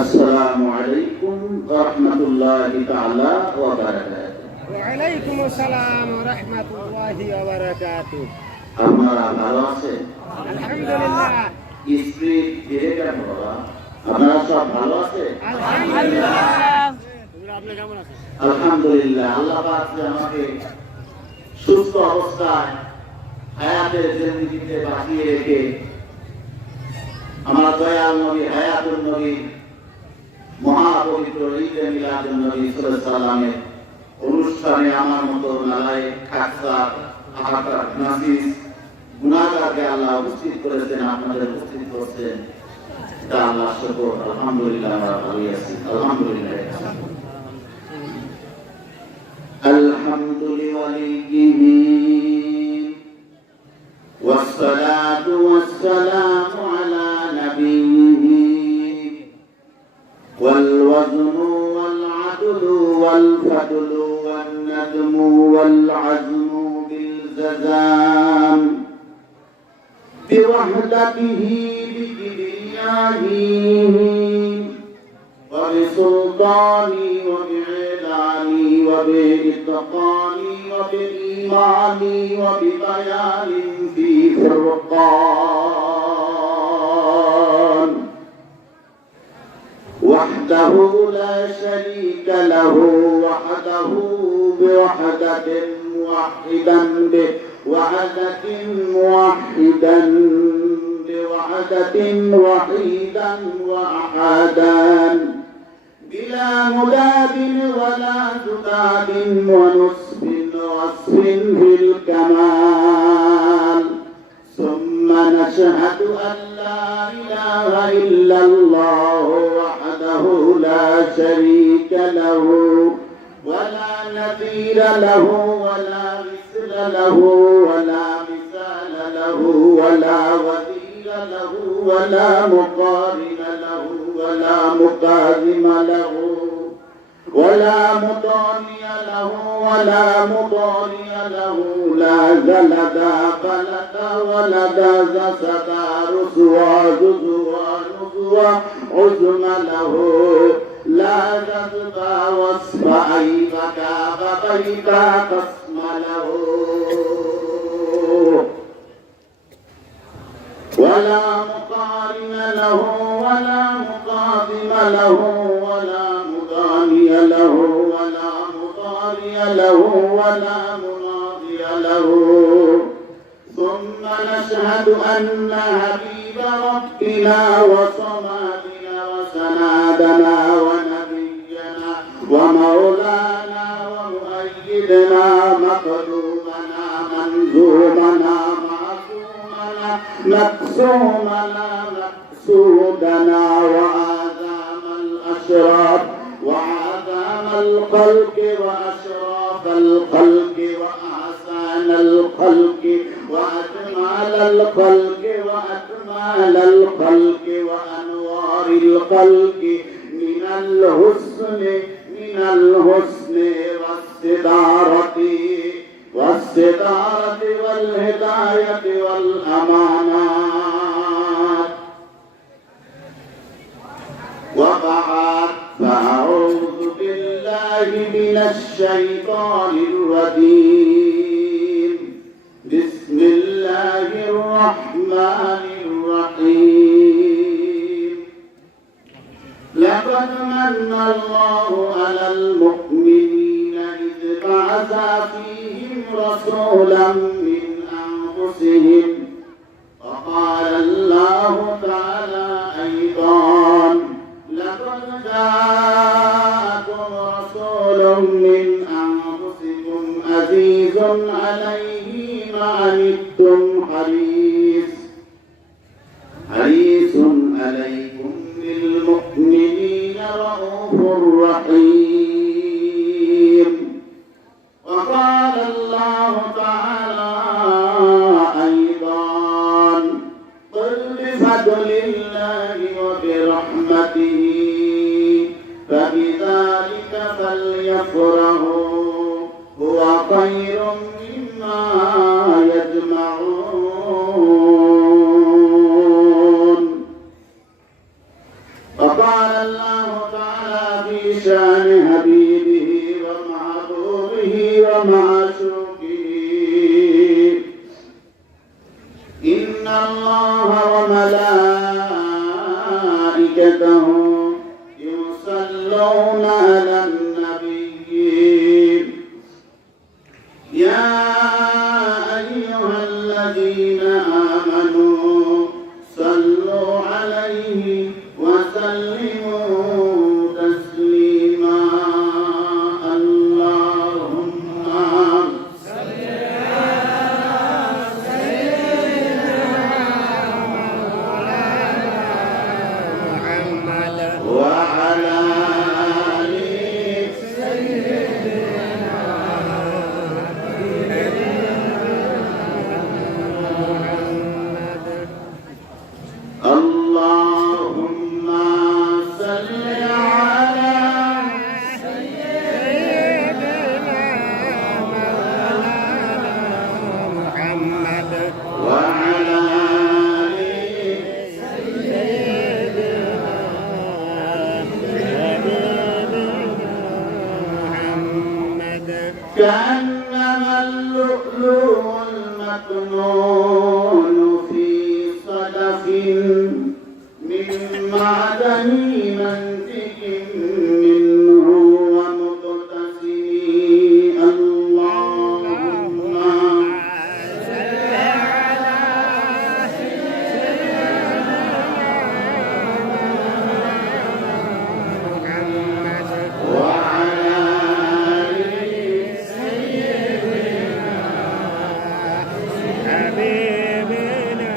আসসালামু আলাইকুম ওয়া রাহমাতুল্লাহি তাআলা ওয়া বারাকাতুহু। ওয়া আলাইকুম আসসালাম ওয়া রাহমাতুল্লাহি ওয়া বারাকাতুহু। আপনারা ভালো আছেন? আলহামদুলিল্লাহ। স্ত্রী ধীরে কেন বাবা? আপনারা সব ভালো আছেন? আলহামদুলিল্লাহ। আপনি কেমন আছেন? আলহামদুলিল্লাহ। আল্লাহ পাক যে আমাকে সুস্থ অবস্থায় হায়াতের জিন্দেগিতে বাঁচিয়ে রেখে আমার দয়াল নবী হায়াতুন নবী মহাপবিত্র ঈদে মিলাদুন নবী সাল্লাল্লাহু আলাইহি সাল্লামের অনুষ্ঠানে আমার মতো নালায়েক খাকসার আহাকার নাসিস গুনাহগারকে আল্লাহ উপস্থিত করেছেন, আপনাদের উপস্থিত করছেন। তা আল্লাহ শুকর, আলহামদুলিল্লাহ। আমরা ভালোই আছি, আলহামদুলিল্লাহ। আলহামদুলিল্লাহি ওয়াসসালাতু ওয়াসসালামু আলা নাবিয়িহি ওয়াল ওয়াজনু ওয়াল আদলু ওয়াল ফাদলু ওয়ান নাদমু ওয়াল আজমু বিল জাযাম বিওয়াহদাতিহি বিকিবরিয়াহি ওয়া বিসুলতানি ওয়া বিইলানি ওয়া বিইতকানি ওয়া বিঈমানি ওয়া বিবায়ানি ফি ফুরকান وحده لا شريك له وحده بوحدة موحدا بوحدة موحدا بوحدة وحيدا وأحدا بلا مداد ولا جداد ونصف وصف في الكمال ثم نشهد أن لا إله إلا الله وحده لا شريك له ولا نظير له ولا مثل له ولا مثال له ولا وزير له ولا مقارن له ولا مقازم له ولا مضاني له ولا مضاني له لا زلد فلد ولد زسد رسوى جزوى نزوى عزم له لا جذب وصف عيب كاب بيت قسم له ولا مقارن له ولا مقادم له ولا مضاني له ولا مضاري له ولا مناضي له ثم نشهد أن حبيب ربنا وصمادنا وسنادنا ونبينا ومولانا ومؤيدنا مقدومنا منزومنا مقسومنا مقصودنا وآذام الأشراف وآذام الخلق وأشراف الخلق وأحسان الخلق وأجمال الخلق وأكمال الخلق وأنوار الخلق من الحسن والستارة والهداية والأمانات وبعد فأعوذ بالله من الشيطان الرجيم بسم الله الرحمن الرحيم لقد من الله على المؤمنين إذ بعث فيهم رسولا من أنفسهم وقال الله تعالى أيضا لقد جاءكم رسول من أنفسكم عزيز عليه ما عنتم حريص عليكم بالمؤمنين رؤوف رحيم وقال الله تعالى أيضا قل بفضل الله وبرحمته فبذلك فليفرحوا هو خير مما يجمعون وقال الله تعالى في شان حبيبه ومحبوبه ومعشوقه إن الله وملائكته يصلون على النبي يا أيها الذين آمنوا صلوا عليه وسلموا تسليما اللهم صل على سيدنا محمد وعلى آل سيدنا محمد اللهم صل على سيدنا محمد وعلى آل سيدنا محمد كأنما اللؤلؤ المكنون في صدف من معدن منتج منه ومقتسم اللهم صل على سيدنا محمد وعلى آل سيدنا حبيبنا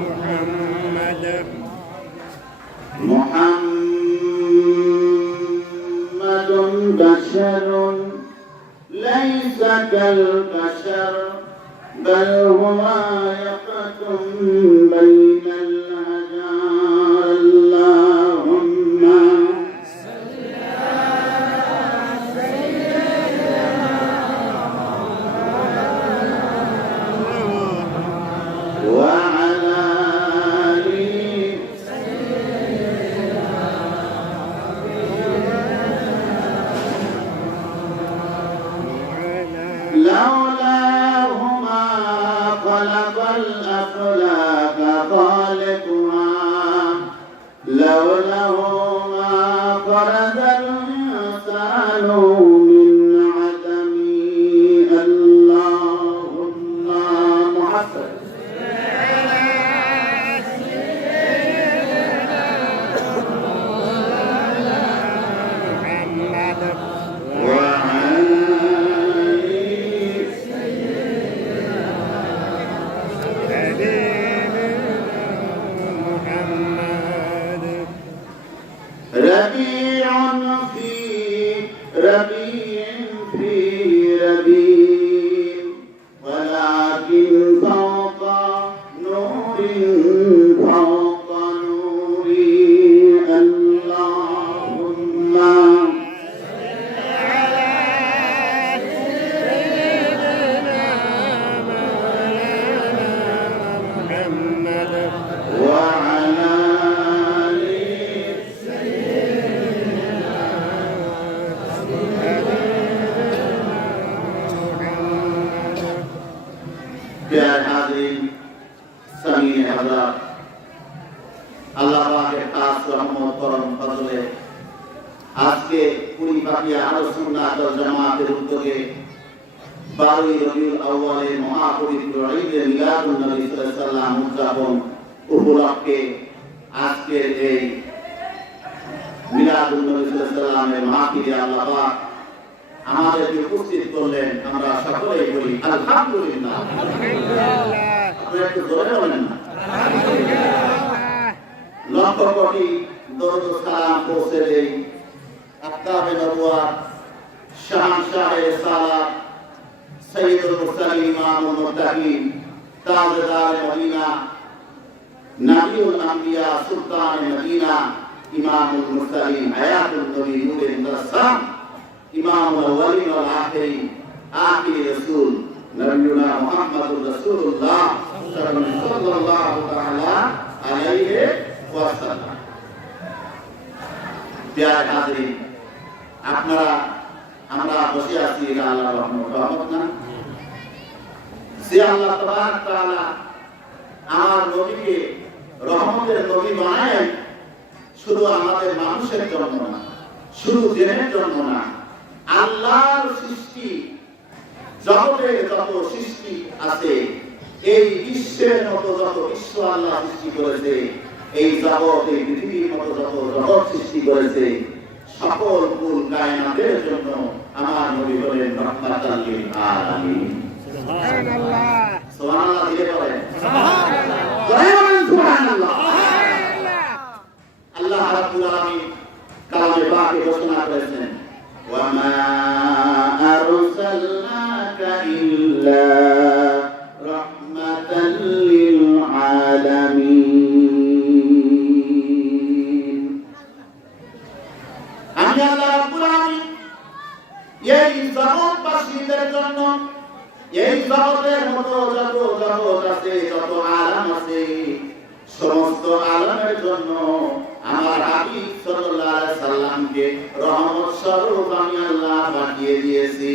محمد محمد بشر ليس كالبشر بل هو يقطن بين الأشجار اللهم صل على سيدنا وعلى آل لولاهما خلق الأفلاك خالقها لولاهما خرج الإنسان من عدم اللهم محمد ربيع في ربيع في ربيع ولكن فوق نور فوق نور اللهم صل على سيدنا مولانا محمد وعلى آل प्यार हाज़रीन समीन हज़रात अल्लाह पाक के खास रहमत करम फजले आज के पूरी बाकिया आलो सुन्नात और जमात उद्योगे 12 रबिउल अव्वल महापवित्र ईद मिलादुन नबी सल्लल्लाहु अलैहि वसल्लम उद्যাপন উপলক্ষে আজকের এই মিলাদুন নবী সাল্লাল্লাহু আলাইহি ওয়াসাল্লামের মাহফিলে আল্লাহ পাক আমাদেরকে উপস্থিত করলেন আমরা সকলেই বলি আলহামদুলিল্লাহ আপনারা একটু জোরে বলেন না লক্ষ কোটি দরুদ ও সালাম পৌঁছে দেই আফতাবে নবুয়াত শাহনশাহে সালাত সৈয়দুল মুরসালিন ইমামুল মুত্তাকিন তাজদার মদিনা নাবিউল আম্বিয়া সুলতান মদিনা ইমামুল মুরসালিন হায়াতুন নবী নূরে মুজাসসাম ইমামুল আউয়ালিন ওয়াল আখিরিন আখির রাসূল নবিয়ুনা মুহাম্মাদুর রাসূলুল্লাহ সাল্লাল্লাহু তাআলা আলাইহি ওয়াসাল্লাম প্রিয় হাজিরিন, আমরা বসে আছি, এটা আল্লাহর রহমত না? যে আল্লাহ তাবারক তাআলা আমার নবীকে রহমতের নবী বানায় শুধু আমাদের মানুষের জন্য না, শুধু জিনের জন্য না, আল্লাহর সৃষ্টি জগতে যত সৃষ্টি আছে, এই বিশ্বের মতো যত বিশ্ব আল্লাহ সৃষ্টি করেছে, এই জগৎ, এই পৃথিবীর মতো যত জগৎ সৃষ্টি করেছে, সকল কুল কায়নাতের জন্য আমার নবী হলেন রাহমাতাল লিল আলামিন। সুবহানাল্লাহ, সুবহানাল্লাহ দিয়ে বলেন, সুবহানাল্লাহ, সুবহানাল্লাহ। আল্লাহ রাব্বুল আলামিন কালামে পাকে ঘোষণা করেছেন, ওয়া মা আরসালনাকা ইল্লা রাহমাতাল লিল আলামিন। আমি আল্লাহ রাব্বুল আলামিন এই জগৎবাসীদের জন্য, এই জগতের মতো যত জগৎ আছে, যত আলাম আছে, সমস্ত আলামের জন্য আমার হাবিব সাল্লাল্লাহু আলাইহি সাল্লামকে রহমত স্বরূপ আমি আল্লাহ পাঠিয়ে দিয়েছি।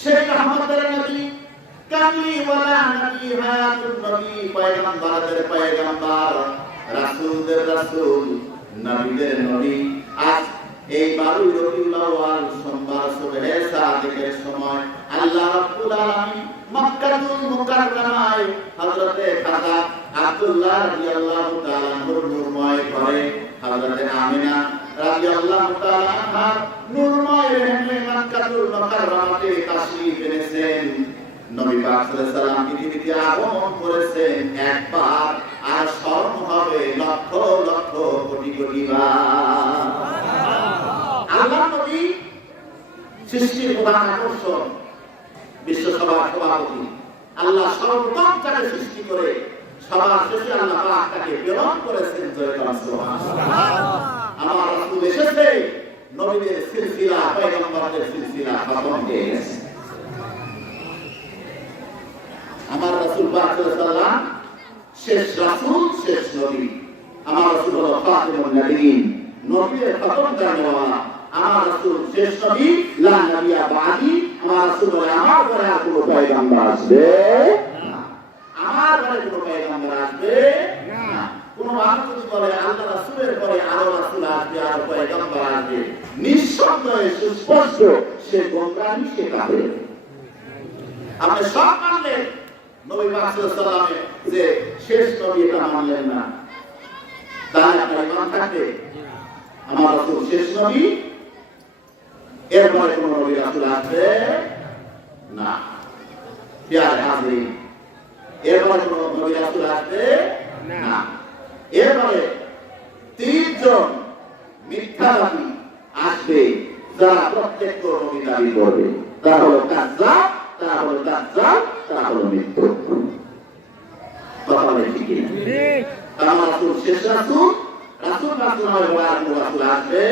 সেই রহমতের নবী, কামলিওয়ালা নবী, হায়াতুন নবী, পয়গম্বরদের পয়গম্বর, রাসূলদের রাসূল, নবীদের নবী। আজ এই 12 রবিউল আউয়াল সোমবার সুবহে সাদিকের সময় আল্লাহ রাব্বুল আলামিন মক্কাতুল মুকাররমায় হযরতে খাজা আব্দুল্লাহ রাদিয়াল্লাহু তাআলা আনহুর নূরময় ঘরে হযরতে আমিনা রাদিয়াল্লাহু তাআলা আনহা নূরময় রেহমে মক্কাতুল মুকাররমাতে তাশরীফ এনেছেন। নবী পাক সাল্লাল্লাহু আলাইহি সাল্লাম পৃথিবীতে আগমন করেছেন একবার, আর স্মরণ হবে লক্ষ লক্ষ কোটি কোটি বার। আল্লাহ নবী সৃষ্টির প্রধান আকর্ষণ, বিশ্ব সভার সভাপতি, আল্লাহ সর্বপ্রথম তাকে সৃষ্টি করে সবার শেষে আল্লাহ পাক তাকে প্রেরণ করেছেন। আমার রাসূল এসেছে, নবীদের সিলসিলা, পয়গম্বরদের সিলসিলা খতম হয়ে গেছে। আমার রাসূল পাক সাল্লাল্লাহু আলাইহি ওয়াসাল্লাম শেষ রাসূল, শেষ নবী। আমার রাসূল হলো খাতামুন নবিয়্যিন, নবীদের খতম করেনওয়ালা। আমার রাসূল শেষ নবী, লা নবিয়্যা বাদি। আমার রাসূল বলে, আমার পরে আর কোনো পয়গম্বর আসবে না, আমার পরে কোনো পয়গম্বর আসবে না। কোন মানুষ যদি বলে আল্লাহ রাসূলের পরে আরো রাসূল আসবে, আর পয়গম্বর আসবে, নিঃসন্দেহে সুস্পষ্ট সে গোমরাহী, সে কাফের। আপনি সব মানলেন, নবী পাক সাল্লাল্লাহু আলাইহি ওয়াসাল্লাম যে শেষ নবী, এটা মানলেন না, তাহলে আপনার ঈমান থাকবে? আমার রাসূল শেষ নবী, এরপরে কোন নবী রাসূল আসবে না। প্রিয় হাজিরিন, এরপরে কোন নবী রাসূল আসবে না। এরপরে 30 জন মিথ্যাবাদী আসবে, যারা প্রত্যেক নবী দাবি করবে। তারা হলো কাযযাব, তারা হলো দাজ্জাল, তারা হলো মিথ্যুক। কথা বলে ঠিক না? ঠিক। আমার রাসূল শেষ রাসূল, রাসূল নয়, আর কোন রাসূল আসবে।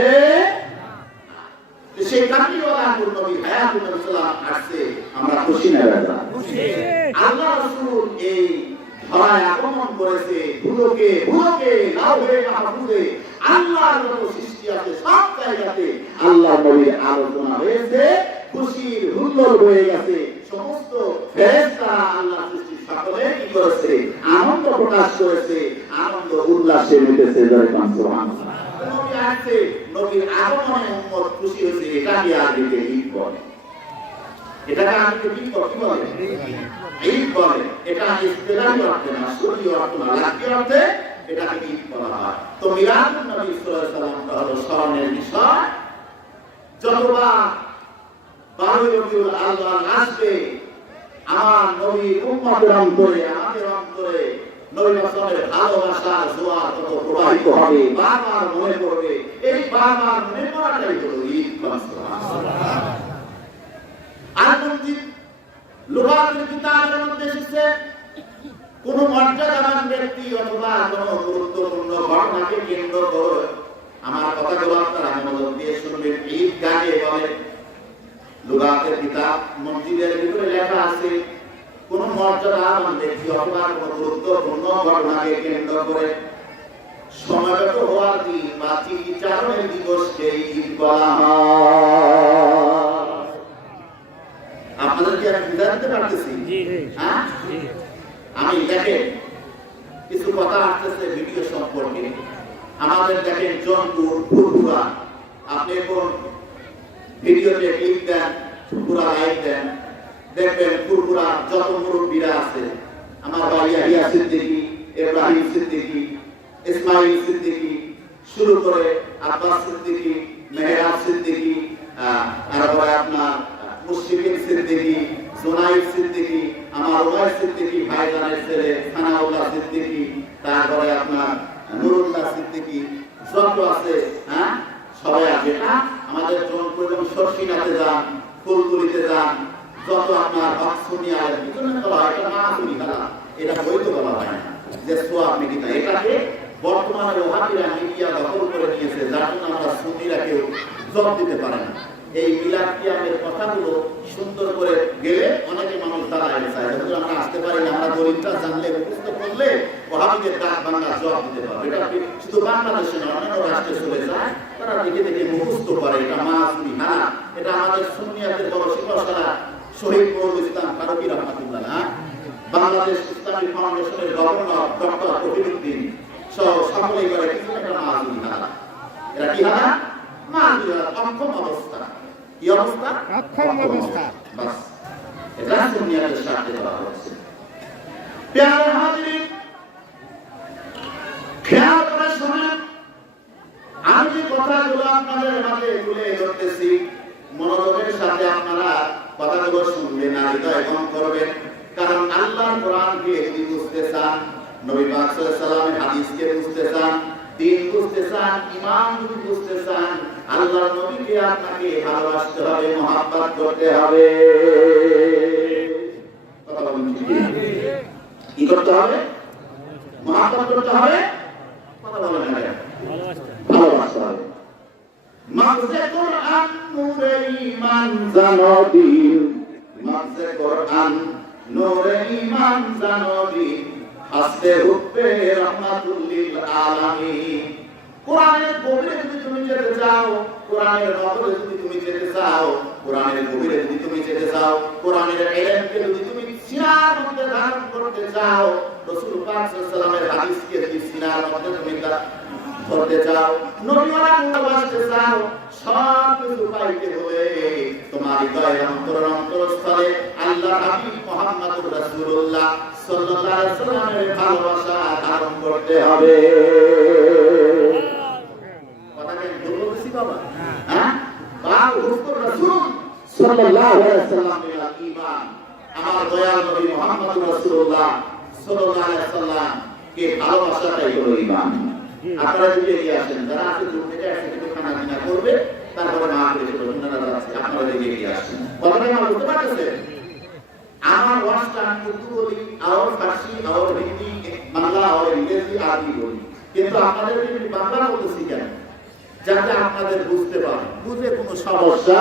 সেই কামলিওয়ালা নবী হায়াতুন নবী সাল্লাল্লাহু আলাইহি আসছে, আমরা খুশি না বেজা? খুশি। আল্লাহ রাসূল এই ধরায় আগমন করেছে, ভুলোকে ভুলোকে লাউহে মাহফুজে আল্লাহর যত সৃষ্টি আছে সব জায়গাতে আল্লাহ নবীর আলোচনা হয়েছে, খুশির হুল্লোড় হয়ে গেছে। সমস্ত ফেরেশতারা আল্লাহ সৃষ্টি সকলে কি করেছে? আনন্দ প্রকাশ করেছে, আনন্দ উল্লাসে মেতেছে। সুবহানাল্লাহ। নবী আসছে, নবীর আগমনে উম্মত খুশি হয়েছে, এটাকে আরবিতে ঈদ বলে। এটাকে আরবিতে কি বলে? ঈদ বলে। এটা ইসলামী অর্থে না, শরীয়ত অর্থে না, লাকি অর্থে এটাকে ঈদ বলা হয়। তো মিলাদুন নবী সাল্লাল্লাহু আলাইহি ওয়াসাল্লাম হলো স্মরণের বিষয়। যতবার 12 রবিউল আউয়াল আসবে, আমার নবীর উম্মতের অন্তরে, আমাদের অন্তরে নবী রাসূলের ভালোবাসার জোয়ার তত প্রবাহিত হবে, বারবার মনে পড়বে। এই বারবার মনে পড়াটাই হলো ঈদ। সুবহানাল্লাহ। আর মসজিদ লোহার কিতাবের মধ্যে এসেছে, কোন মর্যাদাবান ব্যক্তি অথবা কোন গুরুত্বপূর্ণ ঘটনাকে কেন্দ্র করে, আমার কথাগুলো আপনারা মনোযোগ দিয়ে শুনবেন, ঈদ কাকে বলে? লোহার কিতাব মসজিদের ভিতরে লেখা আছে, কোন মর্যাদাবান ব্যক্তি অথবা কোন গুরুত্বপূর্ণ ঘটনাকে কেন্দ্র করে সমবেত হওয়ার দিন চিকিৎসারণের দিবসকে ঈদ বলা হয়। আপনাদেরকে আমি বুঝাতে পারতেছি? হ্যাঁ, আমি দেখেন কিছু কথা আসতেছে ভিডিও সম্পর্কে। আমাদের দেখেন জনপুর ফুরফুরা, আপনি কোন ভিডিওতে ক্লিক দেন, ফুরফুরা লাইক দেন, দেখবেন ফুরফুরা যত মুরব্বীরা আছে, আমার ভাই ইয়াহিয়া সিদ্দিকী, ইব্রাহিম সিদ্দিকী, ইসমাইল সিদ্দিকী, শুরু করে আব্বাস সিদ্দিকী, মেহরাব সিদ্দিকী, তারপরে আপনার মুশফিক সিদ্দিকী, জুনাইদ সিদ্দিকী, আমার ওয়াইস সিদ্দিকী ভাইজানের ছেলে সানাউল্লাহ সিদ্দিকী, তারপরে আপনার নুরুল্লাহ সিদ্দিকী, যত আছে, হ্যাঁ সবাই আছে না? আমাদের জনপুর এবং শর্ষিনাতে যান, ফুলতুলিতে যান, যত আপনার অক্সুনিয়া পিছনে বলা হয়, এটা মাসুনি খেলা, এটা বৈধ বলা হয় না যে সোয়াব মিডিয়া। এটাকে বর্তমানে ওহাবিরা মিডিয়া দখল করে নিয়েছে, যার জন্য আমরা সুন্নিরা কেউ জবাব দিতে পারে না। এই মিলাদ কিয়ামের কথাগুলো সুন্দর করে গেলে অনেকে মানুষ দাঁড়ায় চায়, যখন আমরা আসতে পারি না, আমরা দলিলটা জানলে মুখস্থ করলে ওহাবিদের দাঁত বাংলা জবাব দিতে পারবে। এটা শুধু বাংলাদেশে নয়, অন্যান্য রাষ্ট্রে চলে যায়, তারা দেখে দেখে মুখস্থ করে এটা মাসুনি না। এটা আমাদের সুন্নিয়াদের বড় শিক্ষকরা শহীদ মৌলভী ইসলাম ফারুকী রহমাতুল্লাহ, বাংলাদেশ ইসলামী ফাউন্ডেশনের গভর্নর ডক্টর কবিরউদ্দিন সহ সকলেই করে কিছু একটা মাসুনি হারা। এটা কি হারা? মাসুনি হারা, অক্ষম অবস্থা। কি অবস্থা? অক্ষম অবস্থা। বাস, এটা সুন্নিয়াদের সাথে বলা হচ্ছে। প্রিয় হাজিরিন, খেয়াল করে শুনেন, আমি যে কথাগুলো আপনাদের মাঝে তুলে ধরতেছি, মনোযোগের সাথে আপনারা কথাগুলো শুনবেন আর হৃদয় গম করবেন। কারণ আল্লাহর কোরআনকে যদি বুঝতে চান, নবী পাক সাল্লাল্লাহু আলাইহি ওয়াসাল্লামের হাদিসকে বুঝতে চান, দ্বীন বুঝতে চান, ঈমান যদি বুঝতে চান, আল্লাহর নবীকে আপনাকে ভালোবাসতে হবে, মহব্বত করতে হবে। কথা বলুন কি করতে হবে? মহব্বত করতে হবে। কথা বলেন না, ভালোবাসতে হবে। মাগজে কোরআন নূরে ঈমান জানো দিন, মাগজে কোরআন নূরে ঈমান জানো দিন, হাসতে হুব্বে রাহমাতুল লিল আলামিন। কোরআনের গভীরে যদি তুমি যেতে চাও, কোরআনের নগরে যদি তুমি যেতে চাও, কোরআনের গভীরে যদি তুমি যেতে চাও, কোরআনের ইলমকে যদি তুমি সিনার মধ্যে ধারণ করতে চাও, রাসূল পাক সাল্লাল্লাহু আলাইহি ওয়াসাল্লামের হাদিসকে যদি সিনার মধ্যে তুমি ধরতে চাও, নবীওয়ালাকে ভালোবাসতে চাও, সব কিছু পাইতে হলে তোমার হৃদয় অন্তরস্থলে আল্লাহ হাবিব মুহাম্মদুর রাসূলুল্লাহ সাল্লাল্লাহু আলাইহি ওয়াসাল্লামের ভালোবাসা ধারণ করতে হবে। কথাটা কি বলছি বাবা? হ্যাঁ, বাল হুজুর রাসূল সাল্লাল্লাহু আলাইহি ওয়াসাল্লামের ঈমান, আমার দয়াল নবী মুহাম্মদুর রাসূলুল্লাহ সাল্লাল্লাহু আলাইহি ওয়াসাল্লাম কে ভালোবাসাটাই হলো ঈমান। আপনারা যদি এগিয়ে আসেন, যারা আছে দুর্নীতি একটু খানা কিনা করবে, তারপরে মা করে চলবে, আপনারা আছে, আপনারা এগিয়ে আসেন। কথাটা আমার বুঝতে পারতেছেন? আমার ওয়াজটা আমি উর্দু বলি, আর ফার্সি, আর হিন্দি, বাংলা, আর ইংরেজি, আরবি বলি, কিন্তু আপনাদের আমি বাংলা বলতেছি কেন? যাতে আপনাদের বুঝতে পারেন, বুঝে কোনো সমস্যা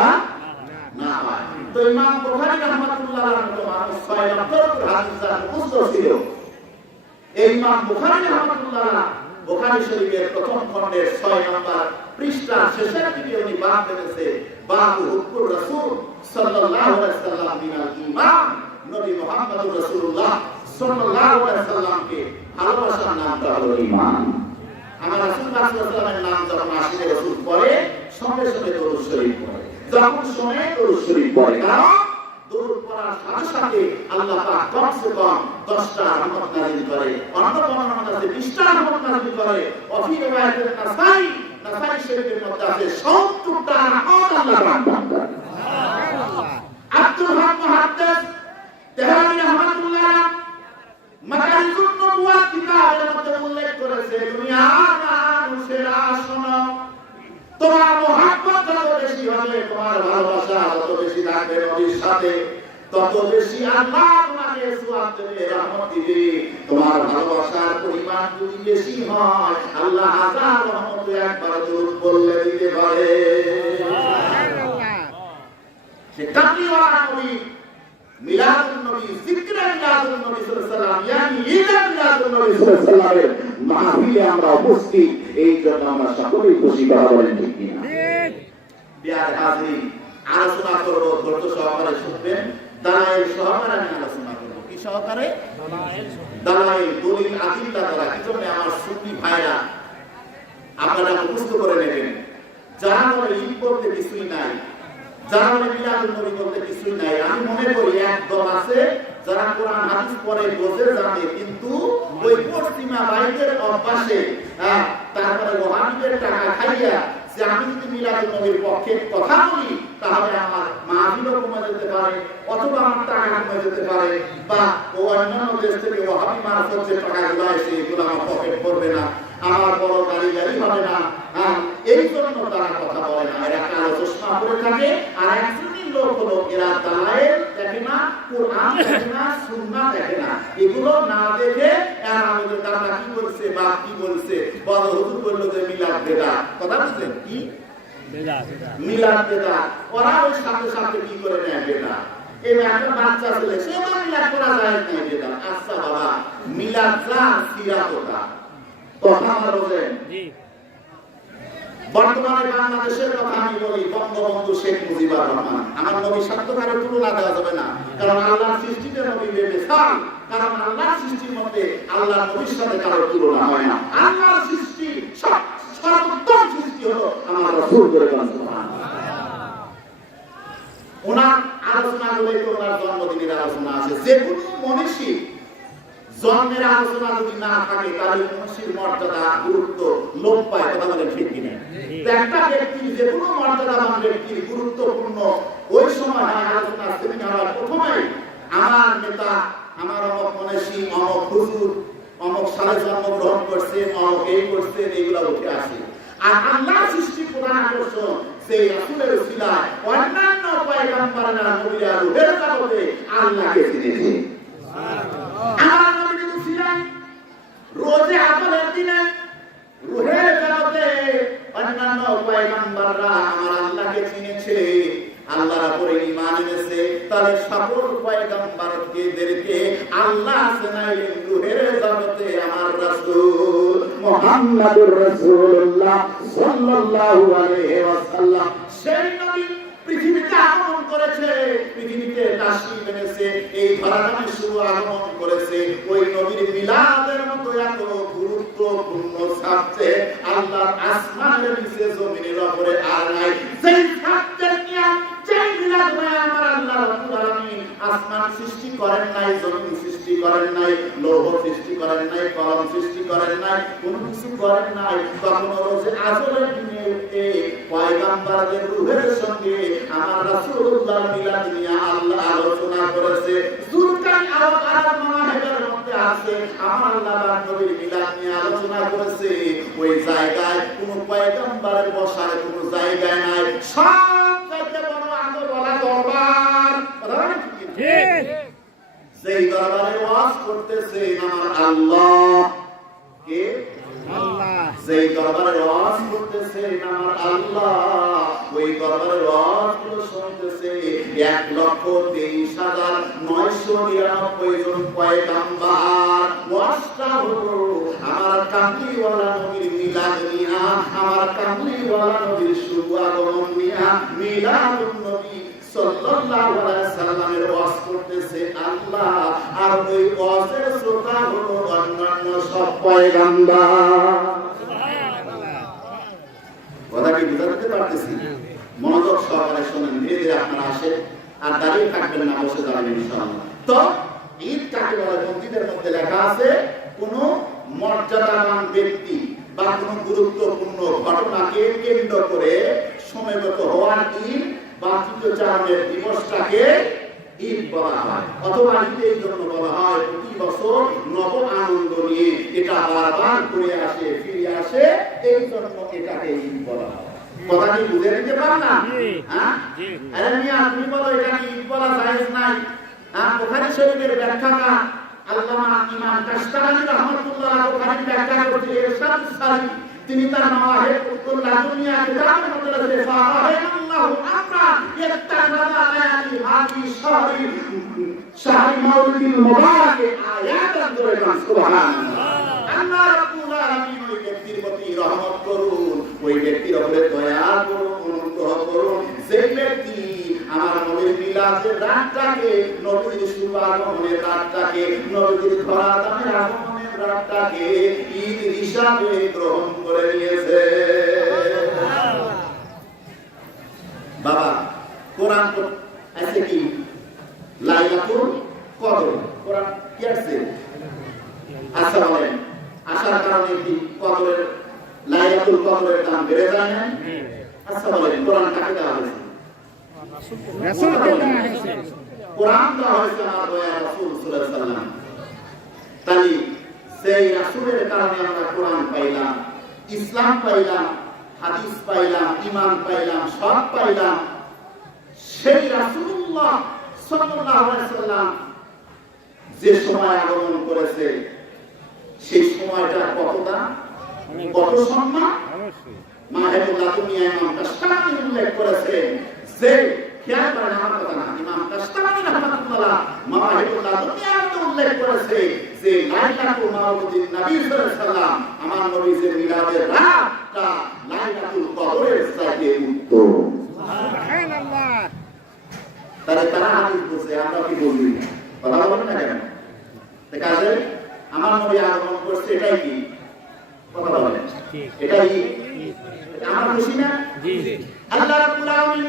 না হয়। তো ইমাম বুখারী রাহমাতুল্লাহ আলাইহি মানুষ 6 নম্বর হাদিসের মুখস্থ ছিল। এই ইমাম বুখারী রাহমাতুল্লাহ বুখারী শরীফের প্রথম খণ্ডের 6 নম্বর পৃষ্ঠার শেষের দিকে উনি বাব দিয়েছে, বাবু হুব্বুর রাসূল সাল্লাল্লাহু আলাইহি ওয়াসাল্লাম মিনাল ঈমান। নবী মুহাম্মদুর রাসূলুল্লাহ সাল্লাল্লাহু আলাইহি ওয়াসাল্লামকে ভালোবাসার নামটা হলো ঈমান। আমার রাসূল সাল্লাল্লাহু আলাইহি ওয়াসাল্লামের নাম যখন আশিকে রাসূল পড়ে, সঙ্গে সঙ্গে দরুদ শরীফ পড়ে, যখন শুনে দরুদ শরীফ পড়ে, কারণ দরুদ পড়ার সাথে সাথে আল্লাহ পাক কমসে কম 10টা রহমত নাযিল করে, অন্য বর্ণনা আছে 20টা রহমত নাযিল করে। অফি রিওয়ায়াতে নাসাই শরীফের মধ্যে আছে 70টা রহমত আল্লাহ পাক দান করেন। সুবহানাল্লাহ। আব্দুল হক মুহাদ্দিস তেহরানি রাহমাতুল্লাহ মাকারিজুন নবুওয়াত কিতাবের মধ্যে উল্লেখ করেছে, দুনিয়ার মানুষেরা শোনো, তোমার মহব্বত যত বেশি হবে, তোমার ভালোবাসা যত বেশি থাকবে নবীর সাথে, তত বেশি আল্লাহ তোমাকে সওয়াব দেবে, রহমত দিবে। তোমার ভালোবাসার পরিমাণ যদি বেশি হয়, আল্লাহ হাজার রহমত একবার দরুদ বললে দিতে পারে। সুবহানাল্লাহ। সে কামলিওয়ালা নবী, মিলাদুন নবী, যিকরে মিলাদুন নবী সাল্লাল্লাহু আলাইহি ওয়াসাল্লাম, ইয়ানি ঈদে মিলাদুন নবী সাল্লাল্লাহু আলাইহি ওয়াসাল্লামের মাহফিলে আমরা উপস্থিত, এই জন্য আমরা সকলেই খুশি, কথা বলেন ঠিক কিনা? বিয়ার হাজির আলোচনা করব, ধৈর্য সহকারে শুনবেন। দালাইল সহকারে আমি আলোচনা করব। কি সহকারে? দালাইল, দলিল, আকিদা দ্বারা। কি জন্য আমার সুন্নি ভাইরা আপনারা মুখস্থ করে নেবেন। যারা বলে ঈদ বলতে কিছুই নাই, যারা বলে মিলাদুন নবী বলতে কিছুই নাই, আমি মনে করি এক দল আছে যারা কোরআন হাদিস পড়ে বোঝে জানে, কিন্তু ওই পশ্চিমা বাইরের অভ্যাসে তারপরে ওহাবিদের টাকা খাইয়া যে আমি যদি মিলাদুন নবীর পক্ষে কথা বলি তাহলে আমার মাহফিলও কমে যেতে পারে, অথবা আমার টাকা কমে যেতে পারে, বা ও অন্যান্য দেশ থেকে ওহাবি মারফত যে টাকাগুলো আসে এগুলো আমার পকেট পড়বে না, আমার বড় গাড়ি হবে না। এই জন্য তারা কথা বলে না। এরা কালো চশমা পরে থাকে। আর এক শ্রেণীর লোক হলো এরা দালায়েল দেখে না, কোরআন দেখে না, সুন্নাহ দেখে না। এগুলো না দেখে এরা আমাদের দাদা কি বলছে, বাপ কি বলছে, বড় হুজুর বললো যে মিলাদ বেদাত। কথা বুঝলেন? কি মিলাদ বেদাত? ওরা ওই সাথে সাথে কি করে নেয় বেদাত। এই একটা বাচ্চা ছেলে, সে মিলাদ করা যায় না বেদাত। আচ্ছা বাবা, মিলাদ যা সিরাত ওটা কথা বলেন। বর্তমানে বাংলাদেশের কথা আমি বলি, বঙ্গবন্ধু শেখ মুজিবুর রহমান। আমার নবীর সাথে কারো তুলনা দেওয়া যাবে না, কারণ আল্লাহর সৃষ্টিতে নবী বেমিসাল। কারণ আল্লাহর সৃষ্টির মধ্যে আল্লাহর নবীর সাথে কারো তুলনা হয় না। আল্লাহর সৃষ্টি সর্বোত্তম সৃষ্টি হলো আমার রাসূল করে সুবহানাল্লাহ। ওনার আলোচনা হলে তো ওনার জন্মদিনের আলোচনা আছে। যে কোনো মনীষী জন্মের আলোচনা যদি না থাকে তাহলে মনীষীর মর্যাদা, গুরুত্ব লোপ পায়। কথা বলেন ঠিক কিনা? একটা ব্যক্তি যে কোনো মর্যাদাবান ব্যক্তির গুরুত্বপূর্ণ ওই সময় আলোচনা সেমিনার প্রথমে আমার নেতা, আমার অমক মনীষী, অমক হুজুর, অমক সালে জন্মগ্রহণ করছে, অমক এই করছে, এইগুলা উঠে আসে। আর আল্লাহ সৃষ্টি প্রধান আকর্ষণ সেই রাসূলের উসিলায় অন্যান্য পয়গম্বররা নবীরা রূহের জগতে আল্লাহকে চিনেছে। আমার নবীর উসিলায় রোজে আমলের দিনে রূহের জগতে অন্যান্য পয়গম্বররা আমার আল্লাহকে চিনেছে, আল্লাহর উপরে ঈমান এনেছে। তাহলে সকল পয়গম্বরদেরকে আল্লাহ চিনাইলেন রূহের জগতে আমার রাসূল মুহাম্মদুর রাসূলুল্লাহ সাল্লাল্লাহু আলাইহি ওয়াসাল্লাম। সেই নবী পৃথিবীতে আগমন করেছে, পৃথিবীতে তাশরীফ এনেছে, এই ধরাধামে শুভ আগমন করেছে। ওই নবীর মিলাদের মতো এত গুরুত্বপূর্ণ সাবজেক্ট আল্লাহর আসমানের নিচে জমিনের উপরে আর নাই। সেই সাবজেক্ট নিয়ে যেই মিলাদ হয় আমার আল্লাহ রাব্বুল আলামিন আসমান সৃষ্টি করেন নাই, জমিন সৃষ্টি করেন নাই, লৌহ সৃষ্টি করেন নাই, কলম সৃষ্টি করেন নাই, কোনো কিছু করেন নাই। তখন রোজে আজরের দিনে পয়গম্বরদের রূহের সঙ্গে আমার রাসূলুল্লাহ মিলাদ নিয়ে আল্লাহ আলোচনা করেছে। জুলকান আরব মাহেবের মধ্যে আছে আমার আল্লাহ নবীর মিলাদ নিয়ে আলোচনা করেছে। ওই জায়গায় কোনো পয়গম্বরের বসার কোনো জায়গা নাই। সব চাইতে বড় আদরওয়ালা দরবার, ঠিক যেই দরবারে ওয়াজ করতেছে আমার আল্লাহ, কে? আল্লাহ। যেই দরবারে ওয়াজ করতেছে আমার আল্লাহ, ওই দরবারে ওয়াজ শুনতেছে 1,23,999 জন পয়গম্বর। ওয়াজটা হলো আমার কামলিওয়ালা নবীর মিলাদ নিয়া, আমার কামলিওয়ালা নবীর শুভ আগমন নিয়া মিলাদুন নবী সাল্লাল্লাহু আলাইহি সাল্লামের ওয়াজ করতেছে আল্লাহ। আর ওই ওয়াজের শ্রোতা হলো অন্যান্য সব পয়গম্বর। কথা কি বুঝাতে পারতেছি? মনোযোগ সহকারে শুনেন, ধীরে ধীরে আপনারা আসেন, আর দাঁড়িয়ে থাকবেন না, বসে দাঁড়াবেন ইনশাআল্লাহ। তো ঈদ কাকে বলে? মসজিদের মধ্যে লেখা আছে কোন মর্যাদাবান ব্যক্তি বা কোন গুরুত্বপূর্ণ ঘটনাকে কেন্দ্র করে সময়গত হওয়ার ঈদ বা চিত্তচারণের দিবসটাকে ঈদ বলা হয়। অথবা ঈদ এই জন্য বলা হয় প্রতি বছর নব আনন্দ নিয়ে এটা বারবার করে আসে, ফিরে আসে, এই জন্য এটাকে ঈদ বলা হয়। কথা কি বুঝে নিতে পারেন না? হ্যাঁ, আরে মিয়া তুমি বলো এটা কি ঈদ বলা জায়েজ নাই? হ্যাঁ, বুখারী শরীফের ব্যাখ্যাটা আল্লামা ইমাম কাশতানি রাহমাতুল্লাহ বুখারীর ব্যাখ্যা করতে ইরশাদ সারি তিনি তার মাওয়াহিবুল লাদুনিয়া কিতাবের মধ্যে লিখেছেন ফাআলাল্লাহু আমরা ইত্তাখাযা আয়াতি হাদি শাহরি মাউলিদিল মুবারাক আয়াতান করে সুবহানাল্লাহ। আল্লাহ রাব্বুল ব্যক্তির প্রতি রহমত করুন, ওই ব্যক্তির উপরে দয়া করুন, অনুগ্রহ করুন, সেই ব্যক্তি আমার নবীর মিলাদের রাতটাকে, নবীর শুভ আগমনের রাতটাকে, নবীর ধরা দামের আগমনের রাতটাকে ঈদ হিসাবে গ্রহণ করে নিয়েছে। বাবা কোরআন তো আছে কি লাইলাতুল কদর, কোরআন কি আছে? আচ্ছা বলেন, আসার কারণে কি কদরের লাইলাতুল কদরের দাম বেড়ে যায় না? আচ্ছা বলেন, কোরআন কাকে দেওয়া হয়েছে? রাসূলকে দেওয়া হয়েছে। কোরআন দেওয়া হয়েছে আমার দয়ার রাসূল সাল্লাল্লাহু আলাইহি ওয়াসাল্লাম। তাই সেই রাসূলের কারণে আমরা কোরআন পাইলাম, ইসলাম পাইলাম, হাদিস পাইলাম, ঈমান পাইলাম, সব পাইলাম। সেই রাসূলুল্লাহ সাল্লাল্লাহু আলাইহি ওয়াসাল্লাম যে সময় আগমন করেছে, সেই সময়টা কতটা, কত সম্মান। মাহেবুল্লাহ দুনিয়া ইমাম কাশতানি উল্লেখ করেছেন যে, খেয়াল করেন আমার কথা না, ইমাম কাশতানি রাহমাতুল্লাহ মাহেবুল্লাহ দুনিয়াতে উল্লেখ করেছে যে লাইলাতুল মাউলিদিন নবী সাল্লাল্লাহু আলাইহি ওয়াসাল্লাম, আমার নবীর মিলাদের রাতটা লাইলাতুল কদরের চাইতে উত্তম। সুবহানাল্লাহ। তারা হাদিস বলছে, আমরা কি বলবি না, কথা বলেন না কেন? কাজে আমার নবী আগমন করছে, এটাই কি কথা বলেন, এটাই আমরা খুশি না? জি জি। আল্লাহ রাব্বুল আলামিন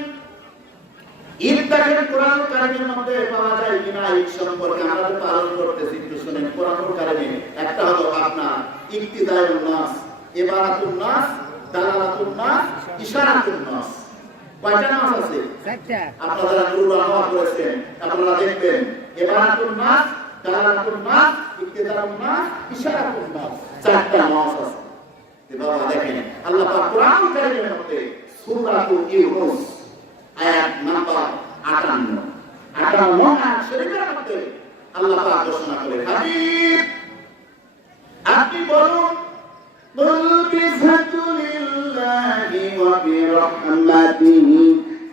ঈদটাকে কোরআন কারিমের মধ্যে পাওয়া যায় কিনা, ঈদ সম্পর্কে আমরা তো পালন করতেছি, একটু শুনেন। কোরআন কারিমে একটা হলো আপনার ইক্তিদাউন নাস, ইবারাতুন নাস, দালালাতুন নাস, ইশারাতুন নাস। কয়টা নাস আছে? চারটা। আপনারা যারা নুরুল আহমদ করেছেন আপনারা দেখবেন ইবারাতুন নাস, দালালাতুন নাস, ইক্তিদাউন নাস, ইশারাতুন নাস, চারটা নাস আছে। বাবা দেখেন, আল্লাহ পাক কোরআন কারিমের মধ্যে সূরাতুল ইউনুস আয়াত নাম্বার 58 আয়াত শরীফের মধ্যে আল্লাহ পাক ঘোষণা করে, হাবিব আপনি বলুন, কুল বিফাতুলিল্লাহি ওয়া বিরহমাতিহি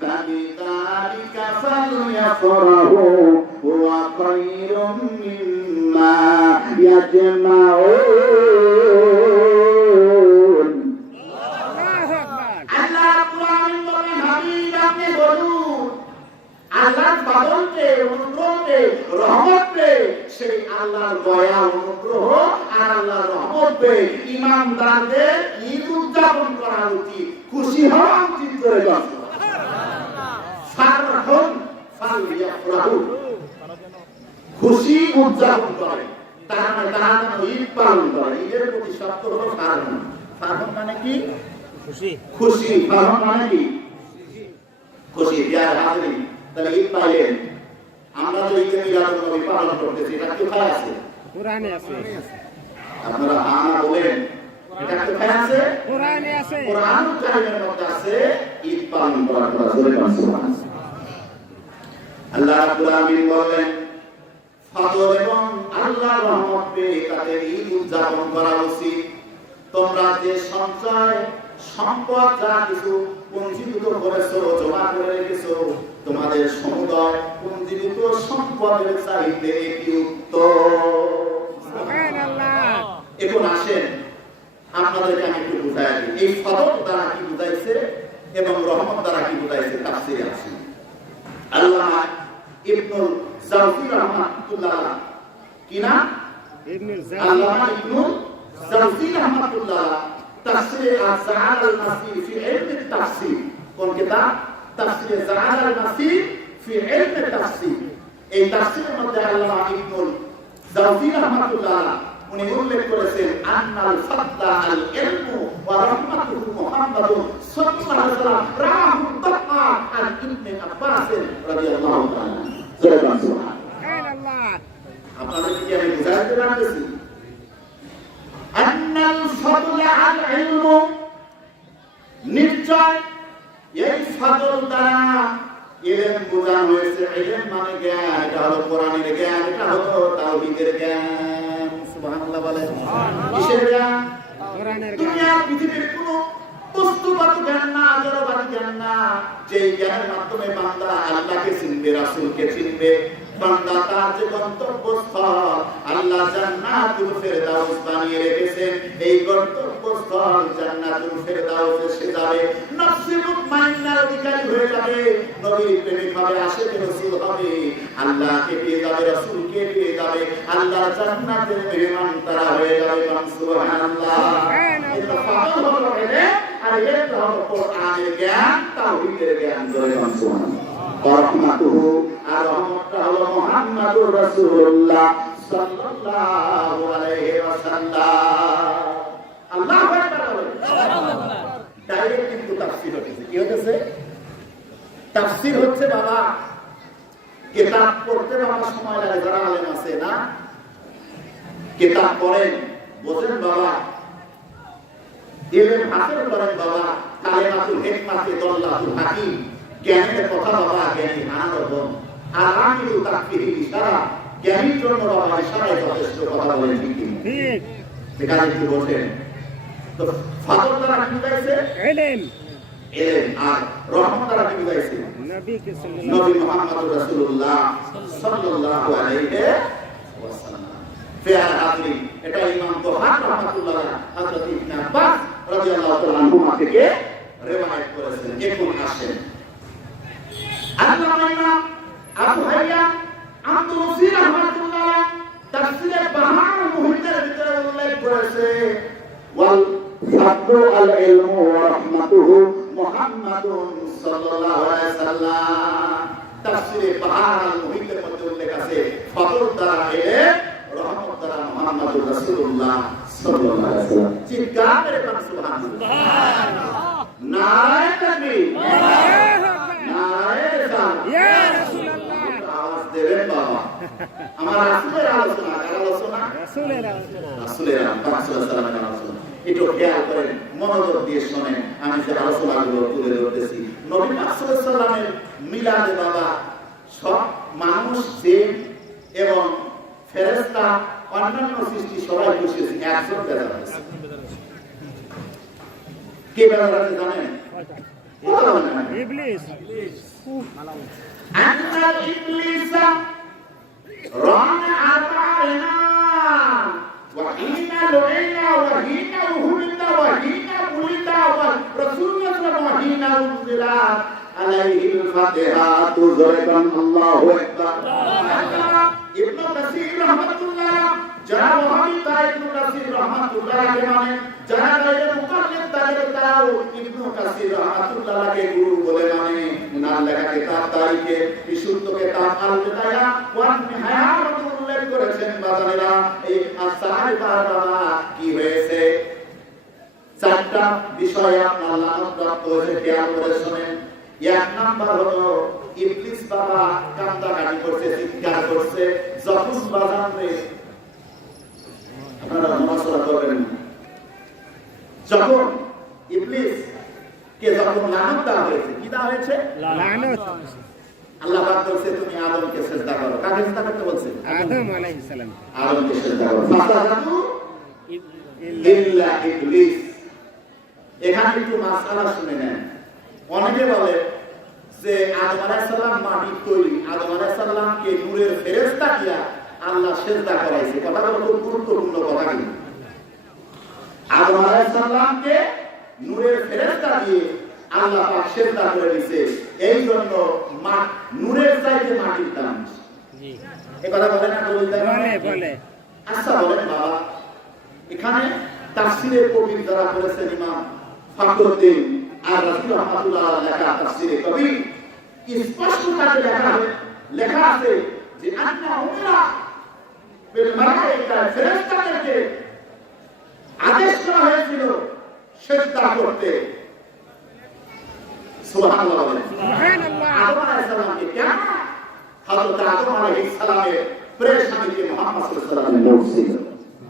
ফাবিযালিকা ফালইফরাহু হুয়া খায়রুম মিম্মা ইয়াজমাউন। আল্লাহ রাব্বুল আলামিন বলেন, হাবিব আপনি বলুন, আল্লাহর ফজলকে, অনুগ্রহকে, রহমতকে, সেই আল্লাহর দয়া, অনুগ্রহ আর আল্লাহর রহমতকে ঈমানদারদের ঈদ উদযাপন করা উচিত, খুশি হওয়া উচিত করে গেছে। ফারহুন ফালইফরাহু, খুশি উদযাপন করে, তারা ঈদ পালন করে। ঈদের প্রতি শব্দ হলো ফারহুন। ফারহুন মানে কি? খুশি। খুশি। ফারহুন মানে কি? খুশি। যার হাজির তাহলে ঈদ পাইলেন, আমরা তো ঈদে মিলাদুন নবী পালন করতেছি, এটা কোথায় আছে? কোরআনে আছে। আপনারা হ্যাঁ বলেন, এটা কোথায় আছে? কোরআনে আছে। কোরআন কারিমের মধ্যে আছে ঈদ পালন করার কথা। সুবহানাল্লাহ। আল্লাহ রাব্বুল আলামিন বলেন, ফজল এবং আল্লাহর রহমত পেয়ে তাদের ঈদ উদযাপন করা উচিত। তোমরা যে সঞ্চয় সম্পদ যা কিছু পুঞ্জীভূত করেছো, জমা করে রেখেছো, তোমাদের সমুদয় পুঞ্জীভূত সম্পদের চাইতে কি উত্তম। সুবহানাল্লাহ। এখন আসেন আপনাদেরকে আমি একটু বুঝাই দিই, এই ফজল দ্বারা কি বুঝাইছে এবং রহমত দ্বারা কি বুঝাইছে তাফসীরে আছে। আল্লাহ ইবনুল জাওজি রাহমাতুল্লাহ কি না? ইবনুল জাওজি, আল্লাহ ইবনুল জাওজি রাহমাতুল্লাহ তাফসীরে আয-যাআল আল-মাসীর ফি ইলম আত-তাফসীর, কোন কিতাব? তাফসীরে যাআল আল-মাসীর ফি ইলম আত-তাফসীর। এই তাফসীরের মধ্যে আল্লাহ ইবনুল জাওজি রাহমাতুল্লাহ উনি উল্লেখ করেছেন, আন্নাল ফাদলা আল ইলমু ওয়া রাহমাতুহু মুহাম্মাদুন সাল্লাল্লাহু আলাইহি ওয়াসাল্লাম রাহু তাআলা আন ইবনে আব্বাস রাদিয়াল্লাহু তাআলা। সুবহানাল্লাহ। আপনাদের কি আমি বুঝাতে পারতেছি? আন্নাল ফাদলা আল ইলমু, নিশ্চয় এই ফাদল দ্বারা ইলম বোঝানো হয়েছে। ইলম মানে জ্ঞান, এটা হলো কোরআনের জ্ঞান, এটা হলো তাওহীদের জ্ঞান। সুবহানাল্লাহ বলেন। কিসের জ্ঞান? কোরআনের জ্ঞান। দুনিয়া পৃথিবীর কোনো বস্তুগত জ্ঞান না, জড়বাদী জ্ঞান না, যে জ্ঞানের মাধ্যমে বান্দা আল্লাহকে চিনবে, রাসূলকে চিনবে, বান্দা তার যে গন্তব্যস্থল আল্লাহ জান্নাতুল ফেরদাউস বানিয়ে রেখেছেন, এই গন্তব্যস্থল জান্নাতুল ফেরদাউসে সে যাবে, নফসে মুতমাইন্নার অধিকারী হয়ে যাবে, নবীর প্রেমিক হবে, আশিকে রাসূল হবে, আল্লাহকে পেয়ে যাবে, রাসূলকে পেয়ে যাবে, আল্লাহর জান্নাতের মেহমান তারা হয়ে যাবে। সুবহানাল্লাহ। এটা পাগল হলো এলে আর এটা হলো কোরআনের জ্ঞান, তাওহীদের জ্ঞান। জয় সুবহানাল্লাহ। রহমাতুহু আর রহমতটা হলো মুহাম্মাদুর রাসূলুল্লাহ সাল্লাল্লাহু আলাইহি ওয়াসাল্লাম। আল্লাহু আকবার। ডাইরেক্ট কিন্তু তাফসীর হচ্ছে, কি হচ্ছে? তাফসীর হচ্ছে বাবা কিতাব পড়তে বাবা সময় লাগে, যারা আলেম আছে না কিতাব পড়েন, বোঝেন বাবা, ইলম হাসিল করেন বাবা, কালিমাতুল হিকমাতে দল্লাতুল হাকিম, জ্ঞানের কথা বাবা জ্ঞানী আনন্দন, আর আমিও তাকফিরি ইশারা, জ্ঞানীর জন্য বাবা ইশারায় যথেষ্ট কথা বলেন, ঠিক ঠিক সেখানে একটু বসেন। তো ফাদল দ্বারা কি বুঝাইছে? ইলম। ইলম আর রহমত দ্বারা কি বুঝাইছে? নবী মুহাম্মদ রাসূলুল্লাহ সাল্লাল্লাহু আলাইহি ওয়াসাল্লাম। ফিয়ার হাদি এটা ইমাম বুখারী রাহমাতুল্লাহ হযরত ইবনে আব্বাস রাদিয়াল্লাহু তাআলা আনহুমা থেকে রিওয়ায়াত করেছেন। এখন আসেন আল্লামা ইমাম আবু হাইয়াম আনদালুসি রাহমাতুল্লাহ তাফসীরে বাহার মুহিতের ভিতরে উল্লেখ করেছে, ওয়াল ফাদলু আল ইলমু ওয়া রাহমাতুহু মুহাম্মাদুন সাল্লাল্লাহু আলাইহি সাল্লাম। তাফসীরে বাহার আল মুহিতের মধ্যে উল্লেখ আছে ফাদল দ্বারা ইলম, রহমত দ্বারা মুহাম্মাদুর রাসূলুল্লাহ সাল্লাল্লাহু আলাইহি সাল্লাম। চিৎকার করে বলুন সুবহানাল্লাহ। নারায়ে তাকবীর, নারায়ে রিসালাত, ইয়া রাসূলুল্লাহ। আওয়াজ দেবেন বাবা। আমার রাসূলের আলোচনা, কার আলোচনা? রাসূলের আলোচনা, রাসূলের আলোচনা। একটু খেয়াল করেন, মনোযোগ দিয়ে শুনেন, আমি যে আলোচনাগুলো তুলে ধরতেছি। নবী সাল্লাল্লাহু আলাইহি সাল্লামের মিলাদে বাবা সব মানুষ, জিন এবং ফেরেশতা, অন্যান্য সৃষ্টি সবাই বসেছে, একজন বেজার আছে। কে বেজার আছে জানেন? ইবলিস। আন্না ইবলিসা রানা আতাইনা ওয়া হিনা লুইনা ওয়া হিনা উহুমিতা ওয়া হিনা বুলিতা ওয়া রাসূলুল্লাহ ওয়া হিনা উনজিলা আলাইহিল ফাতিহাতু যারাকান আল্লাহু আকবার। ইবনে কাসীর রাহমাতুল্লাহ, যারা ওয়াহাবি তা ইবনে কাসীর রাহমাতুল্লাহ কে মানে, যারা গায়রে মুকাল্লিদ তাদের তাও ইবনে কাসীর রাহমাতুল্লাহ কে গুরু বলে মানে। নাম লেখা কিতাব তারিখে বিশুদ্ধ কিতাব আল বিদায়া ওয়া নিহায়া উল্লেখ করেছেন বাজারেরা। এই আসাহাই বাবা কি হয়েছে? চারটা বিষয় আপনার লানত প্রাপ্ত হয়েছে, খেয়াল করে শুনেন। এক নাম্বার হলো ইবলিস বাবা কান্দাকাটি করছে, চিৎকার করছে, যখন বাজারে আপনারা নমাজরা করবেন, যখন ইবলিস কে যখন লানত দেওয়া হয়েছে, কি দেওয়া হয়েছে? লানত। আল্লাহ পাক বলছে তুমি আদমকে সিজদা করো। কাকে সিজদা করতে বলছে? আদম আলাইহিস সালাম। আদমকে সিজদা করো। ফাসাদাতু ইল্লা ইবলিস। এখানে একটু মাসআলা শুনে নেন। অনেকে বলে যে আদম আলাইহিস সালাম মাটির তৈরি, আদম আলাইহিস সালামকে নূরের ফেরেশতা দিয়া আল্লাহ সিজদা করাইছে। কথাটা খুব গুরুত্বপূর্ণ কথা কিন্তু। আদম আলাইহিস সালামকে নূরের ফেরেশতা দিয়ে আল্লাহ পাক সিজদা করে দিয়েছে, এই জন্য নূরের চাইতে মাটির দাম। জি, এই কথা বলে না? বলে। আচ্ছা বলেন বাবা, এখানে তাফসীরে কবির যারা বলেছেন ইমাম ফখরুদ্দিন আর রাসূল রাহমাতুল্লাহ লেখা তাফসীরে কবির স্পষ্ট করে লেখা আছে যে আন্না উমরা বিল মালায়েকা, ফেরেশতাদেরকে আদেশ করা হয়েছিল সিজদা করতে। সুবহানাল্লাহ বলেন। সুবহানাল্লাহ। আদম আলাইহিস সালামকে কেন? হযরত আদম আলাইহিস সালামের প্রেষণীকে মুহাম্মদ সাল্লাল্লাহু আলাইহি ওয়াসাল্লাম বলছিল।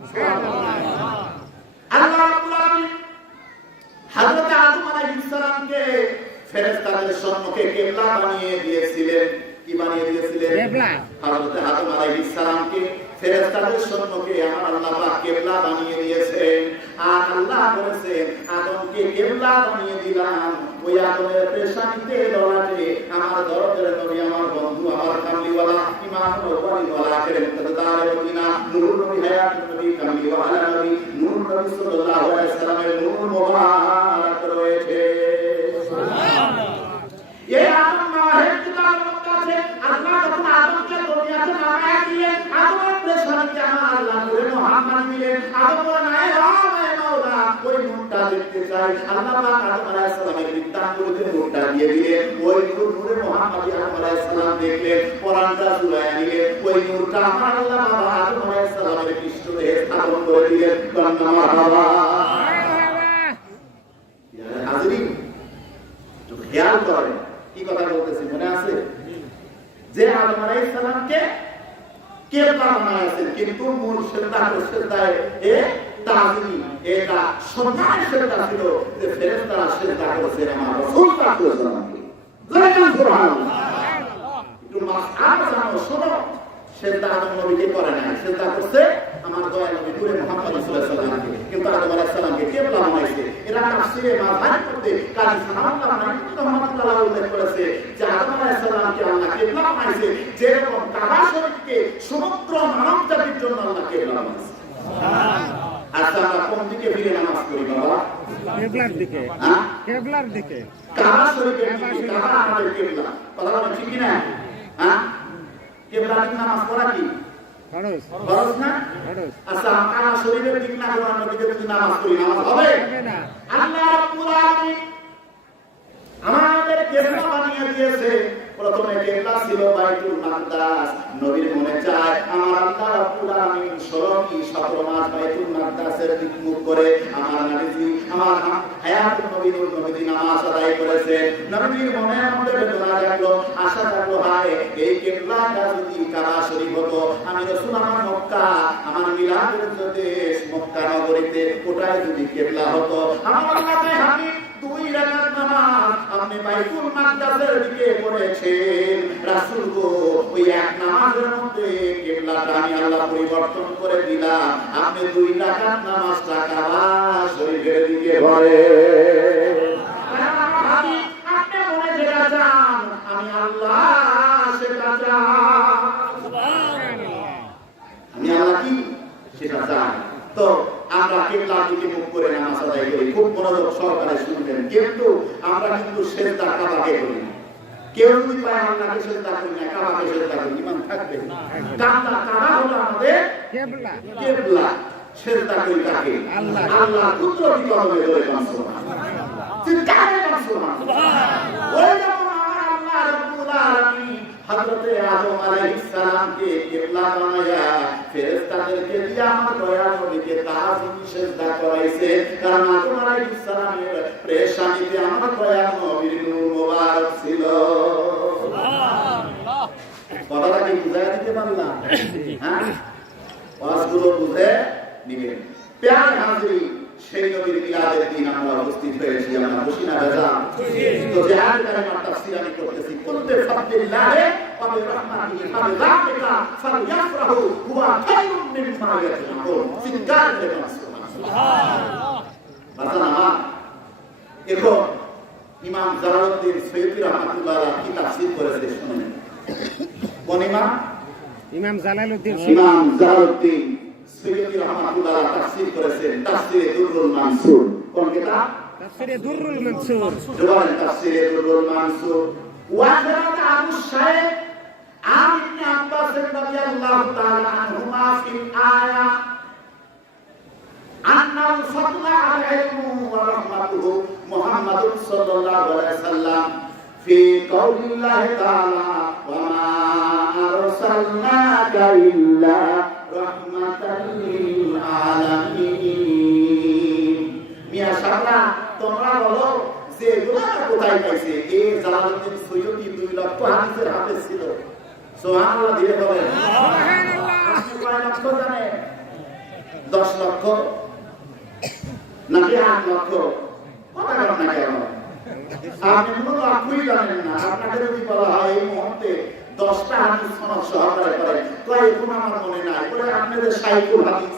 সুবহানাল্লাহ। আল্লাহ রাব্বুল আলামিন হযরত আদম আলাইহিস সালামকে ফেরেশতাদের সম্মুখে কিবলা বানিয়ে দিয়েছিলেন। কি বানিয়ে দিয়েছিলেন? কিবলা। হযরত আদম আলাইহিস সালামকে ফেরেশতাদের সম্মুখে আমার আল্লাহ পাক কিবলা বানিয়ে দিয়েছেন। আর আল্লাহ বলেছেন আদমকে কিবলা বানিয়ে দিলাম ওই আদমের পেশানিতে লড়াতে আমার দরদের নবী আমার বন্ধু আমার কামলিওয়ালা ইমাম ওয়ালিওয়ালা আখের মুক্তাদার মদিনা নূর নবী হায়াতুন নবী কামলিওয়ালা নবী নূর নবী সাল্লাল্লাহু আলাইহি সাল্লামের নূর মুবারক রয়েছে। সুবহানাল্লাহ। এই আদম মাহের কিতাব কাছে আল্লাহ যখন আদমকে দুনিয়াতে নামায় দিয়ে আদমের পেশানিতে আমার আল্লাহ নূরে মুহাম্মদ দিলেন। আদম বলেন আয় মাওলা ওই নূরটা দেখতে চাই। আল্লাহ পাক আদম আলাইহিস সালামের বৃত্তাঙ্গুলিতে নূরটা দিয়ে দিলেন। ওই নূরে মুহাম্মদ আদম আলাইহিস সালাম দেখলেন, কোরআনটা চুলায় নিলেন। ওই নূরটা আমার আল্লাহ বাবা আদম আলাইহিস সালামের পৃষ্ঠদেহে স্থাপন করে দিলেন। কন্যা মারহাবা। হাজিরিন একটু খেয়াল করেন কি কথা বলতেছি মনে আছে? যে আদম আলাইহিস সালামকে কিবলা বানাইছেন কিন্তু মূল সেজদায় তাজিম এটা সম্মান সেজদা ছিল যে ফেরেশতারা সেজদা করেছেন আমার রাসূল সাল্লাল্লাহু আলাইহি ওয়াসাল্লামকে। জোরে সুবহানাল্লাহ। একটু মাসআলা জানো শোনো, সেজদা আদম নবীকে করে নাই, সেজদা করছে আমার দয়াল নবী নূরে মুহাম্মদ সাল্লাল্লাহু আলাইহি ওয়াসাল্লামকে। কিন্তু আদম আলাইহিস সালামকে কিবলা বানাইছে। এরা তাফসীরে মাযহাব করতে কাজী সানাউল্লাহ রাহমাতুল্লাহ উল্লেখ করেছে যে আদম আলাইহিস সালামকে আল্লাহ কিবলা বানাইছে যেরকম কাবা শরীফকে সমগ্র মানব জাতির জন্য আল্লাহ কিবলা বানাইছে। সুবহানাল্লাহ। আচ্ছা আমরা কোন দিকে ফিরে নামাজ পড়ি বাবা? কিবলার দিকে। কিবলার দিকে। কাবা শরীফের দিকে, কাবা আমাদের কিবলা। কথা বলেন ঠিক কি না? কিবলার দিকে নামাজ পড়া কি ফরজ? ফরজ না? ফরজ। আচ্ছা কাবা শরীফের দিকে না কোরআন নবীকে যদি নামাজ পড়ি নামাজ হবে? হবে না। আল্লাহ রাব্বুল আলামিন আমাদের কিবলা বানিয়ে দিয়েছে। প্রথমে কিবলা ছিল বাইতুল মাকদাস। নবীর মনে চায় আমার আল্লাহ রাব্বুল আলামিন 17 মাস বাইতুল মাকদাসের দিক মুখ করে আমার নবীজি আমার হায়াতুন নবী নূর নবী নামাজ আদায় করেছে। নবীর মনের মধ্যে বেদনা জাগলো, আশা জাগলো, হায় এই কিবলাটা যদি কাবা শরীফ হতো, আমি রাসূল আমার মক্কা আমার মিলাদের দেশ মক্কা নগরীতে ওটাই যদি কিবলা হতো, আমার আল্লাহকে আমি 2 রাকাত নামাজ আপনি বাইতুল মাকদাসের দিকে পড়েছেন। রাসূল গো ওই এক নামাজের মধ্যে কিবলাটা আমি আল্লাহ পরিবর্তন করে দিলাম। আপনি 2 রাকাত নামাজটা কাবা শরীফের দিকে পড়েন। আপনি মনে যেটা চান আমি আল্লাহ সেটা চাই। সুবহানাল্লাহ। আমি আল্লাহ কি সেটা চাই। তো আমরা কিবলার দিকে মুখ করে নামাজ আদায় করি। খুব মনোযোগ সহকারে শুনবেন। কিন্তু আমরা কিন্তু সেজদা কাবাকে করি না। কেউ যদি পায় আল্লাহকে সেজদা করি না, কাবাকে সেজদা করি, ঈমান থাকবে? কাবা হলো আমাদের কিবলা। কিবলা। সেজদা করি কাকে? আল্লাহ। আল্লাহ কুদরতি কদমে ধরে সুবহানাল্লাহ। চিৎকারে সুবহানাল্লাহ। ওই যেমন আমার আল্লাহ রাব্বুল আলামিন হযরতে আদম আলাইহিস সালামকে কিবলা বানায়া ফেরেশতাদেরকে দিয়ে আমার দয়াল নবীকে তাজিম সেজদা করাইছে। কারণ আদম আলাইহিস সালামের পেশানিতে আমার দয়াল নবীর নূর মুবারক ছিল। সুবহানাল্লাহ। কথাটা কি বুঝায় দিতে পারলাম? হ্যাঁ, ওয়াজগুলো বুঝে নিবেন। প্যার হাজিরি সেই নবীর মিলাদের দিন আমরা উপস্থিত হয়েছি। আমরা খুশি না বেজা? তো যে আয়াতের তাফসীর আমি করতেছি, কুল্লে ফাদলিল্লাহি ওয়া বিরহমাতিহি ফাবিযালিকা ফালইফরাহু হুয়া খায়রুম মিম্মা ইয়াজমাউন। চিৎকার করে সুবহানাল্লাহ। বাজানা এখন ইমাম জালালউদ্দিন সৈয়দী রাহমাতুল্লাহ আলাইহি কি তাফসীর করেছে শুনুন। কোন ইমাম? ইমাম জালালউদ্দিন। ইমাম জালালউদ্দিন সৈয়দী রাহমাতুল্লাহ তাফসীর করেছেন তাফসীরে দুররুল মানসুর। কোন কিতাব? তাফসীরে দুররুল মানসুর। জবান তাফসীরে দুররুল মানসুর। ওয়াজারাত আবু শাইখ আন ইবনে আব্বাস রাদিয়াল্লাহু তাআলা আনহুমা ফিল আয়া আন্নাল ফাদলা আল ইলমু ওয়া রাহমাতুহু মুহাম্মাদুন সাল্লাল্লাহু আলাইহি ওয়াসাল্লাম ফি কাউলিল্লাহি তাআলা ওয়া মা আরসালনাকা ইল্লা রাহমাতাল লিল আলামিন। মিয়া সাহেবরা তোমরা বলো যে এগুলোটা কোথায় পাইছে? এই জালালউদ্দিন সৈয়দী 2 লক্ষ হাদিসের হাফেজ ছিল। সুবহানাল্লাহ দিয়ে বলেন সুবহানাল্লাহ। আপনি কয় লক্ষ জানেন? 10 লক্ষ নাকি 8 লক্ষ? কথা বলেন না কেন? আপনি কোনো লক্ষই জানেন না। আপনাকে যদি বলা হয় এই মুহূর্তে 10টা হাদিস সনদ সহকারে করে কয় কোন আমার মনে নাই বলে আপনাদের সাইকুল হাদিস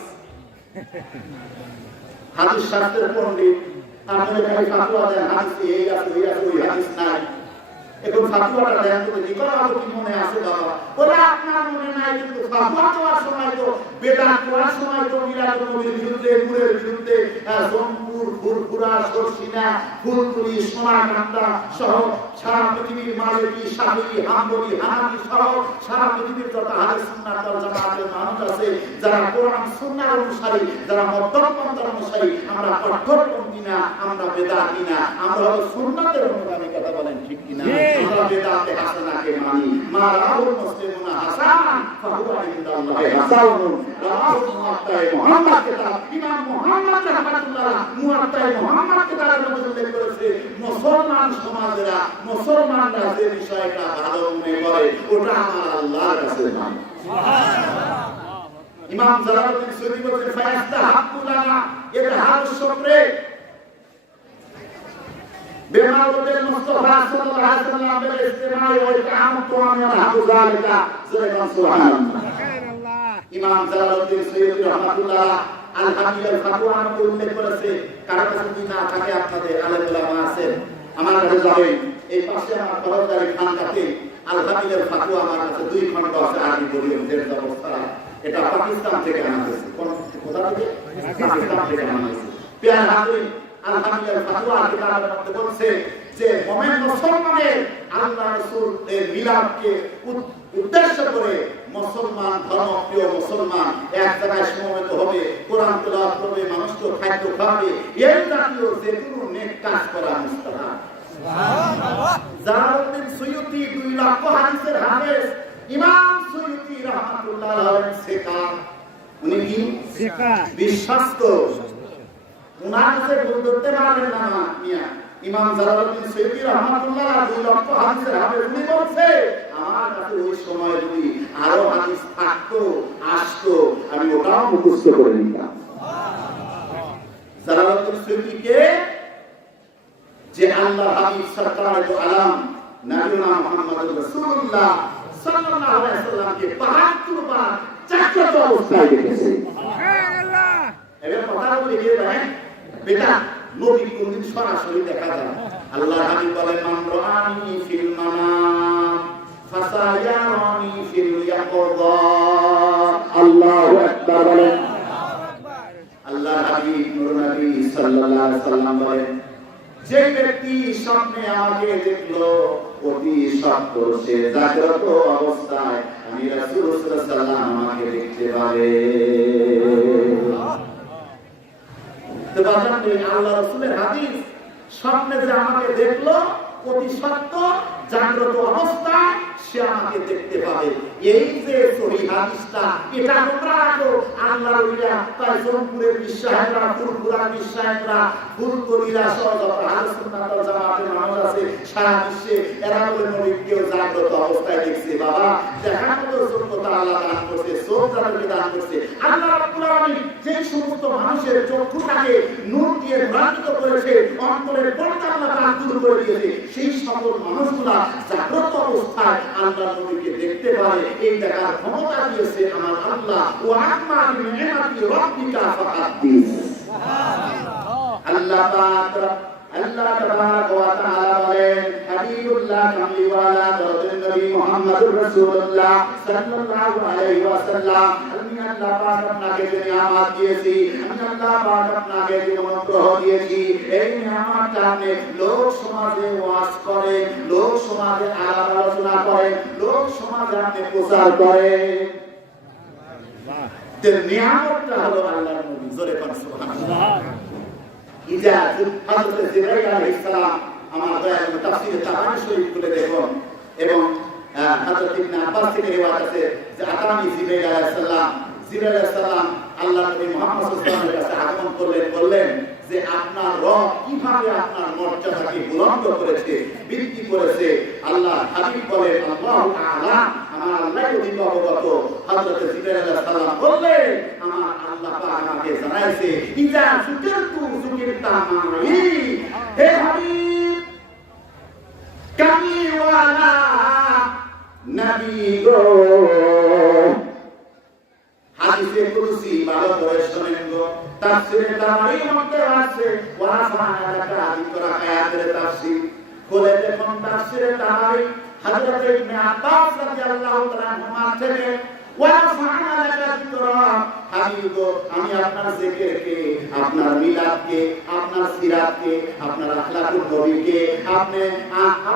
হাদিস শাস্ত্রের পণ্ডিত আপনাদের ভাই ফাতোয়া দেন হাদিস এই আছে ওই হাদিস নাই এখন ফাতোয়াটা দেন তো কি করা কি মনে আছে বাবা বলে আপনার মনে নাই কিন্তু ফাতোয়া দেওয়ার সময় তো বেদাত করার সময় তো মিলাদ নবীর বিরুদ্ধে নূরের বিরুদ্ধে জমপুর ফুরফুরা সরসিনা ফুলতুলি সোনাকান্দা সহ সারা পৃথিবীর মালিকি শাফি হাম্বলি হানাফি সহ সারা পৃথিবীর যত আহলে সুন্নাত ওয়াল জামাতের মানুষ আছে যারা কোরআন সুন্নাহর অনুসারী যারা মধ্যপন্থার অনুসারী আমরা কঠোরপন্থী না আমরা বেদাতি না আমরা হলো সুন্নাতের অনুগামী কথা বলেন ঠিক কি না আমরা বেদাতে হাসানাকে মানি মা রাহুল মুসলিমুনা হাসান ফাহুয়া ইনদাল্লাহি হাসানুন রাহুল মুআত্তাই মুহাম্মদ কিতাব ইমাম মুহাম্মদ রাহমাতুল্লাহ মুআত্তাই মুহাম্মদ কিতাবের মধ্যে উল্লেখ করেছে মুসলমান সমাজেরা মুসলমানরা যে বিষয়টা ভালো মনে করে ওটা আমার আল্লাহর কাছে ভালো সুবহানাল্লাহ ইমাম জালালউদ্দিন সুয়ুতী বলেছেন ফায়াস্তাহাব্বু লানা ইরহামুশ শুকরে বেমালুদের মুস্তাফা সাল্লাল্লাহু আলাইহি ওয়াসাল্লাম এর ইস্তেমাই ওয়া ইকামতু ওয়া হাদু যালিকা সুবহানাল্লাহ ইমাম জালালউদ্দিন সুয়ুতী রাহমাতুল্লাহ আল হামিদ আল ফাতওয়ার মধ্যে উল্লেখ করেছে কারো কাছে যদি না থাকে আপনাদের আলেম উলামা আছেন আমার কাছে যাবেন এই পাশে আমার বড়দারি খানকাতে আল হামিদ আল ফাতওয়া আমার কাছে 2 খন্ড আছে আরবি বলিও এর অবস্থা এটা পাকিস্তান থেকে আনা হয়েছে কোথা থেকে পাকিস্তান থেকে আনা হয়েছে প্রিয় হাজির আল হামিদ আল ফাতওয়া কিতাবের মধ্যে বলছে যে মুমিন মুসলমানের আল্লাহ রাসূল এর মিলাদকে উদ্দেশ্য করে মুসলমান ধর্মপ্রিয় মুসলমান এক জায়গায় সমবেত হবে কোরআন তেলাওয়াত করবে মানুষকে খাদ্য খাওয়াবে এই জাতীয় যে কোনো নেক কাজ করা মুস্তাহাব সুবহানাল্লাহ জালালউদ্দিন সুয়ুতী 2 লক্ষ হাদিসের হাফেজ ইমাম সুয়ুতী রাহমাতুল্লাহ আলাইহি সিকা উনি কি সিকা বিশ্বস্ত উনার কাছে ভুল ধরতে পারবেন না মিয়া ইমাম জালালউদ্দিন সুয়ুতী রাহমাতুল্লাহ 2 লক্ষ হাদিসের হাফেজ উনি বলছে আমার কাছে ওই সময় যদি আরো হাদিস থাকতো আসতো আমি ওটাও মুখস্থ করে নিতাম সুবহানাল্লাহ জালালউদ্দিন সুয়ুতী কে যে আল্লাহ হাবিব সরকারে দো আলম নবীনা মুহাম্মদুর রাসূলুল্লাহ সাল্লাল্লাহু আলাইহি ওয়াসাল্লামকে 72 বার জাগ্রত অবস্থায় দেখেছে সুবহানাল্লাহ এবার কথা বলি যে ভাই বেটা নবী কোনদিন সরাসরি দেখা যায় আল্লাহ হাবিব বলেন মান রাআনি ফিল মানাম ফাসায়ারানি ফিল ইয়াকযা আল্লাহু আকবার বলেন আল্লাহ হাবিব নূর নবী সাল্লাল্লাহু আলাইহি ওয়াসাল্লাম বলেন যে ব্যক্তি স্বপ্নে আমাকে দেখলো অতি সত্য সে জাগ্রত অবস্থায় আমি রাসূল সাল্লাল্লাহু আলাইহি ওয়াসাল্লাম আমাকে দেখতে পাবে তো বাজান আল্লাহ রাসূলের হাদিস স্বপ্নে যে আমাকে দেখলো অতি সত্য জাগ্রত অবস্থায় সে আমাকে দেখতে পাবে এই যে সহিহ হাদিসটা এটা তোমরা রাখো আল্লাহর ওলিয়া তাই জমপুরের বিশ্বাসরা ফুরফুরা বিশ্বাসরা ফুলতলিরা সহ যত আহলে সুন্নাত ওয়াল জামাতের মানুষ আছে সারা বিশ্বে এরা বলে নবীকেও জাগ্রত অবস্থায় দেখছে বাবা দেখার মতো যোগ্যতা আল্লাহ দান করছে চোখ যাদেরকে দান করছে আল্লাহ রাব্বুল আলামিন যে সমস্ত মানুষের চক্ষুটাকে নূর দিয়ে নূরান্বিত করেছে অন্তরের পর্দা আল্লাহ তাআলা দূর করে দিয়েছে সেই সকল মানুষগুলা জাগ্রত অবস্থায় আল্লাহ নবীকে দেখতে পারে এই দেখার ক্ষমতা দিয়েছে আমার আল্লাহ ওয়া আম্মা বিনিআমাতি রাব্বিকা ফাহাদ্দিস সুবহানাল্লাহ আল্লাহ পাক আল্লাহ তাবারাক ওয়া তাআলা বলেন হাবিবুল্লাহ কামলিওয়ালা দরুদ নবী মুহাম্মদুর রাসূলুল্লাহ সাল্লাল্লাহু আলাইহি ওয়াসাল্লাম আমি আল্লাহ পাক আপনাকে যে নিয়ামত দিয়েছি আমি আল্লাহ পাক আপনাকে যে অনুগ্রহ দিয়েছি এই নিয়ামতটা আপনি লোক সমাজে ওয়াজ করেন লোক সমাজে আলাপ আলোচনা করেন লোক সমাজে আপনি প্রচার করেন যে নিয়ামতটা হলো আল্লাহর নবী জোরে কোন সুবহানাল্লাহ ইজা হযরত জিবরাইল আলাইহিস সালাম আমার দয়াল তাফসীরে তাবারী শরীফ খুলে দেখুন এবং হযরত ইবনে আব্বাস থেকে রিওয়ায়াত আছে যে আতানি জিবরাইল আলাইহিস সালাম আল্লাহ নবী মুহাম্মদ সাল্লাল্লাহু আলাইহি ওয়াসাল্লামের কাছে আগমন করলেন বললেন যে আপনার রব কিভাবে আপনার মর্যাদাকে বুলন্দ করেছে বৃদ্ধি করেছে আল্লাহ হাবিব বলেন আল্লাহু তাআলা আমার আল্লাহ অধিক অবগত হযরত জিবরাইল আলাইহিস সালাম বললেন আমার আল্লাহ পাক আমাকে জানাইছে ইজা যুকিরতু যুকিরতা মাই হে হাবিব কামিওয়ালা নবী হাজির করা আয়াতের তাফসীর বলে দেখুন তাফসীরে তাবারি হযরত ইবনে আব্বাস রাদিয়াল্লাহু তাআলা আনহুমা থেকে ওয়াফা'না লাকা যিকরা হাবিব আমি আপনার জিকিরকে আপনার মিলাদকে আপনার সিরাতকে আপনার আখলাকুল নবীকে আপনি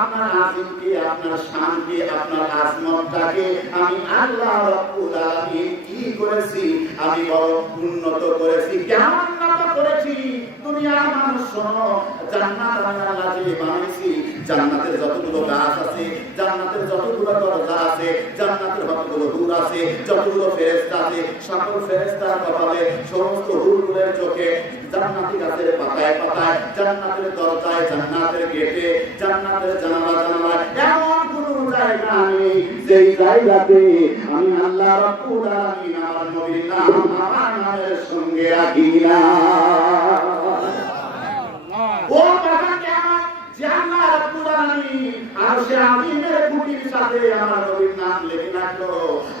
আপনার আজিমকে আপনার শানকে আপনার আজমতটাকে আমি আল্লাহ রাব্বুল আলামিন কি করেছি আমি বড় উন্নত করেছি কেমন উন্নত করেছি দুনিয়ার মানুষ শোনো জান্নাত আমি আল্লাহ যে বানাইছি জান্নাতের যতগুলো গাছ আছে জান্নাতের যতগুলো দরজা আছে জান্নাতের যতগুলো হুর আছে যতগুলো ফেরেশতা আছে সকল ফেরেশতার কপালে সমস্ত হুরগুলোর চোখে জান্নাতি গাছের পাতায় পাতায় জান্নাতের দরজায় জান্নাতের গেটে জান্নাতের জানালায় এমন কোন জায়গা নেই যেই জায়গাতে আমি আল্লাহ রাব্বুল আলামিন আমার নবীর নাম আমার নামের সঙ্গে রাখি না ও বাবা কেমন যে আল্লাহ রাব্বুল আলামিন আরশে আযীমের কুটির সাথে আমার নবীর নাম লিখে রাখলো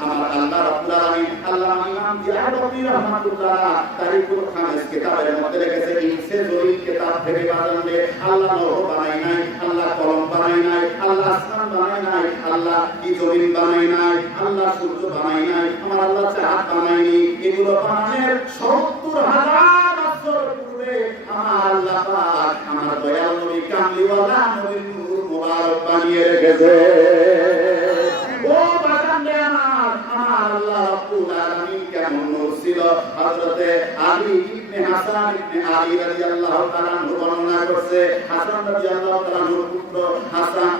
আমার আল্লাহ রাব্বুল আলামিন আল্লাহ ইমাম জিয়ারতি রাহমাতুল্লাহ তারিকুল খামিস কিতাবের মধ্যে লিখেছে ইনসে জলিল কিতাব থেকে বানালে আল্লাহ লৌহ বানাই নাই আল্লাহ কলম বানাই নাই আল্লাহ আসমান বানাই নাই আল্লাহ কি জমিন বানাই নাই আল্লাহ সূর্য বানাই নাই আমার আল্লাহ চাঁদ বানাইনি এগুলো বানানোর ৭০,০০০ বছর পূর্বে আমার আল্লাহ পাক আমার দয়াল নবী কামলিওয়ালা নবীর নূর মুবারক বানিয়ে রেখেছে ও বাজানরে আমার আল্লাহ রাব্বুল আলামিন কেমন নূর ছিল হযরতে আলী ইবনে হাসান ইবনে আলী রাদিয়াল্লাহু তাআলা আনহু বর্ণনা করছে হাসান রাদিয়াল্লাহু তাআলা আনহুর পুত্র হাসান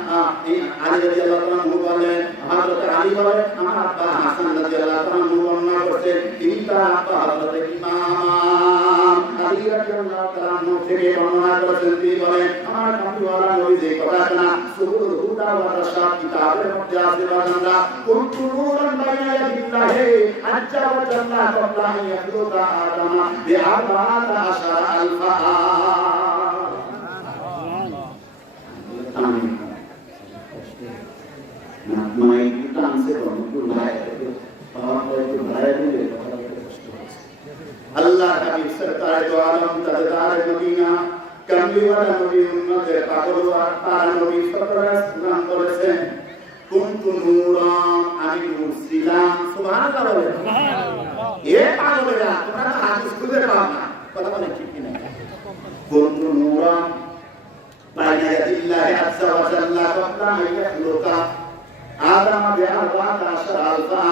আলী রাদিয়াল্লাহু তাআলা আনহু বলেন হযরতে আলী বলেন আমার আব্বা হাসান রাদিয়াল্লাহু তাআলা আনহু বর্ণনা করছে তিনি তার আব্বা হযরতে ইমাম আলী রাদিয়াল্লাহু তাআলা আনহু থেকে বর্ণনা করেছেন তিনি বলেন আমার কামলিওয়ালা নবী যে কথাটা সুবুল হুদা ওয়া রাশাদ কিতাবের মধ্যে আছে বাজানরা কুনতু নূরান বাইনা ইয়াদিল্লাহি আজ্জা ওয়া জাল্লা ক্বাবলা আন ইয়াখলুকা আদামা বিআরবাআতা আশারা আলফা আমিন না মাই টানছে কোন ভাই আল্লাহ হাবিব সরকার দো আলম তাজদার মদিনা কামলিওয়ালা নবী উম্মতের পাগলওয়ার তার নবী সাল্লাল্লাহু বলেছেন কুনতু নূরান আমি নূর ছিলাম সুবহানাল্লাহ বলে এ পাগলেরা তোমরা হাদিস খুঁজে পাও না কথা বলে ঠিক কি না কুনতু নূরান বাইনা ইয়াদিল্লাহি আযজা ওয়া জাল্লা ক্বাবলা আন ইয়াখলুকা আদাম বিআরবাআতা আশারা আলফা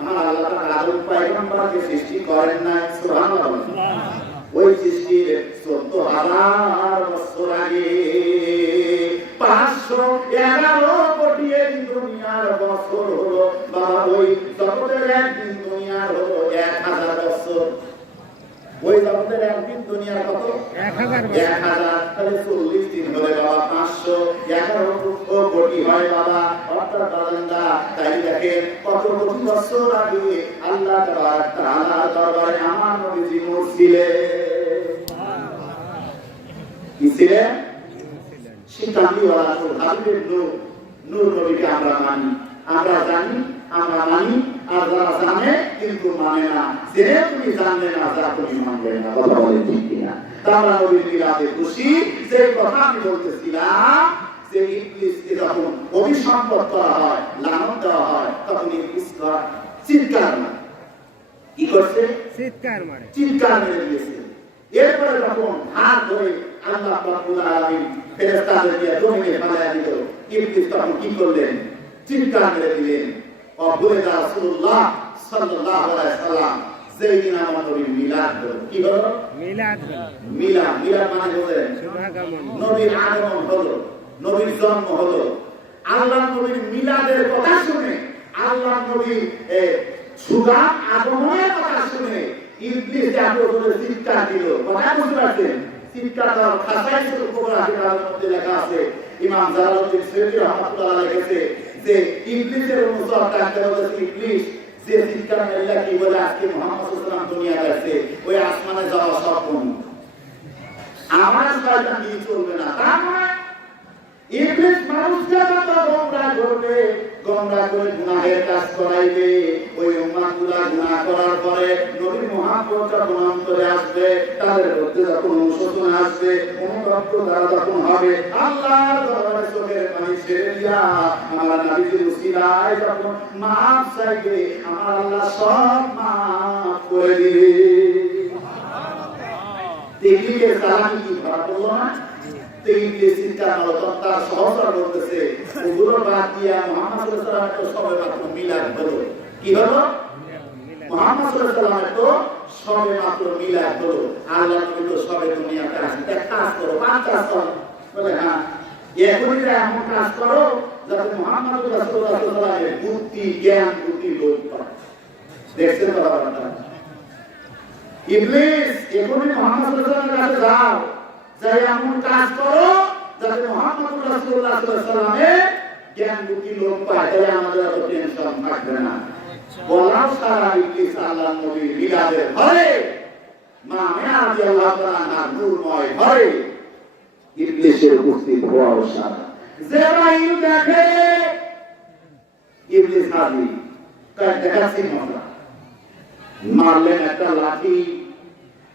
আমার আল্লাহ তাআলা আদম পয়গম্বরকে সৃষ্টি করেন না সুবহানাল্লাহ ওই সৃষ্টির ১৪,০০০ বছর আগে ৫১১ কোটি দুনিয়ার বছর হলো বাবা ওই জগতের একদিন দুনিয়ার হলো ১০০০ বছর ওই জগতের একদিন দুনিয়ার কত ১০০০ তাহলে ৪০ দিন হলে বাবা ৫১১ কোটি হয় বাবা অর্থাৎ বাজানরা তাই দেখেন কত কোটি বছর আগে আল্লাহ তাআলার দরবারে আমার নবীজি নূর ছিলেন কি ছিলেন শীতালিওয়ালা হাবিবের নূর নবীকে আমরা মানি আমরা জানি আমরা মানি আর যারা জানে কিন্তু মানে না যে তুমি জানলে না যা তুমি মানলে না কথা বলে ঠিক কিনা তারা নবীর মিলাদে খুশি যে কথা আমি বলতেছিলাম যে ইবলিসকে যখন অভিসম্পদ করা হয় লানত দেওয়া হয় তখন ইবলিস চিৎকার মারে কি করছে চিৎকার মেরে দিয়েছে এরপরে যখন হাত ধরে আল্লাহ রাব্বুল আলামিন ফেরেশতাদের দিয়ে জমিনে ফেলে দিল ইবলিস তখন কি করলেন চিৎকার মেরে দিলেন অবুরে রাসূলুল্লাহ সাল্লাল্লাহু আলাইহি সাল্লাম যেই দিন আমার নবীর মিলাদ হলো কি হলো মিলাদ মানে হলো নবীর আগমন হলো নবীর জন্ম হলো আল্লাহ নবীর মিলাদের কথা শুনে আল্লাহ নবীর সুগা আগমনের কথা শুনে ইবলিস এত জোরে চিৎকার দিল কথা বুঝতে পারছেন চিৎকার দেওয়ার খাসাইসুল কুবরা কিতাবের মধ্যে লেখা আছে ইমাম জালালউদ্দিন সুয়ুতী রাহমাতুল্লাহ লিখেছে যে ইবলিসের অনুসার ডাকতে বলেছে ইবলিস যে চিৎকার মেলা কি বলে আজকে মুহাম্মদ সাল্লাল্লাহু আলাইহি ওয়াসাল্লাম দুনিয়াতে আসছে ওই আসমানে যাওয়া সব বন্ধ আমার শয়তান দিয়ে চলবে না তার মানে ইবলিস মানুষকে যত গোমরাহ করবে গোমরাহ করে গুনাহের কাজ করাইবে। ওই উম্মাহগুলা গুনাহ করার পরে নবী মুহাম্মদ যখন অন্তরে আসবে, তাদের মধ্যে যখন অনুশোচনা আসবে, অনুতপ্ত তারা যখন হবে, আল্লাহর দরবারে চোখের পানি ছেড়ে দিয়া আমার নবীর উসিলায় যখন মাফ চাইবে, আমার আল্লাহ সব মাফ করে দিবে। দেখলিকে সালামি কি ধরা পড়লো না? তেইলে চিন্তা আলোচনা তার সহজা বলতেছে, ওগুলো বাদ দিয়া মুহাম্মদ সাল্লাল্লাহু আলাইহি ওয়াসাল্লাম তো সবে মাত্র মিলাদ হলো। কি হলো? মুহাম্মদ সাল্লাল্লাহু আলাইহি ওয়াসাল্লাম তো সবে মাত্র মিলাদ হলো। আল্লাহ নবী তো সবে দুনিয়াতে আসছে, এক কাজ করো, পাঁচ কাজ করো। বলে হ্যাঁ, এখনই এমন কাজ করো যাতে মুহাম্মদ রাসূলুল্লাহ সাল্লাল্লাহু আলাইহি ওয়াসাল্লামের বুদ্ধি, জ্ঞান, বুদ্ধি লোপ পায়। দেখছেন কথাটা? ইবলিস এখনই মুহাম্মদ সাল্লাল্লাহু আলাইহি ওয়াসাল্লামের কাছে যাও, যাই এমন কাজ করো যাতে মুহাম্মদ রাসূলুল্লাহ সাল্লাল্লাহু আলাইহি ওয়াসাল্লামের জ্ঞান বুদ্ধি লোপ পায়, তাহলে আমাদের আর টেনশন থাকবে না। বলাও সারা ইবলিস আল্লাহর নবীর মিলাদের ঘরে, মা আমিনা রাদিয়াল্লাহু তাআলা আনহার নূরময় ঘরে ইবলিসের উপস্থিত হওয়াও সারা। জিবরাইল দেখে ইবলিস হাজির, কাজ দেখাচ্ছি মজা। মারলেন একটা লাঠি,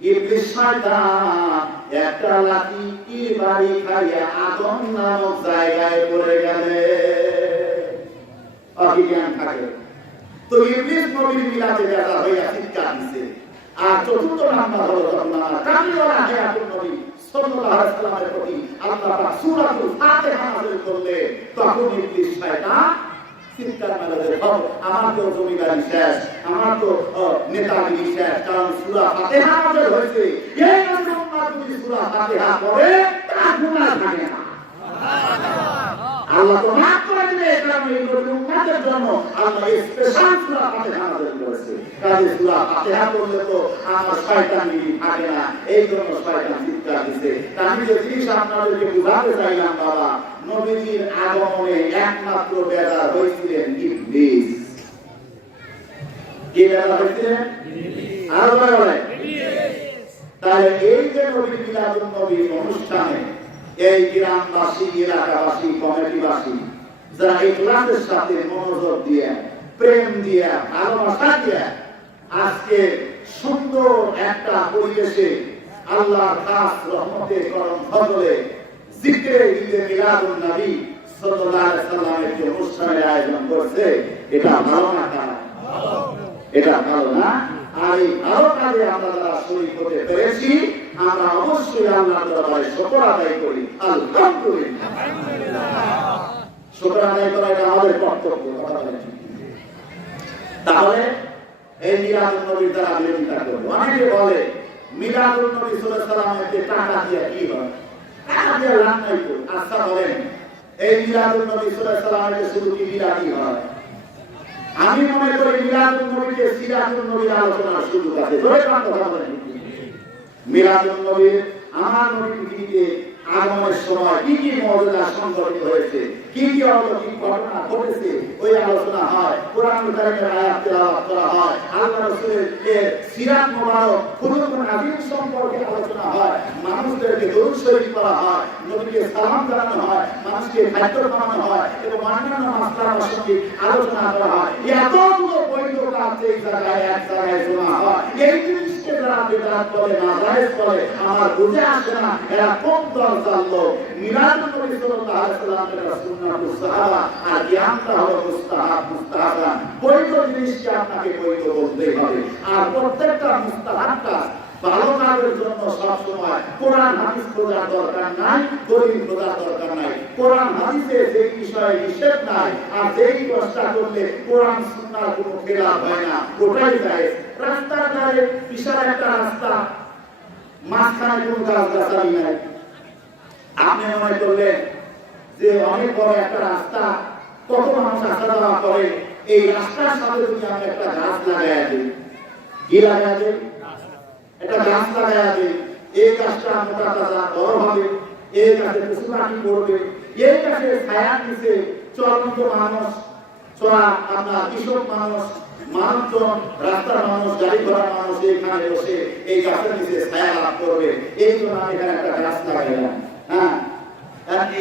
ইবলিস শয়তান একটা লাঠি কি বাড়ি খাইয়া আদম নামক জায়গায় পড়ে গেলে। অভিজ্ঞান থাকে তো ইবলিস নবীর মিলাদে বেজা হইয়া চিৎকার দিছে। আর চতুর্থ নাম্বার হলো যখন আমরা কামলিওয়ালা হায়াতুন নবী সাল্লাল্লাহু আলাইহি ওয়াসাল্লামের প্রতি আল্লাহ পাক সূরাতুল ফাতিহা নাযিল করলেন, তখন ইবলিস শয়তান চিৎকার মারলে, আমার তো জমিদারি শেষ, আমার তো নেতাগিরি শেষ, কারণ সূরা ফাতিহা নাযিল হয়েছে। এই উম্মাহ যদি সূরা ফাতিহা পড়ে তার গুনাহ থাকে না, আল্লাহ তো মাফ করে দিবে। কারণ এই উম্মাহদের জন্য আল্লাহ স্পেশাল সূরা ফাতিহা নাযিল করেছে। কাজে সূরা ফাতিহা পড়লে তো আমার শয়তানি থাকে না, এই জন্য শয়তান চিৎকার দিছে। আমি যে জিনিস আপনাদেরকে বুঝাতে চাইলাম বাবা, নবীজির আগমনে একমাত্র বেজার হয়েছিলেন ইবলিস। কে বেজার হয়েছিলেন? আরো বলে তাই এই যে নবীর মিলাদুন নবীর অনুষ্ঠানে এই গ্রামবাসী, এলাকাবাসী, কমিটিবাসী যারা ইখলাসের সাথে মনোযোগ দিয়ে, প্রেম দিয়ে, ভালোবাসা দিয়ে আজকে সুন্দর একটা পরিবেশে আল্লাহর খাস রহমতের করম ফজলে জিকিরে ঈদে মিলাদুন নবী সাল্লাল্লাহু আলাইহি ওয়াসাল্লামের যে অনুষ্ঠানের আয়োজন করছে, এটা ভালো না? এটা ভালো না? আর এই ভালো কাজে আমরা যারা শরীক হতে পেরেছি, আমরা অবশ্যই আল্লাহর দরবারে শুকর আদায় করি। আলহামদুলিল্লাহ, শুকর আদায় করা এটা আমাদের কর্তব্য। তাহলে এই মিলাদুন নবীর দ্বারা বিরোধিতা করবো। অনেকে বলে মিলাদুন নবী সাল্লাল্লাহু আলাইহি ওয়াসাল্লামের টাকা দিয়ে কি হয়? টাকা দিয়ে লাভ নাই তো। আচ্ছা বলেন, এই মিলাদুন নবী সাল্লাল্লাহু আলাইহি ওয়াসাল্লামের শুধু কি মিলাদই হয়? আমি মনে করি মিলাদুন নবীকে সিরাতুন নবীর আলোচনার সুযোগ আছে। ধরে কথা বলেন, মিলাদুন নবীর আমার নবী পৃথিবীতে আগমনের সময় কি কি মর্যাদা সংঘটিত হয়েছে, কি কি অলৌকিক ঘটনা ঘটেছে, ওই আলোচনা হয়। কোরআন কারীমের আয়াত তেলাওয়াত করা হয়। আল্লাহর রাসূলের সিরাত মোবারক খুলুকুন আযীম সম্পর্কে আলোচনা হয়। মানুষদেরকে দরুদ শরীফ করা হয়, নবীকে সালাম জানানো হয়, মানুষকে খাদ্য খাওয়ানো হয় এবং অন্যান্য মাসআলা প্রসঙ্গে আলোচনা করা হয়। এতগুলো বৈধ কাজ এই জায়গায় এক জায়গায় জমা হয়। এই জিনিসকে যারা বিদআত বলে, নাজায়েজ বলে, আমার বুঝে আসে না এরা কোন দরজার লোক। মিলাদুন নবী সাল্লাল্লাহু আলাইহি ওয়াসাল্লামের সুন্নাতুস সাহাবা আর জ্ঞানটা হলো মুস্তাহাব, মুস্তাহাব। বৈধ জিনিসকে আপনাকে বৈধ বলতেই হবে। আর প্রত্যেকটা মুস্তাহাব কাজ, ভালো কাজের জন্য সবসময় কোরআন হাদিস খোঁজার দরকার নাই, দলিল খোঁজার দরকার নাই। কোরআন হাদিসে যে বিষয়ে নিষেধ নাই আর যেই চেষ্টা করলে কোরআন সুন্নাহর কোনো খেলাফ হয় না, ওটাই জায়েজ। রাস্তার ধারে বিশাল একটা রাস্তা, মাঝখানে কোনো গাছগাছালি নাই, আপনি মনে করলেন যে অনেক বড় একটা রাস্তা, কত মানুষ আসা যাওয়া করে, এই রাস্তার সাথে যদি আমি একটা গাছ লাগাইয়া দিই, কি লাগাইয়া দিই? একটা গাছ লাগাইয়া দিই, এই গাছটা মোটা তাজা বড় হবে, এই গাছে পশু পাখি পড়বে, এই গাছে ছায়া নিচে চলন্ত মানুষ, চড়া আপনার কৃষক মানুষ, মানুষজন, রাস্তার মানুষ, গাড়ি ঘোড়ার মানুষ এইখানে বসে এই গাছের নিচে ছায়া লাভ করবে। এই জন্য আমি এখানে একটা গাছ লাগাইলাম। হ্যাঁ,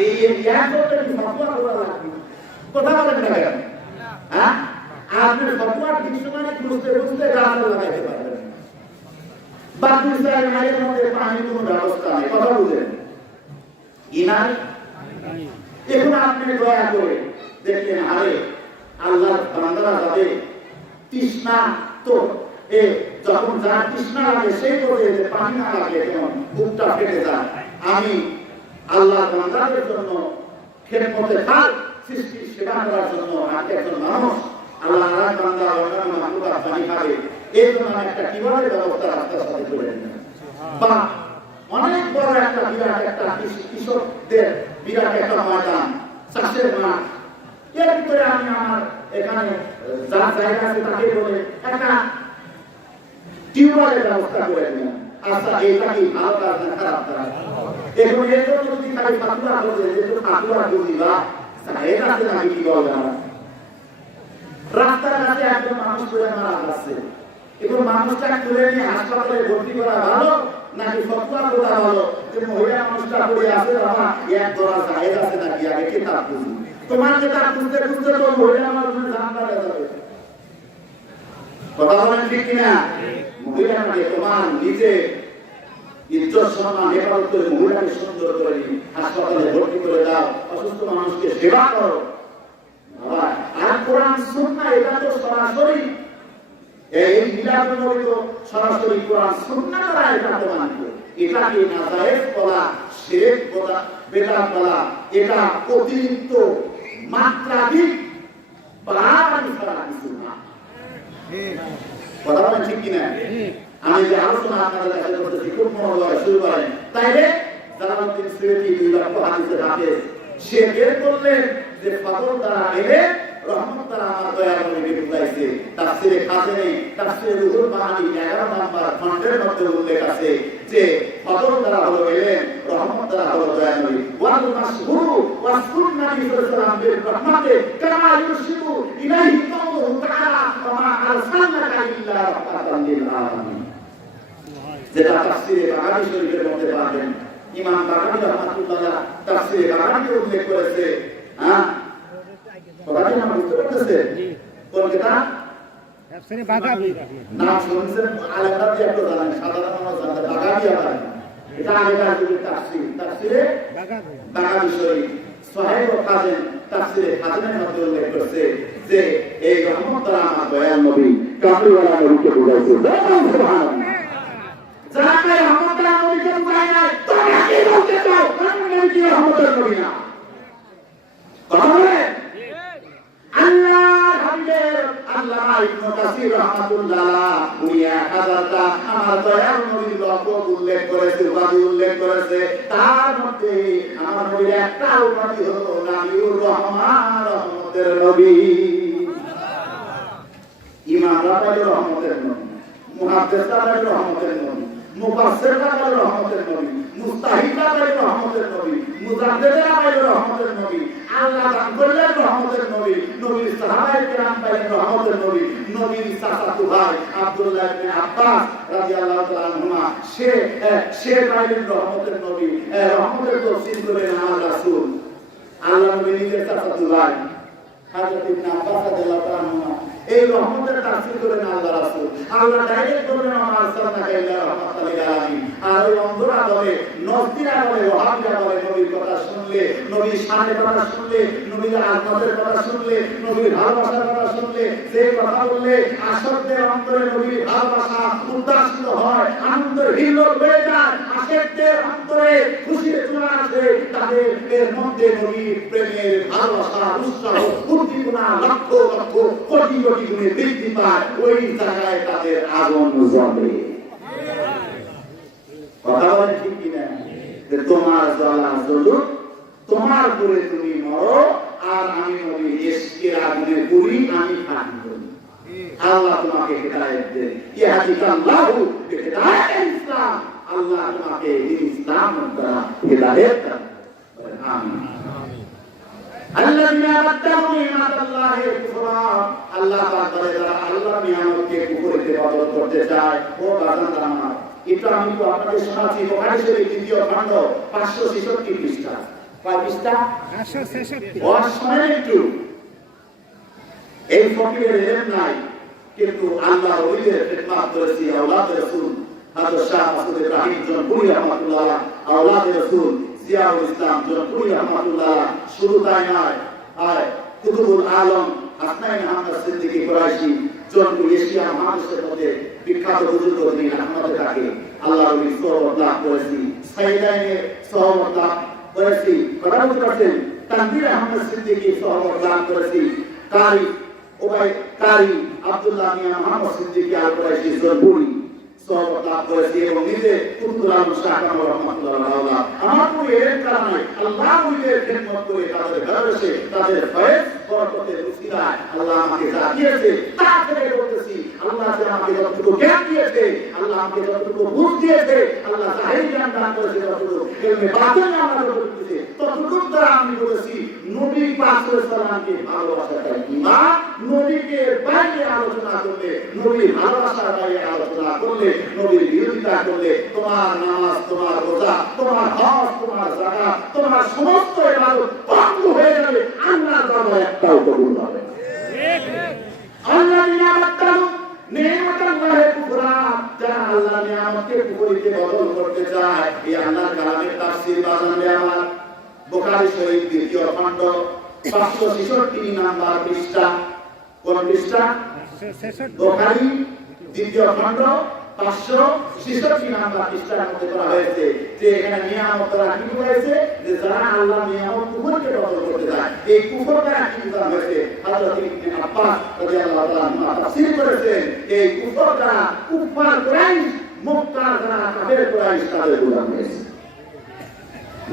এই করতে কি ফতোয়া করা লাগবে? কথা বলেন না কেন? হ্যাঁ আপনি ফতোয়া ডিকশনারি খুঁজতে খুঁজতে গাছ লাগাইতে পারবেন বা দুইটার মায়ের মধ্যে পানির কোনো ব্যবস্থা নেই কথা বুঝেন ইনার এখন আপনি দয়া করে দেখলেন আরে আল্লাহর বান্দারা যাবে তৃষ্ণা তো এ যখন যার তৃষ্ণা লাগে সেই করে যে পানি না লাগে কেমন বুকটা ফেটে যায় আমি আল্লাহর বান্দাদের জন্য খেদমতে খাল সৃষ্টির সেবা করার জন্য আমি একজন মানুষ আল্লাহর বান্দা অন্যান্য মাহবুবা পানি খাবে এই জন্য আমি একটা কিভাবে ব্যবস্থা রাস্তার সাথে করে নিলাম বা অনেক বড় একটা বিরাট একটা কৃষকদের বিরাট একটা ময়দান চাষের মাঠ এর ভিতরে আমি আমার এখানে যা জায়গা আছে তাকে বলে একটা টিউবওয়েলের ব্যবস্থা করে নিলাম আচ্ছা এটা কি ভালো কাজ না খারাপ কাজ এখন এর জন্য যদি খালি ফাতুয়া করে যেহেতু ফাতুয়া বুঝিবা জায়গা আছে নাকি কি বলবে না রাস্তার কাছে একজন মানুষ করে মারা যাচ্ছে এখন মানুষটা তুলে নিয়ে হাসপাতালে ভর্তি করা ভালো নাকি ফতোয়া করা ভালো যে মহিলা মানুষটা পড়ে আছে বাবা এক দরা জায়েজ আছে নাকি আগে কিতাব বুঝি তোমার কিতাব খুঁজতে খুঁজতে তো মহিলা মানুষের জান বাড়ে যাবে কথা বলেন ঠিক কিনা মহিলা মানে তোমার নিজে ইজ্জত সম্মান হেফাজত করে মহিলাকে সুন্দর করে হাসপাতালে ভর্তি করে দাও অসুস্থ মানুষকে সেবা করো আর কোরআন সুন্নাহ এটা তো সরাসরি এই মিলাদুন নবী তো সরাসরি কোরআন সুন্নাহ দ্বারা এটা প্রমাণ করে এটাকে নাজায়েজ বলা শিরক বলা বেদাত বলা এটা অতিরিক্ত মাত্রাধিক বাড়াবাড়ি ছাড়া কিছু না কথা বলেন ঠিক কিনা আমি যে আলোচনা আপনাদের কাছে করতেছি খুব মনোযোগ শুরু করেন তাইলে জালালউদ্দিন সুয়ুতী বিলক্ষ হাদিসের হাফেজ সে বের করলেন যে ফজল দ্বারা এলে রহমত দ্বারা আমার দয়ার নবী বুঝাইছে তাফসীরে খাজেনে তাফসীরে রুহুল মাআনি 11 নম্বর খণ্ডের মধ্যে উল্লেখ আছে যে ফজল দ্বারা হলো এলেন রহমত দ্বারা হলো দয়ার নবী ওয়াল মাশহুরু ওয়াসকুন নবী সাল্লাল্লাহু আলাইহি ওয়াসাল্লাম রহমতে কামা ইউশিরু ইলাইহি কাউলুহু তাআলা ওয়া মা আরসালনাকা ইল্লা রাহমাতাল লিল আলামিন যেটা তাফসীরে বাগানী শরীফের মধ্যে পাবেন ইমাম বাগানী রাহমাতুল্লাহ তাফসীরে বাগানী উল্লেখ করেছে হ্যাঁ কথা কি আমরা বুঝতে পারতেছেন কোন কিতাব তাফসীরে বাগাবী নাম শুনছেন আলেমরা কি একটু জানেন সাধারণ মানুষ জানতে বাগাবী আবার এটা আগেকার যুগের তাফসীরে বাগাবী শরীফ সাহেব ও খাজেন তাফসীরে খাজেনের মধ্যে উল্লেখ করেছে যে এই রহমত দ্বারা আমার দয়াল নবী কামলিওয়ালা নবীকে বুঝাইছে সুবহানাল্লাহ যারা রহমত দ্বারা নবীকে বুঝায় না তোমরা কি বলতে চাও আমি নবী রহমতের নবী না কথা বলে আল্লাহ হাবিবের আল্লামা ইবনে কাসির রাহমাতুল্লাহ উনি 1000টা আমার দয়াল নবীর লকব উল্লেখ করেছে উপাধি উল্লেখ করেছে তার মধ্যে আমার নবীর একটা উপাধি হলো নাবিউর রহমান রহমতের নবী ইমামরা বলে রহমতের নবী মুহাদ্দিসরা বলে রহমতের নবী মুফাসসিররা বলে রহমতের নবী মুস্তাহিদরা বলে রহমতের নবী মুজাদ্দিদরা বলে রহমতের নবী আল্লাহ দান করলেন রহমতের নবী নবীর সাহাবায়ে কেরাম বলেন রহমতের নবী নবীর চাচাতো ভাই আব্দুল্লাহ ইবনে আব্বাস রাদিয়াল্লাহু তাআলা আনহুমা সে বলেন রহমতের নবী রহমতের তফসীর করেন আমার রাসূল আল্লাহ নবী নিজের চাচাতো ভাই হযরত ইবনে আব্বাস রাদিয়াল্লাহু তাআলা আনহুমা এই রহমতের তাফসীর করেন আল্লাহ রাসূল আল্লাহ ডাইরেক্ট বলেন আমার সাল্লাল্লাহু আলাইহি ওয়াসাল্লাম আর ওই অন্ধরা বলে নজদিরা বলে ওয়াহাবিরা বলে নবীর কথা শুনলে নবীর শানের কথা শুনলে নবীর আজমতের কথা শুনলে নবীর ভালোবাসার কথা শুনলে যে কথা বললে আশকদের অন্তরে নবীর ভালোবাসা উদ্দাসিত হয় আনন্দের হিল্লোল হয়ে যায় আশিকদের অন্তরে খুশির জোয়ার আসে তাদের এর মধ্যে নবীর প্রেমের ভালোবাসা উৎসাহ উদ্দীপনা লক্ষ লক্ষ কোটি কোটি গুণে বৃদ্ধি পায় ওই জায়গায় তাদের আগুন জ্বলে কথা বলেন ঠিক কিনা যে তোমার জ্বালা জ্বলুক তোমার উপরে তুমি মরো আর আমি নবী ইশকের আগুনে পুরি আমি ফাঁকি করি আল্লাহ তোমাকে হিদায়াত দেন ইয়াহদিকাল্লাহু বিহিদায়াতিল ইসলাম আল্লাহ তোমাকে ইসলাম দ্বারা হিদায়াত দেন আমিন আল্লাযীনা বাদদালু নি'মাতাল্লাহি কুফরা আল্লাহ পাক বলে যারা আল্লাহর নিয়ামতকে কুফরিতে বদল করতে চায় ও বান্দারা আমার এটা আমি তো আপনাদের শোনাচ্ছি বুখারী শরীফ দ্বিতীয় খণ্ড 566 পৃষ্ঠা কয় পৃষ্ঠা 566 ওয়াশমানে একটু এই ফকিরের এলেম নাই, কিন্তু আল্লাহ ওলিদের খিদমত করেছি। আওলাদ রাসূল হযরত শাহ মাসুদ ইব্রাহিম জনপুরি রহমাতুল্লাহ, আওলাদ রাসূল জিয়াউল ইসলাম জনপুরি রহমাতুল্লাহ, শুধু তাই নয়, আর কুতুবুল আলম হাসনাইন আহমদ সিদ্দিকী কুরাইশি জনপুর এশিয়া মহাদেশের মধ্যে বিখ্যাত বুজুর্গ তিনি আহমদ তাকে আল্লাহ ওলি সওয়াব লাভ করেছি, সাইদাইনে সওয়াব লাভ করেছি, কথা বলতে পারছেন, তানভীর আহমদ সিদ্দিকী সওয়াব লাভ করেছি, কারি ওবাই কারি আব্দুল্লাহ মিয়া মোহাম্মদ সিদ্দিকী আল কুরাইশি জনপুরি সওয়াব লাভ করেছি, এবং নিজে কুতুবুল আলম শাহ কামাল রহমাতুল্লাহ আলাইহি আমার পুরো এর কারণে আল্লাহ ওলিদের খিদমত করে তাদের ভালোবেসে তাদের ফয়েজ বরকতের উসিলায় আল্লাহ আমাকে যা দিয়েছে তা থেকে বলতেছি, আল্লাহ যে আমাকে যতটুকু জ্ঞান দিয়েছে, আল্লাহ আমাকে যতটুকু বুঝ দিয়েছে, আল্লাহ জাহির জ্ঞান দান করেছে, যতটুকু ইলমে বাতিন আমাকে যতটুকু দিয়েছে, ততটুকু দ্বারা আমি বলেছি নবী পাক সাল্লাল্লাহু আলাইহি ওয়াসাল্লামকে ভালোবাসা চাই, কিংবা নবীকে বাইরে আলোচনা করলে, নবীর ভালোবাসার বাইরে আলোচনা করলে, নবীর বিরোধিতা করলে তোমার নামাজ, তোমার রোজা, তোমার হজ, তোমার যাকাত, তোমার সমস্ত ইবাদত বন্ধ হয়ে যাবে, আল্লাহর দরবারে একটাও কবুল হবে না। আল্লাহ নিয়ামতটাও নেয়ামতুল্লাহ কুফরা, যারা আল্লাহ নিয়ামতকে কুফরিতে বদল করতে চায়, এই আল্লাহর কালামের তাফসীর বাজানবে আমার বুখারী শরীফ দ্বিতীয় খণ্ড 566 নাম্বার পৃষ্ঠা, কোন পৃষ্ঠা? বুখারী দ্বিতীয় খণ্ড 566 নাম্বার পৃষ্ঠার মধ্যে বলা হয়েছে যে এখানে নিয়ামতরা কি হয়েছে, যে যারা আল্লাহ নিয়ামত কুফরকে বদল করতে চায়, এই কুফরটা কি বোঝানো হয়েছে? হযরত ইবনে আব্বাস রাদিয়াল্লাহু তাআলা আনহু তাফসীর করেছেন, এই কুফরটা কুফার কুরাইশ, মক্কা যারা কাফের কুরাইশ তাদের বোঝানো হয়েছে।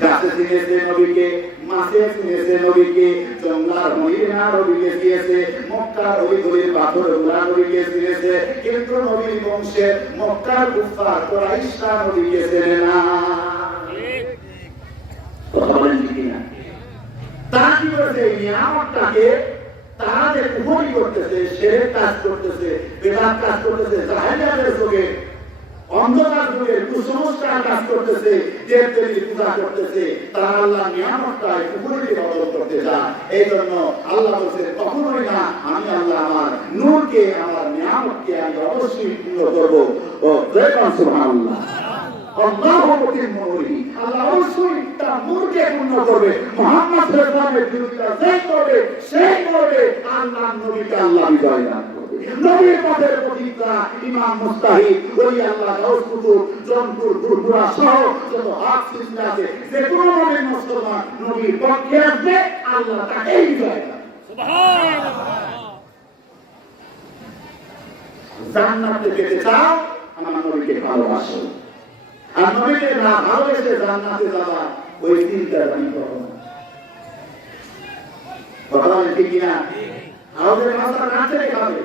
গাছে চিনেছে নবীকে, মাছে চিনেছে নবীকে, জঙ্গলার মহিলা নবীকে চিনেছে, মক্কার ওই গলির পাথরগুলা নবীকে চিনেছে, কিন্তু নবীর বংশে মক্কার কুফার কুরাইশরা নবীকে চেনে না। কথা বলেন ঠিক না? তারা কি করেছে? এই নিয়ামতটাকে তারা যে কুফরি করতেছে, শিরক কাজ করতেছে, বেদাত কাজ করতেছে, জাহেলিয়াতের যুগে, অন্ধকার যুগে কুসংস্কার কাজ করতেছে, দেবদেবীর পূজা করতেছে, তারা আল্লাহ নিয়ামতটাই কুফরিতে বদল করতে চায়। এই জন্য আল্লাহ বলছে কখনোই না, আমি আল্লাহ আমার নূরকে, আমার নিয়ামতকে আমি অবশ্যই পূর্ণ করবো। ও সুবহানাল্লাহ, আল্লাহু মুতিম্মু নূরিহি, আল্লাহ অবশ্যই তার নূরকে পূর্ণ করবে। মুহাম্মদ সাল্লাল্লাহু আলাইহি ওয়াসাল্লামের বিরুদ্ধে যে করবে, সেই করবে, আল্লাহ নবীকে আল্লাহ বিজয় দান করবে। নবীর পথের প্রতিজ্ঞা ইমাম মুস্তাহিদ, ওলি আল্লাহ, গাউস কুতুব, জনপুর, গুরগুরা সহ যত হক সৃষ্টি আছে, যে কোনো নবীর মুসলমান নবীর পক্ষে আসবে, আল্লাহ তাকেই বিজয় দান করবে। সুবহানাল্লাহ। জান্নাতে পেতে চাও, আমার নবীকে ভালোবাসো। আর নবীকে না ভালোবেসে জান্নাতে যাওয়া, ওই চিন্তা আমি করো না। কথা বলেন ঠিক কিনা? হাউজে কাউসার কাছে খাবে,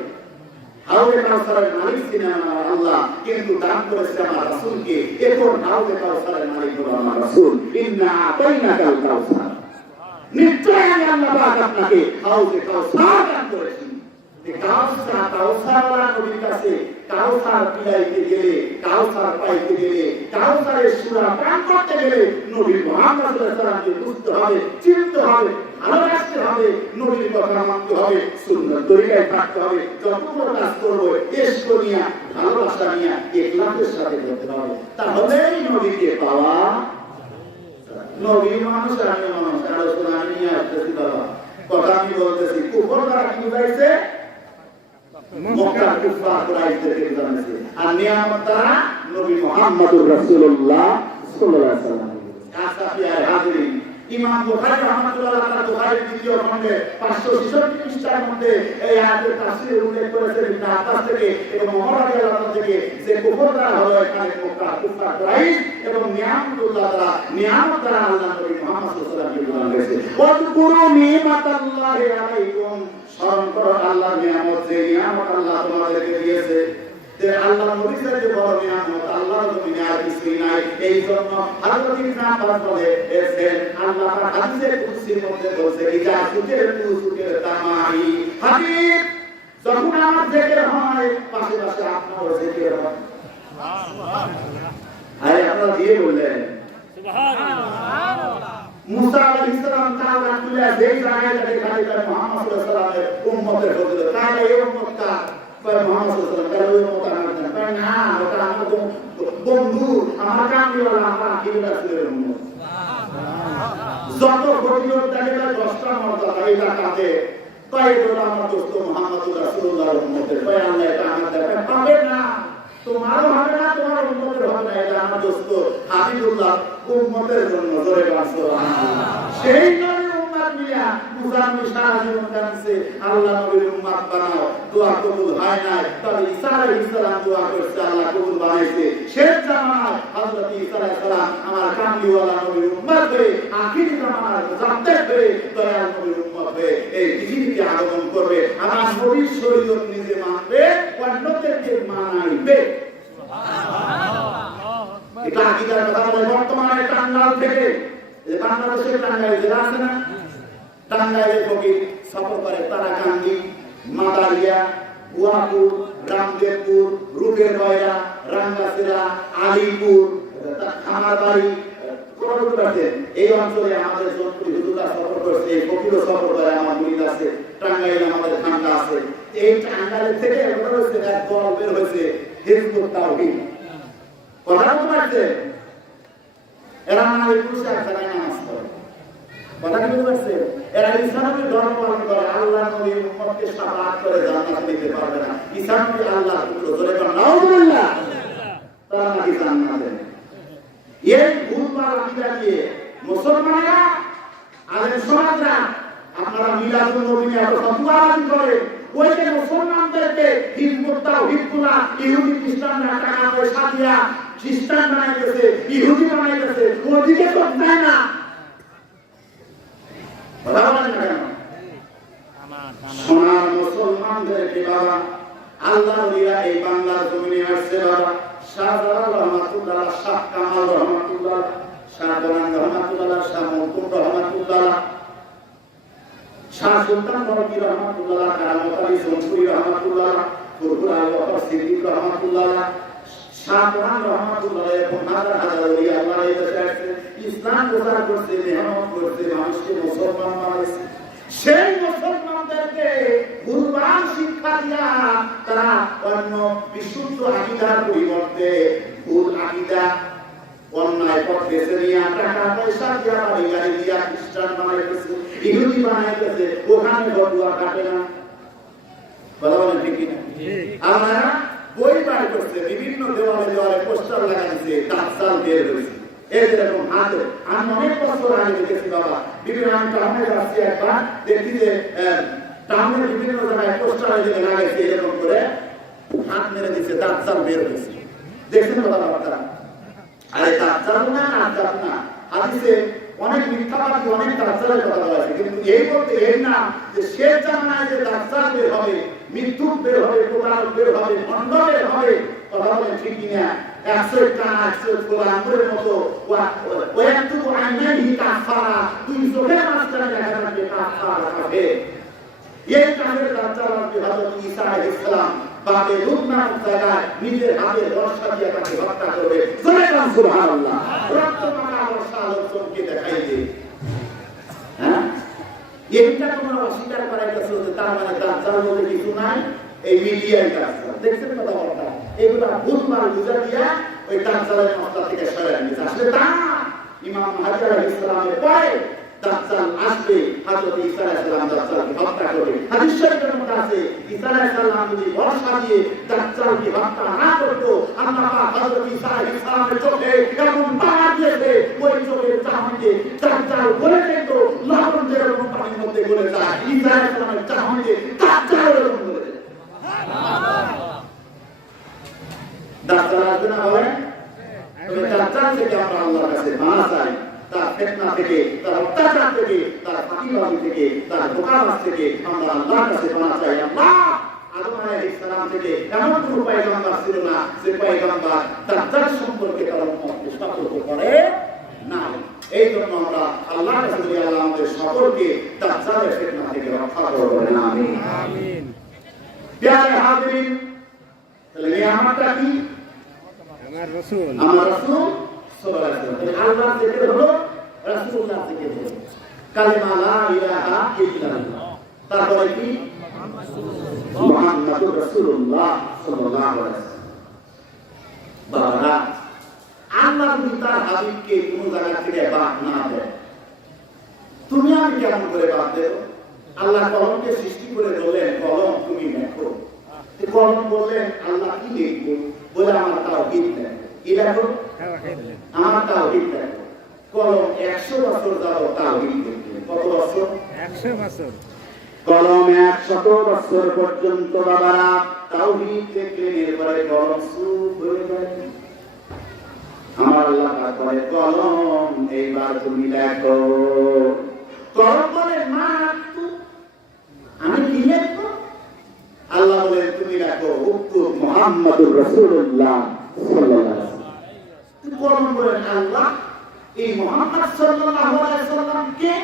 হাউজে কাউসারের মালিক ছিলেন আমার আল্লাহ, কিন্তু দান করেছে আমার রাসূলকে। এখন হাউজে কাউসারের মালিক হলো আমার রাসূল। ইন্না আতাইনাকাল কাউসার, নিশ্চয় আমি আল্লাহ পাক আপনাকে হাউজে কাউসার দান করেছি। কাউসারওয়ালা নবীর কাছে কাউসার পিলাইতে গেলে, কাউসার পাইতে গেলে, কাউসারের সূরা পান করতে গেলে নবী মুহাম্মদ সাল্লাল্লাহু আলাইহি ওয়াসাল্লামকে বুঝতে হবে, চিনতে হবে, ভালোবাসতে হবে, নবীর কথা মানতে হবে, সুন্নাত তরিকায় থাকতে হবে। যত বড় কাজ করবো ইশক নিয়ে, ভালোবাসা নিয়ে, ইখলাসের সাথে করতে হবে, তাহলেই নবীকে পাওয়া। নবী মানুষ, আমি মানুষ, আলোচনা আমি নিয়ে আসতেছি বাবা, কথা আমি বলতেছি। কুফর দ্বারা কি হয়েছে? মক্কার কুফার কুরাইশদেরকে জানাচ্ছে, আর নিয়ামত দ্বারা নবী মুহাম্মদুর রাসূলুল্লাহ সাল্লাল্লাহু আলাইহি ওয়াসাল্লাম। আসাফিয়ার হাজিরিন, ইমাম বুখারী রাহমাতুল্লাহ আলাইহি বুখারীর দ্বিতীয় খণ্ডে 566 পৃষ্ঠার মধ্যে এই আয়াতের তাফসীর উল্লেখ করেছেন ইবনে আব্বাস থেকে এবং ওমর রাদিয়াল্লাহু আনহু থেকে, যে কুফর দ্বারা হলো এখানে মক্কার কুফার কুরাইশ, এবং নিয়ামতুল্লাহ দ্বারা, নিয়ামত দ্বারা আল্লাহ নবী মুহাম্মদ সাল্লাল্লাহু আলাইহি ওয়াসাল্লামকে বোঝানো হয়েছে। ওয়াজকুরু নি'মাতাল্লাহি আলাইকুম, স্মরণ করো আল্লাহর নিয়ামত, যে নিয়ামত আল্লাহ তোমাদেরকে দিয়েছে। যে আল্লাহ নবীর যে বড় নিয়ামত, আল্লাহর জমিনে আর কিছুই নাই। এই জন্য হযরত ইবনে আব্বাস বলেছেন, আল্লাহ পাক হাদিসে কুদসির মধ্যে বলেছে, ইজা সুকিরাতু তামাই, হাবিব যখন আমার জিকির হয়, পাশে পাশে আপনারও জিকির হয়। সুবহানাল্লাহ। আরে আপনারা দিয়ে বললেন সুবহানাল্লাহ। মুসা আলাইহিস সালাম তাওরাত তুলে যেই জায়গায় তাকে খালি তার মুহাম্মদ সাল্লাল্লাহু আলাইহি ওয়াসাল্লামের উম্মতের ফজিলত তাহলে এই উম্মতটা কয় মুহাম্মদ সাল্লাল্লাহু আলাইহি ওয়াসাল্লাম তাহলে ওই উম্মত আমার না কয় না ওটা আমার বন্ধু আমার কামলিওয়ালা আমার আখিরি রাসূলের উম্মত যত ফজিলত দেখে তার 10টা মর্যাদা এই এলাকাতে কয় ওটা আমার দোস্ত মুহাম্মদুর রাসূলুল্লাহর উম্মতের কয় আল্লাহ এটা আমার দেখা পাবে না তোমারও হবে না তোমার উম্মতের হবে না এটা আমার দোস্ত হাবিবুল্লাহ উম্মতের জন্য জোরে বলো সুবহানাল্লাহ সেই নবীর উম্মত মিয়া মুজাম্মিল সারা জীবন কাঁদছে আল্লাহ নবীর উম্মত বানাও দোয়া কবুল হয় না তবে ঈসা আলাইহিস সালাম দোয়া করছে আল্লাহ কবুল বানাইছে শেষ জামানায় হযরত ঈসা আলাইহিস সালাম আমার কামলিওয়ালা নবীর উম্মত হয়ে আখিরি জামানায় মুজাদ্দিদ হয়ে দয়াল নবীর উম্মত হয়ে এই পৃথিবীতে আগমন করবে আমার নবীর শরীয়ত নিজে মানবে অন্যদেরকে মানাইবে সুবহানাল্লাহ এটা আকীদার কথা বলে বর্তমানে টাঙ্গাইল থেকে এই বাংলাদেশের টাঙ্গাইল জেলা আছে না টাঙ্গাইলে ফকির সফর করে তারাকান্দি মাদারিয়া বুয়াপুর রামদেবপুর রূপেরবয়া রাঙ্গাসিরা আলিপুর খামারবাড়ি এই অঞ্চলে আমাদের জনপ্রিয় হুজুররা সফর করছে এই ফকিরও সফর করে আমার মুরিদ আছে টাঙ্গাইলে আমাদের খানকা আছে এই টাঙ্গাইল থেকে বের হয়েছে এক দল বের হয়েছে হিজবুত তাওহীদ কথা বলতে এরা আমাদের পুরুষের জায়গায় নামাজ পড়ে কথা কি বলছে এরা ইসলামের ধর্ম পালন করে আল্লাহ নবীর উম্মতকে শাফাআত করে জান্নাতে নিতে পারবে না ইসলামকে আল্লাহ জোরে করে নাউজুবিল্লাহ তারা নাকি জান্নাতে এই ভুলভাল আকীদা দিয়ে মুসলমানরা আলেম সমাজরা আপনারা মিলাদুন নবী নিয়ে এত ফতোয়াবাজি করে ওই যে মুসলমানদেরকে হিজবুত তাওহীদগুলা ইহুদি খ্রিস্টানরা টাকা পয়সা দিয়া খ্রিস্টান বানাইতেছে ইহুদি বানাইতেছে ওদিকে তো নাই না সোনার মুসলমানদেরকে বাবা আল্লাহ ওলিয়া এই বাংলার জমিনে আসছে বাবা শাহজালাল রহমাতুল্লাহ শাহ কামাল রহমাতুল্লাহ শাহ গোলাম রহমাতুল্লাহ শাহ মুকুন্দ রহমাতুল্লাহ শাহ সুলতান বরকি রহমাতুল্লাহ কারামত আলী সোনপুরি রহমাতুল্লাহ ফুরফুরা আল সিদ্দিক রহমাতুল্লাহ শাহ কোরআন রহমাতুল্লাহ এবং হাজার হাজার ওলিয়া আল্লাহ এই দেশে আসছে ইসলাম প্রচার করছে মেহনত করছে মানুষকে মুসলমান বানাইছে সেই মুসলমানদেরকে ভুলভাল শিক্ষা দিয়া তারা অন্য বিশুদ্ধ আকীদার পরিবর্তে ভুল আকীদা অন্যায় পথ বেছে নিয়ে টাকা পয়সা দিয়া বাড়ি গাড়ি দিয়া খ্রিস্টান বানাইতেছে ইহুদি বানাইতেছে ওখানে বড়ুয়া কাটে না বলা বলেন ঠিক কিনা আমরা বই বার করছে বিভিন্ন দেওয়ালে দেওয়ালে পোস্টার লাগাইছে তাফসাল বের হয়েছে এরকম হাতে আমি অনেক বছর আগে দেখেছি বাবা বিভিন্ন আমি টাউনে যাচ্ছি একবার দেখি যে টাউনের বিভিন্ন জায়গায় পোস্টার লাগাইছে এরকম করে হাত মেরে দিচ্ছে তাফসাল বের হয়েছে দেখছেন কথাবার্তা আরে তাফসাল না তাফসাল না হাদিসে অনেক মিথ্যাবাদী অনেক তাফসালের কথা বলা আছে কিন্তু এই বলতে এই না যে শেষ জামানায় যে তাফসাল বের হবে মৃত্যু বের হবে কোরআন বের হবে মন্দ বের হবে কথা বলেন ঠিক কিনা 100 টাকা 100 কোরআন করে মতো ওই একটু আইনাই কাফারা তুই চোখের মাঝখানে দেখা যাবে কাফারা হবে এই কাজের তাফসাল হযরত ঈসা আলাইহিস সালাম বাপে লুবনার জায়গায় নিজের হাতে রশা দিয়ে তাকে হত্যা করবে জোরে বলুন সুবহানাল্লাহ রক্ত মাখা রশা লোককে দেখাইবে হ্যাঁ এইটা তোমরা অস্বীকার করাইতেছো যে তার মানে তাফসাল বলতে কিছু নাই এই মিডিয়ার তাফসাল দেখছেন কথাটা এগুলা ভুলভাল বুঝা দিয়া ওই তাফসালের মাথা থেকে সরায় নিতে আসলে তা ইমাম মাহদী আলাইহিস সালামের পরে তাফসাল আসবে হযরত ঈসা আলাইহিস সালাম তাফসালকে হত্যা করবে হাদিস শরীফের মধ্যে আছে ঈসা আলাইহিস সালাম যদি বর্ষা দিয়ে তাফসালকে হত্যা না করতো আল্লাহ পাক হযরত ঈসা আলাইহিস সালামের চোখে এমন পানি দিয়েছে ওই চোখের চাহনিতে তাফসাল গলে যেত লবণ যেরকম পানির মধ্যে গলে যায় ঈসা আলাইহিস সালামের চাহনিতে তাফসাল এরকম গলে যায় তাফসাল আসবে না হবে তবে তাফসাল থেকে আমরা আল্লাহর কাছে মানা চাই তার ফিতনা থেকে তার অত্যাচার থেকে তার ফাঁকিবাজি থেকে তার ধোঁকাবাজ থেকে আমরা আল্লাহর কাছে পানা চাই আল্লাহ আদম আলাইহিস সালাম থেকে এমন কোনো পয়গম্বর ছিল না যে পয়গম্বর তার সম্পর্কে তার উম্মতকে সতর্ক করে না এই জন্য আমরা আল্লাহর কাছে বলি আল্লাহ আমাদের সকলকে তার ফিতনা থেকে রক্ষা করবেন আমিন আমিন প্যারে হাজিরিন তাহলে এই আমারটা কি আমার রাসূল সাল্লাল্লাহু আলাইহি ওয়াসাল্লাম আল্লাহ জিকির হলো রাসূলুল্লাহ জিকির হলো কালেমা লা ইলাহা ইল্লাল্লাহ, তারপরে কি মুহাম্মাদুর রাসূলুল্লাহ সাল্লাল্লাহু আলাইহি ওয়াসাল্লাম। বাবা, আল্লাহ যদি তার হাবিবকে কোন জায়গা থেকে বাদ না দেয়, তুমি আমি কেমন করে বাদ দেব? আল্লাহ কলমকে সৃষ্টি করে বললেন, কলম তুমি লেখো। কলম বললেন, আল্লাহ কি লিখবো? বলে আমার তাওহীদ লেখো। কি লেখো? আমার তাওহীদ লেখো। কলম 100 বছর যাবত তাওহীদ লিখবে। কত বছর? 100 বছর। কলম 100 বছর পর্যন্ত বাবারা তাওহীদ লিখলেন, এরপরে কলম চুপ হয়ে গেল। আমার আল্লাহ পাক বলে, কলম এইবার তুমি লেখো। কলম বলে, মা আমি কি লিখবো? আল্লাহ বলে, তুমি লেখো উক্তুব মুহাম্মাদুর রাসূলুল্লাহ সাল্লাল্লাহু আলাইহি ওয়াসাল্লাম। কলম বলে, আল্লাহ এই মুহাম্মদ সাল্লাল্লাহু আলাইহি ওয়াসাল্লাম কে,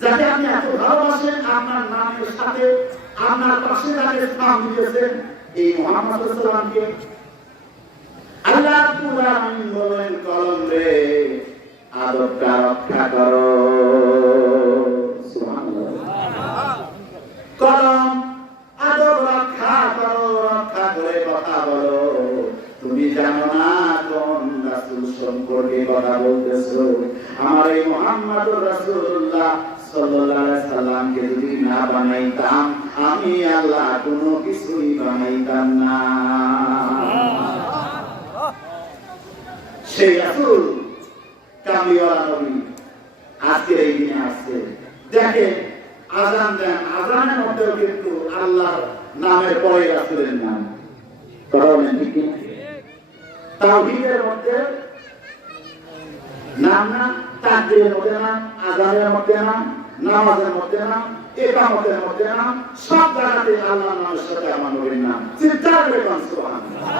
যাকে আপনি এত ভালোবাসেন, আপনার নামের সাথে আপনার পাশে যাকে স্থান দিয়েছেন, এই মুহাম্মদ সাল্লাল্লাহু আলাইহি ওয়াসাল্লাম কে? আল্লাহ রাব্বুল আলামিন বলেন, কলম রে আদবটা রক্ষা করো। সুবহানাল্লাহ। কলম আদব রক্ষা করো, রক্ষা করে কথা বলো। তুমি জানো না কোন রাসূল সম্পর্কে কথা বলতেছো। আমার এই মুহাম্মদুর রাসূলুল্লাহ সাল্লাল্লাহু আলাইহি সাল্লামকে যদি না বানাইতাম, আমি আল্লাহ কোনো কিছুই বানাইতাম না। সেই রাসূল কামিয়াওয়ালা নবী আজকের এই দিনে আসছে। দেখেন, আযান দেন, আযানের মধ্যেও কিন্তু আল্লাহর নামের পরে রাসূলের নাম। কথা বলেন ঠিক কি? তাওহীদের মধ্যে নাম না, তাকবীরের মধ্যে নাম, আযানের মধ্যে নাম, নামাজের মধ্যে নাম, ইকামতের মধ্যে নাম, সব জায়গাতে আল্লাহর নামের সাথে আমার নবীর নাম। চিন্তা করে সুবহানাল্লাহ।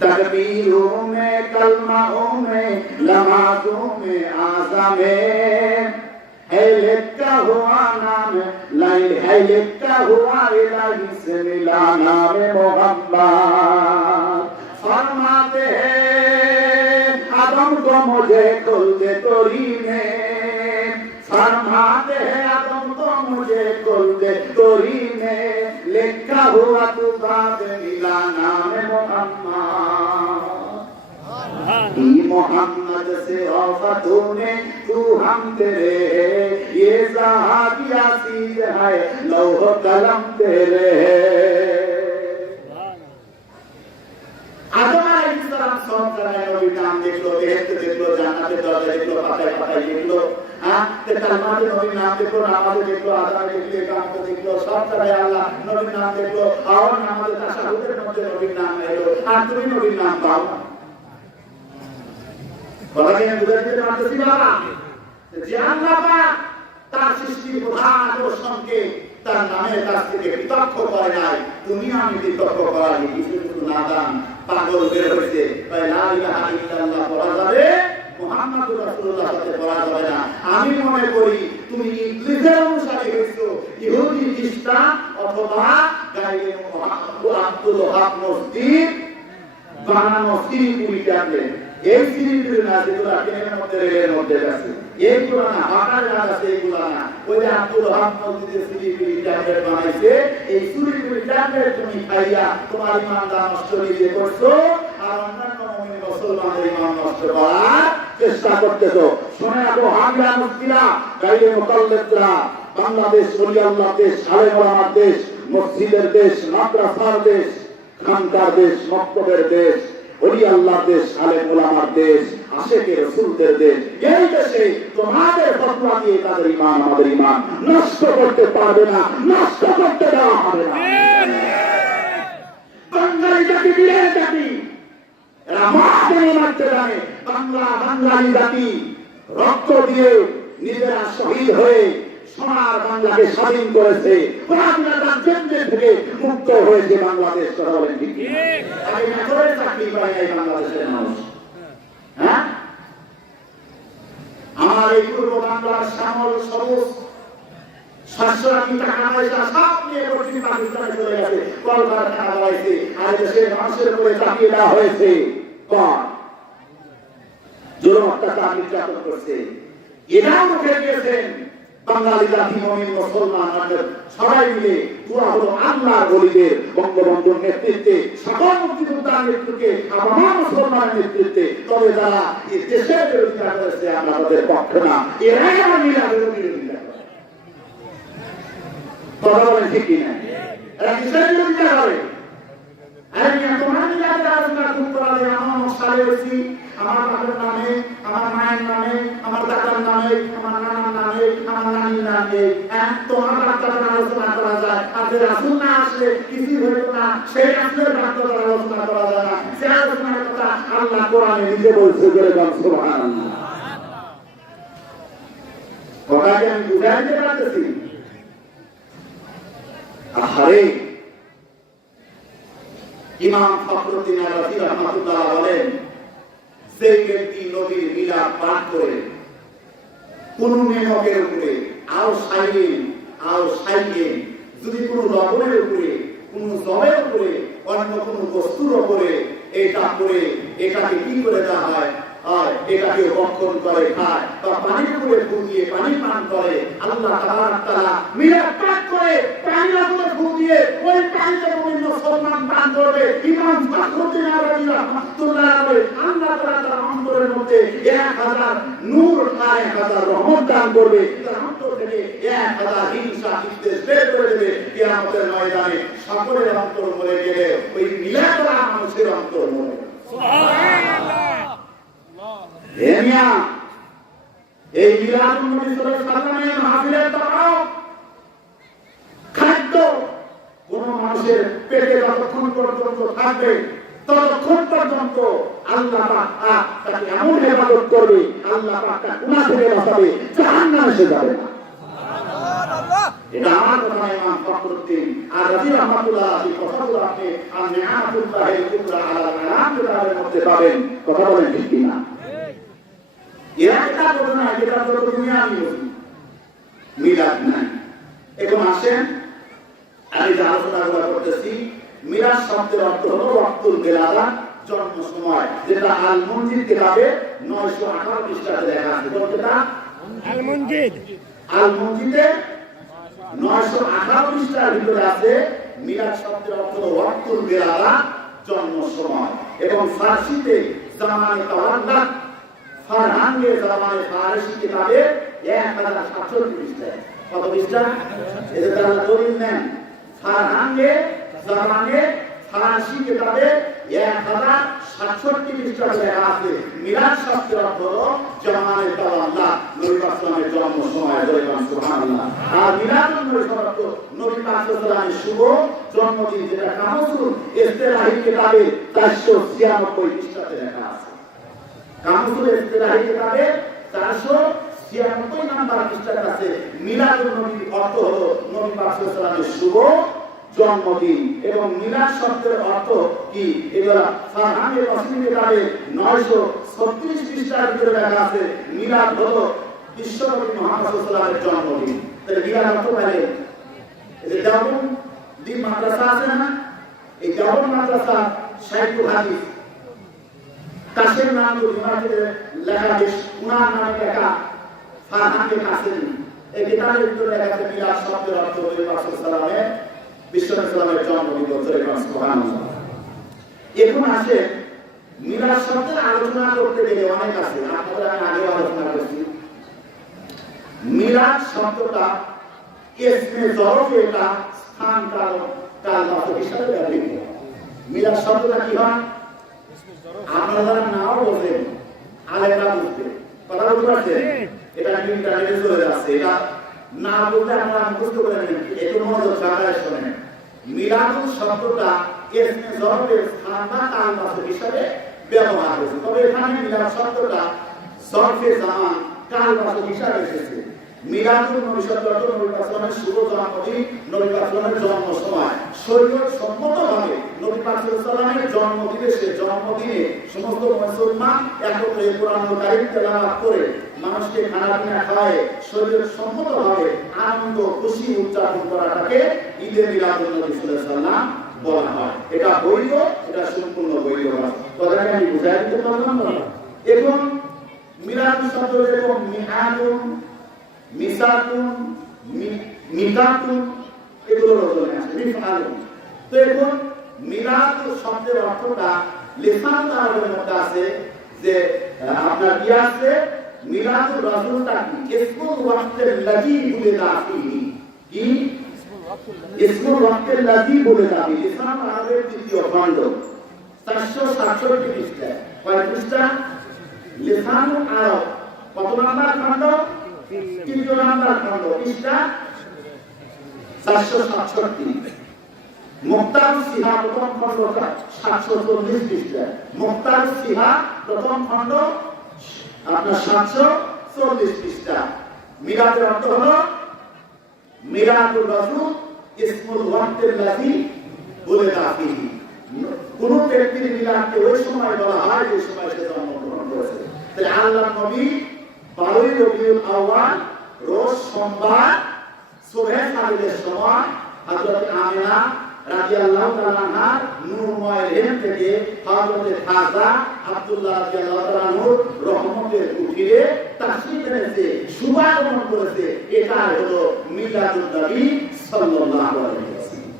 तकबीरों में, कलमाओं में, नमाजों में, आज़ा में है लिखा हुआ नाम, लाइल है लिखा हुआ इलाही से मिला नाम मोहम्मद। फरमाते हैं आदम को मुझे खोल दे तोरी में, फरमाते हैं आदम को मुझे खोल दे तोरी में, लिखा हुआ तू बाद मिला नाम मोहम्मद। मोहम्मद से औफतों ने तू हम तेरे, ये ज़हाबिया सीध है लौह कलम तेरे। आदम अलैहिस सलाम सब तरह नबी नाम देखलो, बेहश्त देखलो, জান্নাতের দরজা দেখলো, পাতায় পাতায় দেখলো, তে কালমাতে নবী নাম দেখলো, নামাজে দেখলো, আযানে দেখলো, ইকামতে দেখলো, সব तरह আল্লাহ নবীর নাম দেখলো। আর নামাজে তাশাহুদের মধ্যে নবীর নাম এলো, আর তুমি নবীর নাম পাও না। বলাকে বুঝাইতে পারতেছি বাবা, যে আল্লাহ পাক তার সৃষ্টির প্রধান আকর্ষণকে তার নামের কাছ থেকে পৃথক করে নাই, তুমি আমি পৃথক করানি। কিছু কিছু নাদান পাগল বের হয়েছে, লা ইলাহা ইল্লাল্লাহ পড়া যাবে, মুহাম্মাদুর রাসূলুল্লাহ সাথে পড়া যাবে না। আমি মনে করি তুমি ইবলিসের অনুসারী হইছো, ইহুদি খ্রিস্টান অথবা গায়রে আব্দুল ওয়াহাব মসজিদ বানানো সিরিপুরি ট্যাবলেট, এই সিরিপুরি না যেগুলো ট্রেনের মধ্যে রেলের মধ্যে আছে, এইগুলো না, হাঁটার জায়গা আছে এইগুলো না। ওই যে আব্দুল ওয়াহাব মসজিদের সিরিপুরি ট্যাবলেট বানাইছে, এই সিরিপুরি ট্যাবলেট তুমি খাইয়া তোমার ইমানটা নষ্ট নিজে করছো, আর অন্যান্য মুমিন মুসলমানদের ইমান নষ্ট করার চেষ্টা করতেছো। শুনে রাখো, হামলা মুফতিরা, গায়রে মুকাল্লিদরা, বাংলাদেশ ওলি আল্লাহ দেশ, আলেম ওলামার দেশ, মসজিদের দেশ, মাদ্রাসার দেশ, খানকার দেশ, মক্তবের দেশ, ওলি আল্লাহ দেশ, আলেম ওলামার দেশ, আশিকে রাসূলদের দেশ। এই দেশে তোমাদের ফতোয়া দিয়ে তাদের ঈমান আমাদের ঈমান নষ্ট করতে পারবে না, নষ্ট করতে দেওয়া হবে না। বাঙালি জাতি বীরের জাতি, এরা মাঠে মারতে জানে। বাঙালি জাতি রক্ত দিয়ে নিজেরা শহীদ হয়ে সোনার বাংলাকে স্বাধীন করেছে, পরাধীনতার কেন্দ্র থেকে মুক্ত হয়েছে বাংলাদেশ। কথা বলেন ঠিক? আগে করে চাকরি পায় নাই বাংলাদেশের মানুষ। হ্যাঁ, আমার এই পূর্ব বাংলার শ্যামল সবুজ শাসনামী টাকা পয়সা সব নিয়ে পশ্চিম পাকিস্তানে চলে গেছে, কলকারখানা বাড়াইছে, আর দেশের মানুষের উপরে চাপিয়ে দেওয়া হয়েছে। জুলুম অত্যাচার নির্যাতন করছে। এটাও রেখে গিয়েছেন বাঙালি জাতি মুমিন মুসলমান সবাই মিলে দোয়া হলো আল্লাহর ওলিদের বঙ্গবন্ধুর নেতৃত্বে সকল মুক্তিযোদ্ধার নেতৃত্বে আবার মুসলমানের নেতৃত্বে তবে যারা এই দেশের বিরোধিতা করেছে আমরা তাদের পক্ষে না এরাই আমার মিলাদের বিরোধিতা করে কথা বলেন ঠিক কিনা এরা কিসের বিরোধিতা করে আরে তোমার মিলাদের আলোচনা খুব করা যায় আমার মশালে হয়েছি আমার বাবার নামে আমার মায়ের নামে আমার দাদার নামে আমার নানার নামে আমার নানির নামে তোমার বাচ্চাদের আলোচনা করা যায় আর যে রাসূল না আসলে কিছুই হইতো না সেই রাসূলের বাচ্চাদের আলোচনা করা যায় না সে আলোচনার কথা আল্লাহ কোরআনে নিজে বলছে বলে সুবহানাল্লাহ কথাকে আমি বুঝাইতে পারতেছি আহারে ইমাম ফখরুদ্দিন রাজি রাহমাতুল্লাহ বলেন সেই ব্যক্তি নবীর মিলাদ পাঠ করে কোন নিয়মের উপরে আও সাইয়ে যদি কোন লবণের উপরে কোন জবের উপরে অন্য কোন বস্তুর উপরে এটা করে এটাকে কি করে দেওয়া হয় আর এটাকে রক্ষণ করে খায় বা পানির উপরে ফুটিয়ে পানি পান করে আল্লাহ তাবারক তাআলা মিলাদ পাঠ করে পানির উপরে ফুটিয়ে ওই পানিতে মুমিন মুসলমান পান করবে ইমাম ফখরুদ্দিন রাজি রাহমাতুল্লাহ আলাইহি আল্লাহ তাআলা তার অন্তরের মধ্যে 1000 নূর 1000 রহমত দান করবে তার অন্তর থেকে 1000 হিংসা বিদ্বেষ বের করে দেবে কিয়ামতের ময়দানে সকলের অন্তর মরে গেলে ওই মিলাদ করা মানুষের অন্তর মরে সুবহানাল্লাহ এমিয়া এই মিলাদুন নবী সাল্লাল্লাহু আলাইহি ওয়াসাল্লামের মাহফিলের তরফ খাদ্য কোন মানুষের পেটে যতক্ষণ পর্যন্ত থাকবে ততক্ষণ পর্যন্ত আল্লাহ পাক তাকে এমন ইবাদত করবে আল্লাহ পাক তাকে গুনাহ থেকে বাঁচাবে জাহান্নামে সে যাবে না সুবহানাল্লাহ এটা আমার কথা ইমাম ফখরুদ্দিন আর রাজি রাহমাতুল্লাহ এই কথাগুলো আপনি আর নিয়ামতুল্লাহিল কুবরা আলা আলাম কিতাবের মধ্যে পাবেন কথা বলেন ঠিক কিনা একটা কথা না যেটা তো তুমি আমি মিলাদ নাই এখন আসেন আমি যে আলোচনা করতেছি মিলাদ শব্দের অর্থ হলো ওয়াক্তুল বেলাদা জন্ম সময় যেটা আল মুনজিদ কিতাবে 918 পৃষ্ঠাতে লেখা আছে কোনটা আল মুনজিদে 918 পৃষ্ঠার ভিতরে আছে মিলাদ শব্দের অর্থ হলো ওয়াক্তুল বেলাদা জন্ম সময় এবং ফারসিতে জামানে তাওয়াল্লা ফারহাঙ্গে জামানে ফারসি কিতাবে 1067 পৃষ্ঠা কত পৃষ্ঠা এটা তারা দলিল নেন ফারহাঙ্গে জামানে ফারসি কিতাবে 1067 পৃষ্ঠাতে লেখা আছে মিলাদ শব্দের অর্থ হলো জামানে তাওয়াল্লা নবী পাক সাল্লাল্লাহু আলাইহি জন্ম সময় বলেন সুবহানাল্লাহ আর মিলাদুন নবী শব্দ নবী পাক সাল্লাল্লাহু আলাইহি শুভ জন্মদিন যেটা কামসুল ইস্তিলাহি কিতাবে 496 পৃষ্ঠাতে লেখা আছে কামসুল ইস্তিলাহি কিতাবে 496 নাম্বার পৃষ্ঠার কাছে মিলাদুন নবীর অর্থ হলো নবী পাক সাল্লাল্লাহু আলাইহি শুভ জন্মদিন এবং মিলাদ শব্দের অর্থ কি এগুলা ফারহানে রাসূল কিতাবে 936 পৃষ্ঠার ভিতরে লেখা আছে মিলাদ হলো বিশ্বনবী মুহাম্মদ সাল্লাল্লাহু আলাইহি জন্মদিন তাহলে মিলাদ অর্থ মানে এই যে দারুন দিন মাদ্রাসা আছে না এই দারুন মাদ্রাসা শাইখুল হাদিস কাশেম নাম ইউনিভার্সিটিতে লেখা বেশ উনার নামে লেখা ফারহানে কাসেম এই কিতাবের ভিতরে লেখা আছে মিলাদ শব্দের অর্থ নবী পাক সাল্লাল্লাহু আলাইহি বিশ্বনবী সাল্লাল্লাহু জন্মদিন বলতে সুবহানাল্লাহ এখন আসে মিলাদ শব্দের আলোচনা করতে গেলে অনেক আছে আপনাদের আমি আগে আলোচনা করেছি মিলাদ শব্দটা ইসমে জরফে এটা স্থান কাল বাচক হিসাবে ব্যবহৃত মিলাদ শব্দটা কি হয় আপনারা নাও বলবেন আলেমরা বুঝবে কথা বলতে পারছেন এটা ইন্টারনেটে চলে যাচ্ছে এটা না বলতে আমরা মুখস্থ করে নেন একটু মনোযোগ সহকারে শোনেন মিলাদুন শব্দটা ইসমে জরফে স্থান বা কাল বাচক হিসাবে ব্যবহার হয়েছে তবে এখানে মিলাদ শব্দটা জরফে জামান কাল বাচক হিসাবে এসেছে মিলাদুন নবী শব্দটা নবী পাক সাল্লাল্লাহু শুভ জন্মদিন নবী পাক সাল্লাল্লাহু জন্ম সময় শরীয়ত সম্মতভাবে নবী পাক সাল্লাল্লাহু জন্মদিনে সে জন্মদিনে সমস্ত মুসলমান একত্রে কোরআনুল কারীম তেলাওয়াত করে মানুষকে খানা পিনা খাওয়ায় শরীয়ত সম্মতভাবে আনন্দ খুশি উদযাপন করাটাকে ঈদে মিলাদুন নবী সাল্লাল্লাহু আলাইহি ওয়াসাল্লাম বলা হয় এটা বৈধ এটা সম্পূর্ণ বৈধ কথাটাকে আমি বুঝাই দিতে পারলাম না এখন মিলাদুন শব্দ যেরকম মিআদুন, মিসাকুন, মিকাতুন এগুলোর ওজনে আছে মিফআলুন। তো এখন মিলাদ শব্দের অর্থটা লিসান আরবের মধ্যে আছে যে আপনার কি আছে মিলাদুর রাসূলটা কি ইসমুল ওয়াক্তের লাযী বুলিদা ফিহি, কি ইসমুল ওয়াক্তের লাযী বুলিদা ফিহি, লিসান আরবের তৃতীয় খণ্ড 467 পৃষ্ঠা। কয় পৃষ্ঠা? লিসান আরব কত নাম্বার খণ্ড? তৃতীয় নাম্বার খণ্ড, পৃষ্ঠা 467। মুক্তারুস সিহা প্রথম খণ্ড 740 পৃষ্ঠা। মুক্তারুস সিহা প্রথম খণ্ড আপনার 740 পৃষ্ঠা। মিলাদের অর্থ হলো মিলাদুর রাসূল ইসমুল ওয়াক্তের লাযী বুলিদা ফিহি। কোন ব্যক্তির মিলাদকে ওই সময় বলা হয় যে সময় সে জন্মগ্রহণ করেছে। তাহলে আল্লাহর নবী 12 রবিউল আউয়াল রোজ সোমবার সুবহে সাদিকের সময় হযরত আমিনা রাদিয়াল্লাহু তাআলা আনহার নূরময় রেহেম থেকে হযরত খাজা আব্দুল্লাহ রাদিয়াল্লাহু তাআলা আনহুর রহমতের কুঠিরে তাশরীফ এনেছে, শুভাগমন করেছে। এটা হলো মিলাদুন নবী সাল্লাল্লাহু আলাইহি ওয়াসাল্লাম।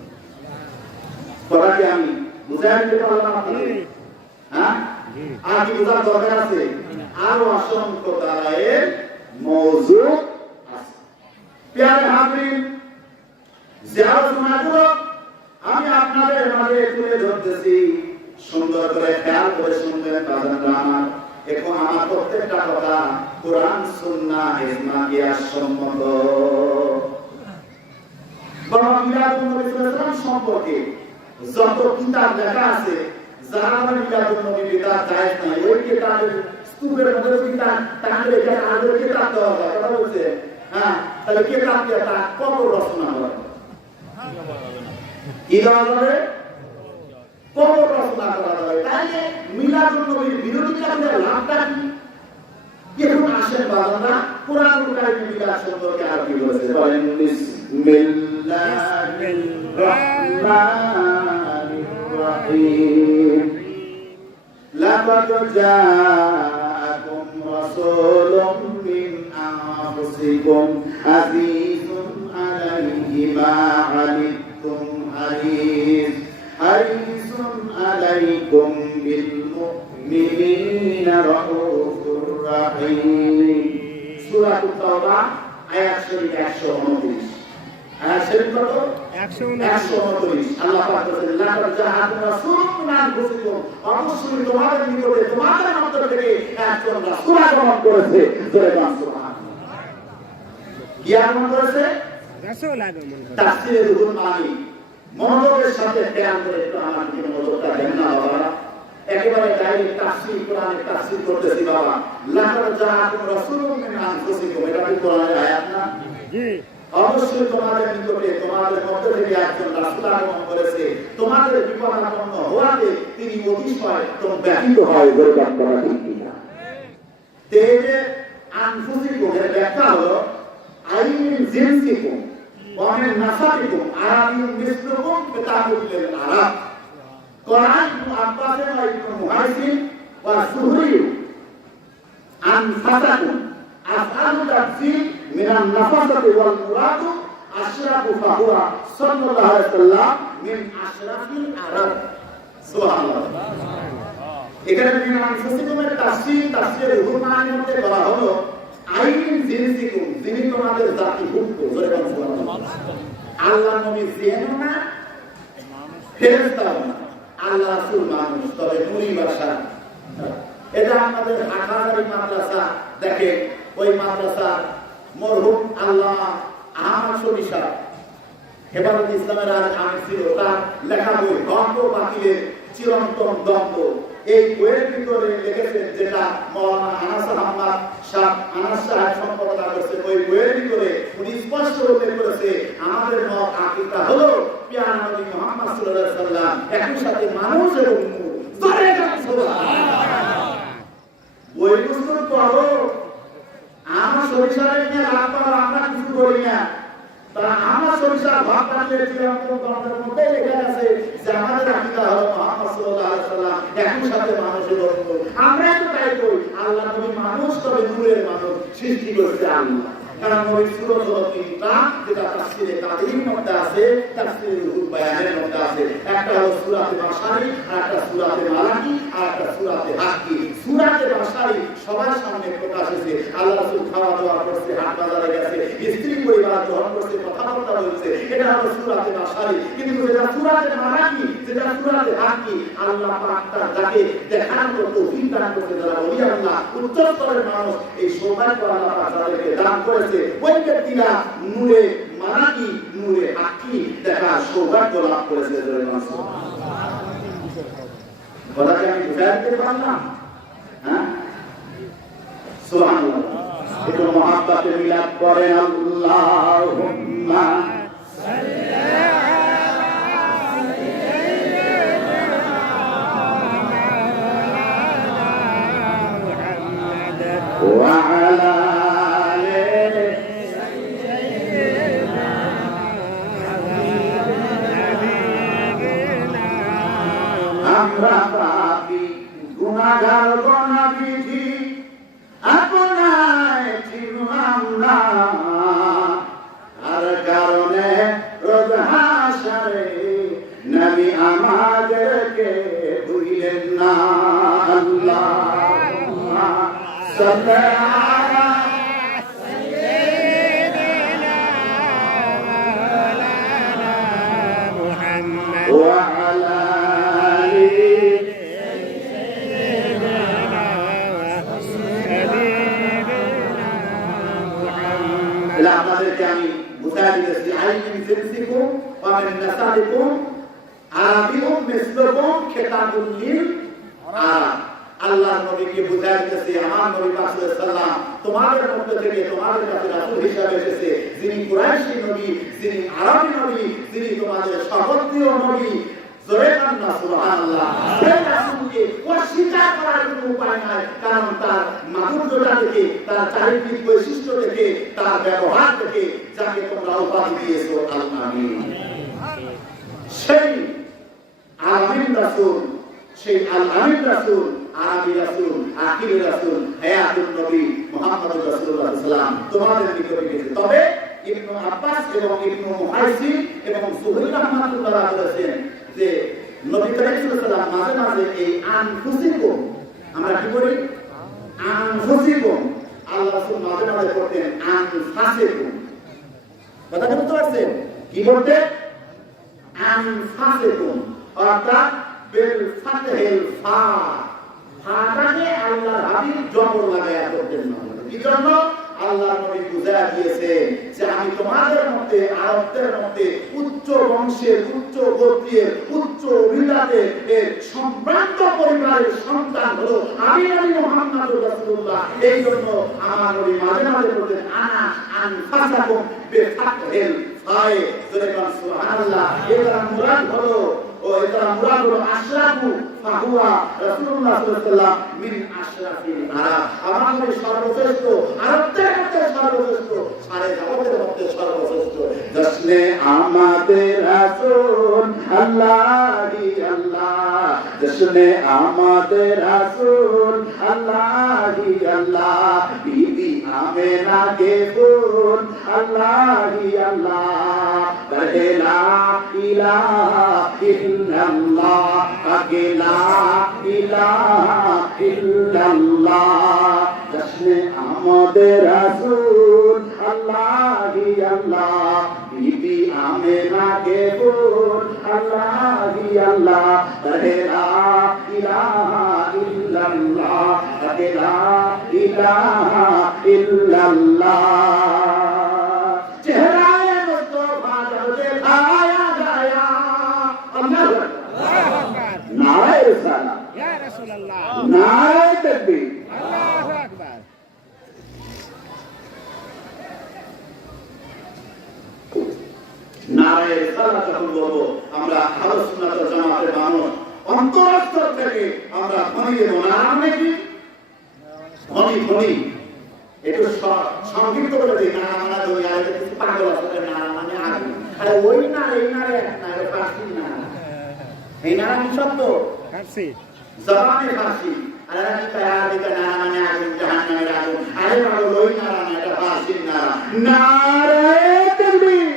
পড়াকে আমি বুঝাই দিতে পারলাম আপনাদের? হ্যাঁ, আর কি বুঝার দরকার আছে? আরো অসংখ্য দালায়ের মওজুদ আছে। প্রিয় হাজরিন, জিয়ারত মাহফিল আমি আপনাদের মাঝে তুলে ধরতেছি, সুন্দর করে খেয়াল করে শুনবেন বাজানরা আমার। এখন আমার প্রত্যেকটা কথা কোরআন সুন্নাহ ইজমা কিয়াস সম্মত। বাবা মিলাদুন নবী সাল্লাল্লাহু আলাইহি ওয়াসাল্লাম সম্পর্কে যত কিতাব লেখা আছে, যারা মিলাদুন নবী বিদআত জায়েজ নাই, ওই কিতাবের স্তূপের মধ্যে কিতাব তাহলে এটা আগে কিতাব দেওয়া যায়, কথা বলছে। হ্যাঁ, তাহলে কিতাব দিয়ে তা কবর রচনা করা কি দেওয়া যাবে? কবর রচনা করা যাবে। তাহলে মিলাদুন নবীর বিরোধিতা করে লাভটা কি? এখন আসেন বাজানরা কোরআনুল কারীমে মিলাদ সম্পর্কে আর কি বলেছে বলেন? বিসমিল্লাহির রাহমানির রাহিম। লাকাদ জাআকুম রাসূলুম মিন আনফুসিকুম আযীজুন আলাইহি মা আনিতুম হারিসুন আলাইকুম বিল মুমিনিনা রাউফুর রাহিম। সূরা তাওবা আয়াত শরীফ 129। আয়াত শরীফ কত? 129। আল্লাহ পাক বলেন লাকাদ জাআকুম রাসূলুম মিন আনফুসিকুম, অবশ্যই তোমাদের নিকটে তোমাদের মধ্য থেকে একজন রাসূল আগমন করেছে। জোরে বলুন সুবহানাল্লাহ। কি আগমন করেছে? রাসূল আগমন করেছে। তাফসীরে রুহুল মানি মনোযোগের সাথে ধ্যান করে একটু আমার দিকে মনোযোগটা দেন না বাবা। একেবারে ডাইরেক্ট তাফসীর, কোরআনের তাফসীর করতেছি বাবা। লাকাদ জাআকুম রাসূলুম মিন আনফুসিকুম, এটা কি কোরআনের আয়াত না? জি। অবশ্যই তোমাদের নিকটে তোমাদের মধ্য থেকে একজন রাসূল আগমন করেছে, তোমাদের বিপদাপন্ন হওয়াতে তিনি অতিশয় ব্যথিত হয়। গর্ব করা ঠিক কিনা? তেজে আনফুসিকুম এর ব্যাখ্যা হলো আইমিন জিনসিকুম ومن نصابكم عربي مثلكم كتابوا للعرب. قرآن ابن عباس وابن محيصن والزهري أنفسكم أفعال تفسير من النفسة والمراد أشرف فهو صلى الله عليه وسلم من أشرف العرب. سبحان الله. এখানে من أنفسكم এর তাফসীর রুহুল মানির মধ্যে বলা হলো আইন জিনসিকুম, যিনি তোমাদের জাতিভুক্ত। আল্লাহ নবী জিন না, ফেরেশতা না, আল্লাহ রাসূল মানুষ, তবে পরিভাষা। এটা আমাদের হাটহাজারী মাদ্রাসা দেখে, ওই মাদ্রাসা মরহুম আল্লাহ আহমদ শফি সাহেব হেফাজত ইসলামের আমির ছিল, তার লেখা বই হক ও বাতিলের চিরন্তন দ্বন্দ্ব, এই বইয়ের ভিতরে লিখেছেন, যেটা মাওলানা আনাস আহমদ আনাস সাহেব সম্পাদনা করেছে। ওই বইয়ের ভিতরে উনি স্পষ্ট উল্লেখ করেছে আমাদের মত আকীদা হলো প্রিয় নবী মুহাম্মদ সাল্লাল্লাহু আলাইহি ওয়াসাল্লাম একই সাথে মানুষ এবং নূর। জোরে বলুন সুবহানাল্লাহ। বই পুস্তক পড়ো, আমার সরিষার নিয়ে লাভ করো, আমরা কিছু করি না। তারা আমার সরিষার ভাব পাঠিয়ে চিরন্তন দ্বন্দ্বের মধ্যে লেখা আছে যে আমাদের আকীদা হলো মুহাম্মদ সাল্লাল্লাহু আলাইহি ওয়াসাল্লাম একই সাথে মানুষ এবং নূর। আমরা তো তাই করি, আল্লাহ নবী মানুষ, তবে নূরের মানুষ সৃষ্টি করেছে আল্লাহ। কারণ নবীর সূরা হলো তিনটা, যেটা তাফসীরে কাদির মধ্যে আছে, তাফসীরে রুহুল বায়ানের মধ্যে আছে। একটা হলো সূরাতে বাশারি, আর একটা সূরাতে মালাকি, আর একটা সূরাতে হাক্কি। সূরাতে বাশারি সবার সামনে প্রকাশ হয়েছে, আল্লাহ রাসূল খাওয়া দাওয়া করছে, হাট বাজারে গেছে, স্ত্রী পরিবার গ্রহণ করছে, কথাবার্তা বলছে, এটা হলো সূরাতে বাশারি। কিন্তু যেটা সূরাতে মালাকি, যেটা সূরাতে হাক্কি, আল্লাহ পাক তাকে দেখানোর তৌফিক দান করেছে যারা ওলি আল্লাহ, উচ্চস্তরের মানুষ, এই সৌভাগ্য আল্লাহ পাক তাদেরকে দান করেছে। ওই ব্যক্তিরা নূরে মালাকি, নূরে হাক্কি দেখার সৌভাগ্য লাভ করেছে। কথাকে আমি বুঝাইতে পারলাম? হ্যাঁ, সুবহানাল্লাহ। একটু মহাব্বতে মিলাদ করেন, আল্লাহুম্মা ওয়া আলা আমরা পাপী গুনাহগার বনাবিধি আপনায় চিনলাম না, আর কারণে রোজ হাসরে নবী আমাদেরকে ভুলেন না। আল্লাহুম্মা সাল্লি আলা সাইয়্যিদিনা মাওলানা মুহাম্মদ ওয়া আলা আপনাদেরকে আমি বুঝাই দিয়েছি, আইমিন জিনসিকুম ওয়া মিন নাসাবিকুম আরাবিয়ুম মিসলুকুম কিতাবুল লিল আরাব। আল্লাহর নবীকে বুঝাই দিয়েছি, আমার নবী পাক সাল্লাল্লাহু আলাইহি ওয়াসাল্লাম তোমাদের মধ্য থেকে তোমাদের কাছে রাসূল হিসেবে এসেছে, যিনি কুরাইশী নবী, যিনি আরবী নবী, যিনি তোমাদের সর্বপ্রিয় নবী। জোরে কান্না সুবহানাল্লাহ। সেই রাসূলকে অস্বীকার করার কোনো উপায় নাই, কারণ তার মাধুর্যতা দেখে, তার চারিত্রিক বৈশিষ্ট্য দেখে, তার ব্যবহার দেখে যাকে তোমরা উপাধি দিয়েছো আল আমিন, সেই আমিন রাসূল, সেই আল আমিন রাসূল, আরবী রাসূল, আখির রাসূল, হায়াতুন নবী মুহাম্মদুর রাসূলুল্লাহ সাল্লাল্লাহু আলাইহি ওয়াসাল্লাম তোমাদের নিকটে গেছে। তবে ইবনে আব্বাস এবং ইবনে মুহাইসিন এবং সুহরী রাহমাতুল্লাহ বলেছেন যে নবী করিম সাল্লাল্লাহু আলাইহি ওয়াসাল্লাম মাঝে মাঝে এই আনফুসিকুম, আমরা কি করি আনফুসিকুম, আল্লাহ রাসূল মাঝে মাঝে করতেন আনফাসিকুম। কথা বুঝতে পারছেন? কি বলতে আনফাসিকুম, অর্থাৎ বিল ফাতহিল ফা, ফাটাকে আল্লাহর হাবিব জবর লাগায়া করতেন না। কি জন্য? আল্লাহর নবী বুঝায়া দিয়েছে যে আমি তোমাদের মধ্যে, আরবদের মধ্যে উচ্চ বংশের, উচ্চ গোত্রের, উচ্চ অভিজাতের সম্ভ্রান্ত পরিবারের সন্তান হলো আমি, নবী মুহাম্মদুর রাসূলুল্লাহ। এই জন্য আমার নবী মাঝে মাঝে বলতেন আনা আনফাসাকুম বিফাতহিল ফায়ে। সুবহানাল্লাহ। এর মুরাদ হলো আশরাফু ফাহুয়া রাসূলুল্লাহ সাল্লাল্লাহু আলাইহি ওয়াসাল্লাম মিন আশরাফিল আরব। আমার নবী সর্বশ্রেষ্ঠ, আরবদের মধ্যে সর্বশ্রেষ্ঠ, সারে জগতের মধ্যে সর্বশ্রেষ্ঠ। জশ্নে আমাদের রাসূল আল্লাহি আল্লাহ, জশ্নে আমাদের রাসূল আল্লাহি আল্লাহ, বিবি আমেনা কে ফুল আল্লাহি আল্লাহ, লা ইলাহা ইল্লাল্লাহ, লা ইলাহা ইল্লাল্লাহ। জশ্নে আমাদের রাসূল আল্লাহি আল্লাহ, বিবি আমেনা কে ফুল আল্লাহি আল্লাহ, লা ইলাহা ইল্লাল্লাহ, লা ইলাহা ইল্লাল্লাহ। চেহারায়ে মুস্তাফা জব দেখায়া গায়া, আল্লাহু আকবার, নারে রিসালাত, ইয়া রাসূলুল্লাহ, নারে তাকবীর, আল্লাহু আকবার। নারে রিসালাত যখন বলবো আমরা আহলে সুন্নাত ওয়াল জামাতের মানুষ, অন্তরস্থল থেকে আমরা ধ্বনি দেব না, নাকি ধ্বনি ধ্বনি একটু সংক্ষিপ্ত করে দিই। না আমরা ওই আগে কিছু পাগল আছে, না মানে আগে, আরে ওই না এই না রে, না রে ফার্সি না, এই না আমি শব্দ ফার্সি, জবানে ফার্সি, আরে তারাবিকা নারা মানে আগুন জাহান্নামের আগুন আরে ভালো ওই নারা না এটা ফাসির নারা নারায়ে তাকবীর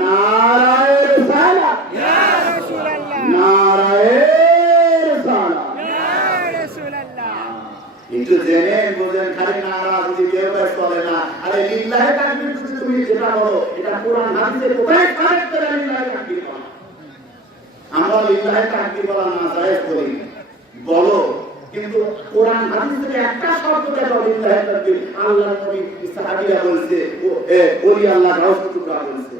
নারায়ে রিসালাত ইয়া রাসূলুল্লাহ নারায়ে রিসালাত ইয়া রাসূলুল্লাহ একটু জেনে বুঝেন খালি নারা যদি কেউ বেশ বলে না আরে লিল্লাহি তাকবীর যদি তুমি যেটা বলো এটা কোরআন হাদিসে কোথায় কারেক্ট করে লিল্লাহি তাকবীর বলো আমরা লিল্লাহি তাকবীর বলা না জায়েজ করি বলো কিন্তু কোরআন হাদিস থেকে একটা শব্দ দেখো লিল্লাহি তাকবীর আল্লাহর নবী সাহাবীরা বলছে ওলি আল্লাহ রাসূলুল্লাহ বলছে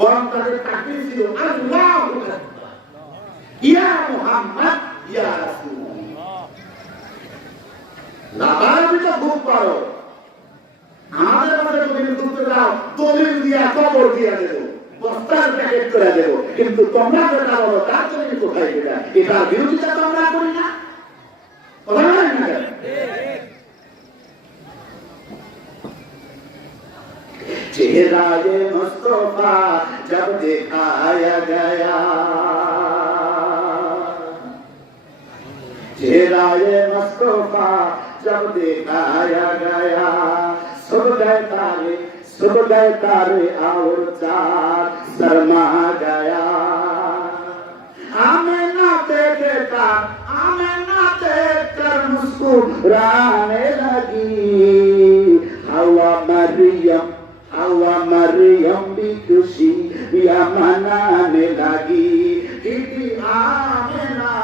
বরং তাদের তাকবীর ছিল আল্লাহু আকবার ইয়া মুহাম্মদ ইয়া রাসূলুল্লাহ লাগাবি তো খুব পারো আমাদের কাছে দলিল করতে দাও দলিল দিয়া কবর দিয়া দেবো বস্তার প্যাকেট করে দেবো কিন্তু তোমরা যেটা বলো তার দলিল কোথায় দেবে এটার বিরোধিতা তোমরা করি না কথা বলেন না चेहरा-ए मुस्तफा जब दिखाया गया चेहरा-ए मुस्तफा जब दिखाया गया सुबह गए तारे और चाँद शर्मा गया आमिना देखकर मुस्कुराने लगी हवा मरियम भी खुशी या मनाने लगी बीबी आमिना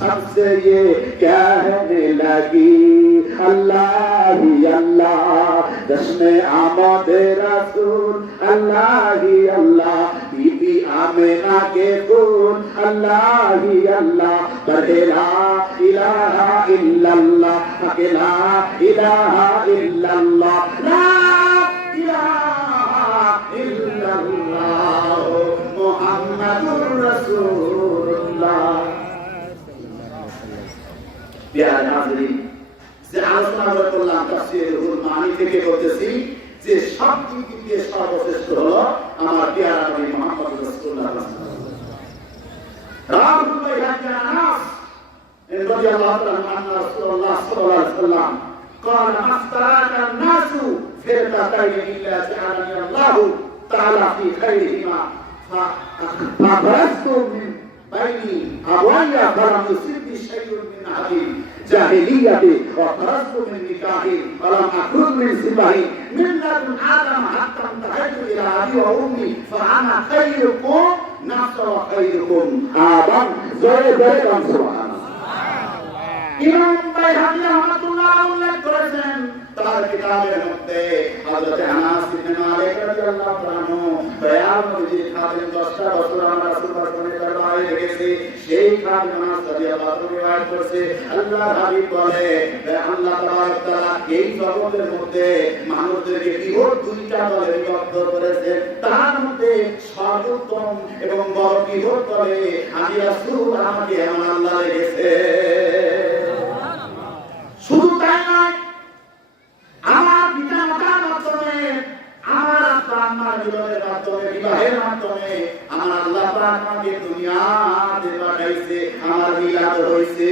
सबसे ये कहने लगी अल्लाह ही अल्लाह दस्मे आमदे रसूल अल्लाह ही अल्लाह बीबी आमिना के गुण अल्लाह ही अल्लाह पढ़े ला इलाहा इल्लल्लाह ला इलाहा इल्लल्लाह ला इलाहा इल्लल्लाह मुहम्मदुर रसूलुल्लाह प्यारे नाज़रीन যে আলোচনা করলাম তাফসীরুল মানি থেকে বলতেছি যে সব দিক দিয়ে সর্বশ্রেষ্ঠ হলো আমার প্যারা নবী মুহাম্মদ রাসূলুল্লাহ রাহুল বাইহাকি আনাস রাদিয়াল্লাহু তাআলা আন রাসূলুল্লাহ সাল্লাল্লাহু আলাইহি ওয়াসাল্লাম قال ما افترق الناس فرقتين الا جعلني الله تعالى في خيرهما فخرجت من بين ابويا فلم يصبني شيء من عظيم جاهلية وخرجت من نكاح ولم أكن من سبه من لدن آدم حتى انتهيت إلى أبي وأمي فأنا خيركم نفس وخيركم آدم زوجكم سبحان ইমাম বাইহাকি রাহমাতুল্লাহ উল্লেখ করেছেন তার কিতাবের মধ্যে হযরত আনাস ইবনে মালিক রাদিয়াল্লাহু আনহু বয়ান করেছেন খাদেম 10টা বছর আমরা রাসূলুল্লাহ দরবারে রেখেছি সেই খাদেম আনাস রাদিয়াল্লাহু আনহু রিওয়ায়াত করেছে আল্লাহর হাবিব বলে আল্লাহ তাবারক তাআলা এই জগতের মধ্যে মানুষদেরকে বিভক্ত দুইটা দলে বিভক্ত করেছে তার মধ্যে সর্বোত্তম এবং বড় বিভক্ত দলে আমি রাসূল আমাকে এমন আল্লাহ রেখেছে শুধু তাই নয় আমার পিতা মাতার মাধ্যমে আমার আত্মা আমার হৃদয়ের মাধ্যমে বিবাহের মাধ্যমে আমার আল্লাহ পাক আমাকে দুনিয়াতে পাঠাইছে আমার মিলাদ হইছে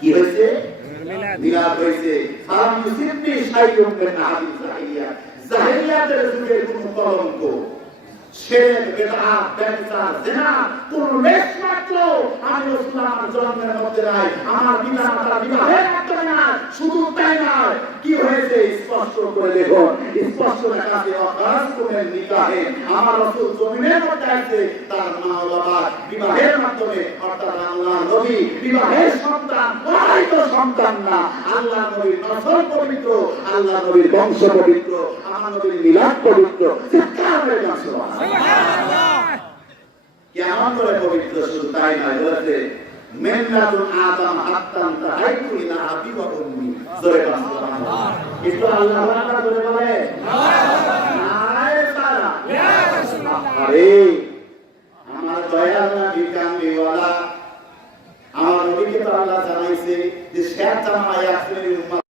কি হইছে মিলাদ হইছে ফালাম ইউসিবনি শাইউন মিন আহাদিস জাহিলিয়া জাহিলিয়াতের যুগের কোনো কলঙ্ক শের বেদাত ব্যভিচার জিনা কোন লেশ মাত্র আমি ইসলামের জন্মের মধ্যে নাই আমার পিতা মাতা বিবাহের মাধ্যমে না শুধু তাই নয় কি হয়েছে স্পষ্ট করে দেখুন স্পষ্ট লেখা আছে অকাসকুমের নিকাহে আমার রাসূল জমিনের মধ্যে আছে তার মা ও বাবা বিবাহের মাধ্যমে অর্থাৎ আল্লাহর নবী বিবাহের সন্তান অবৈধ সন্তান না আল্লাহর নবীর নসল পবিত্র আল্লাহর নবীর বংশ পবিত্র আমার নবীর মিলাদ পবিত্র চিৎকার করে সুবহানাল্লাহ কেমন করে পবিত্র শুধু তাই নয় বলতে মেনলাদুন আদম হাত্তান তাহাইতু ইলা আবি ওয়া উম্মি জোরে সুবহানাল্লাহ কিন্তু আল্লাহ তাআলা বলে বলে নারায়ে তাআলা ইয়া রাসূলুল্লাহ আরে আমার দয়াল নবী কামলিওয়ালা আমার নবীকে তো আল্লাহ জানাইছে যে শেষ জামায়া আসলে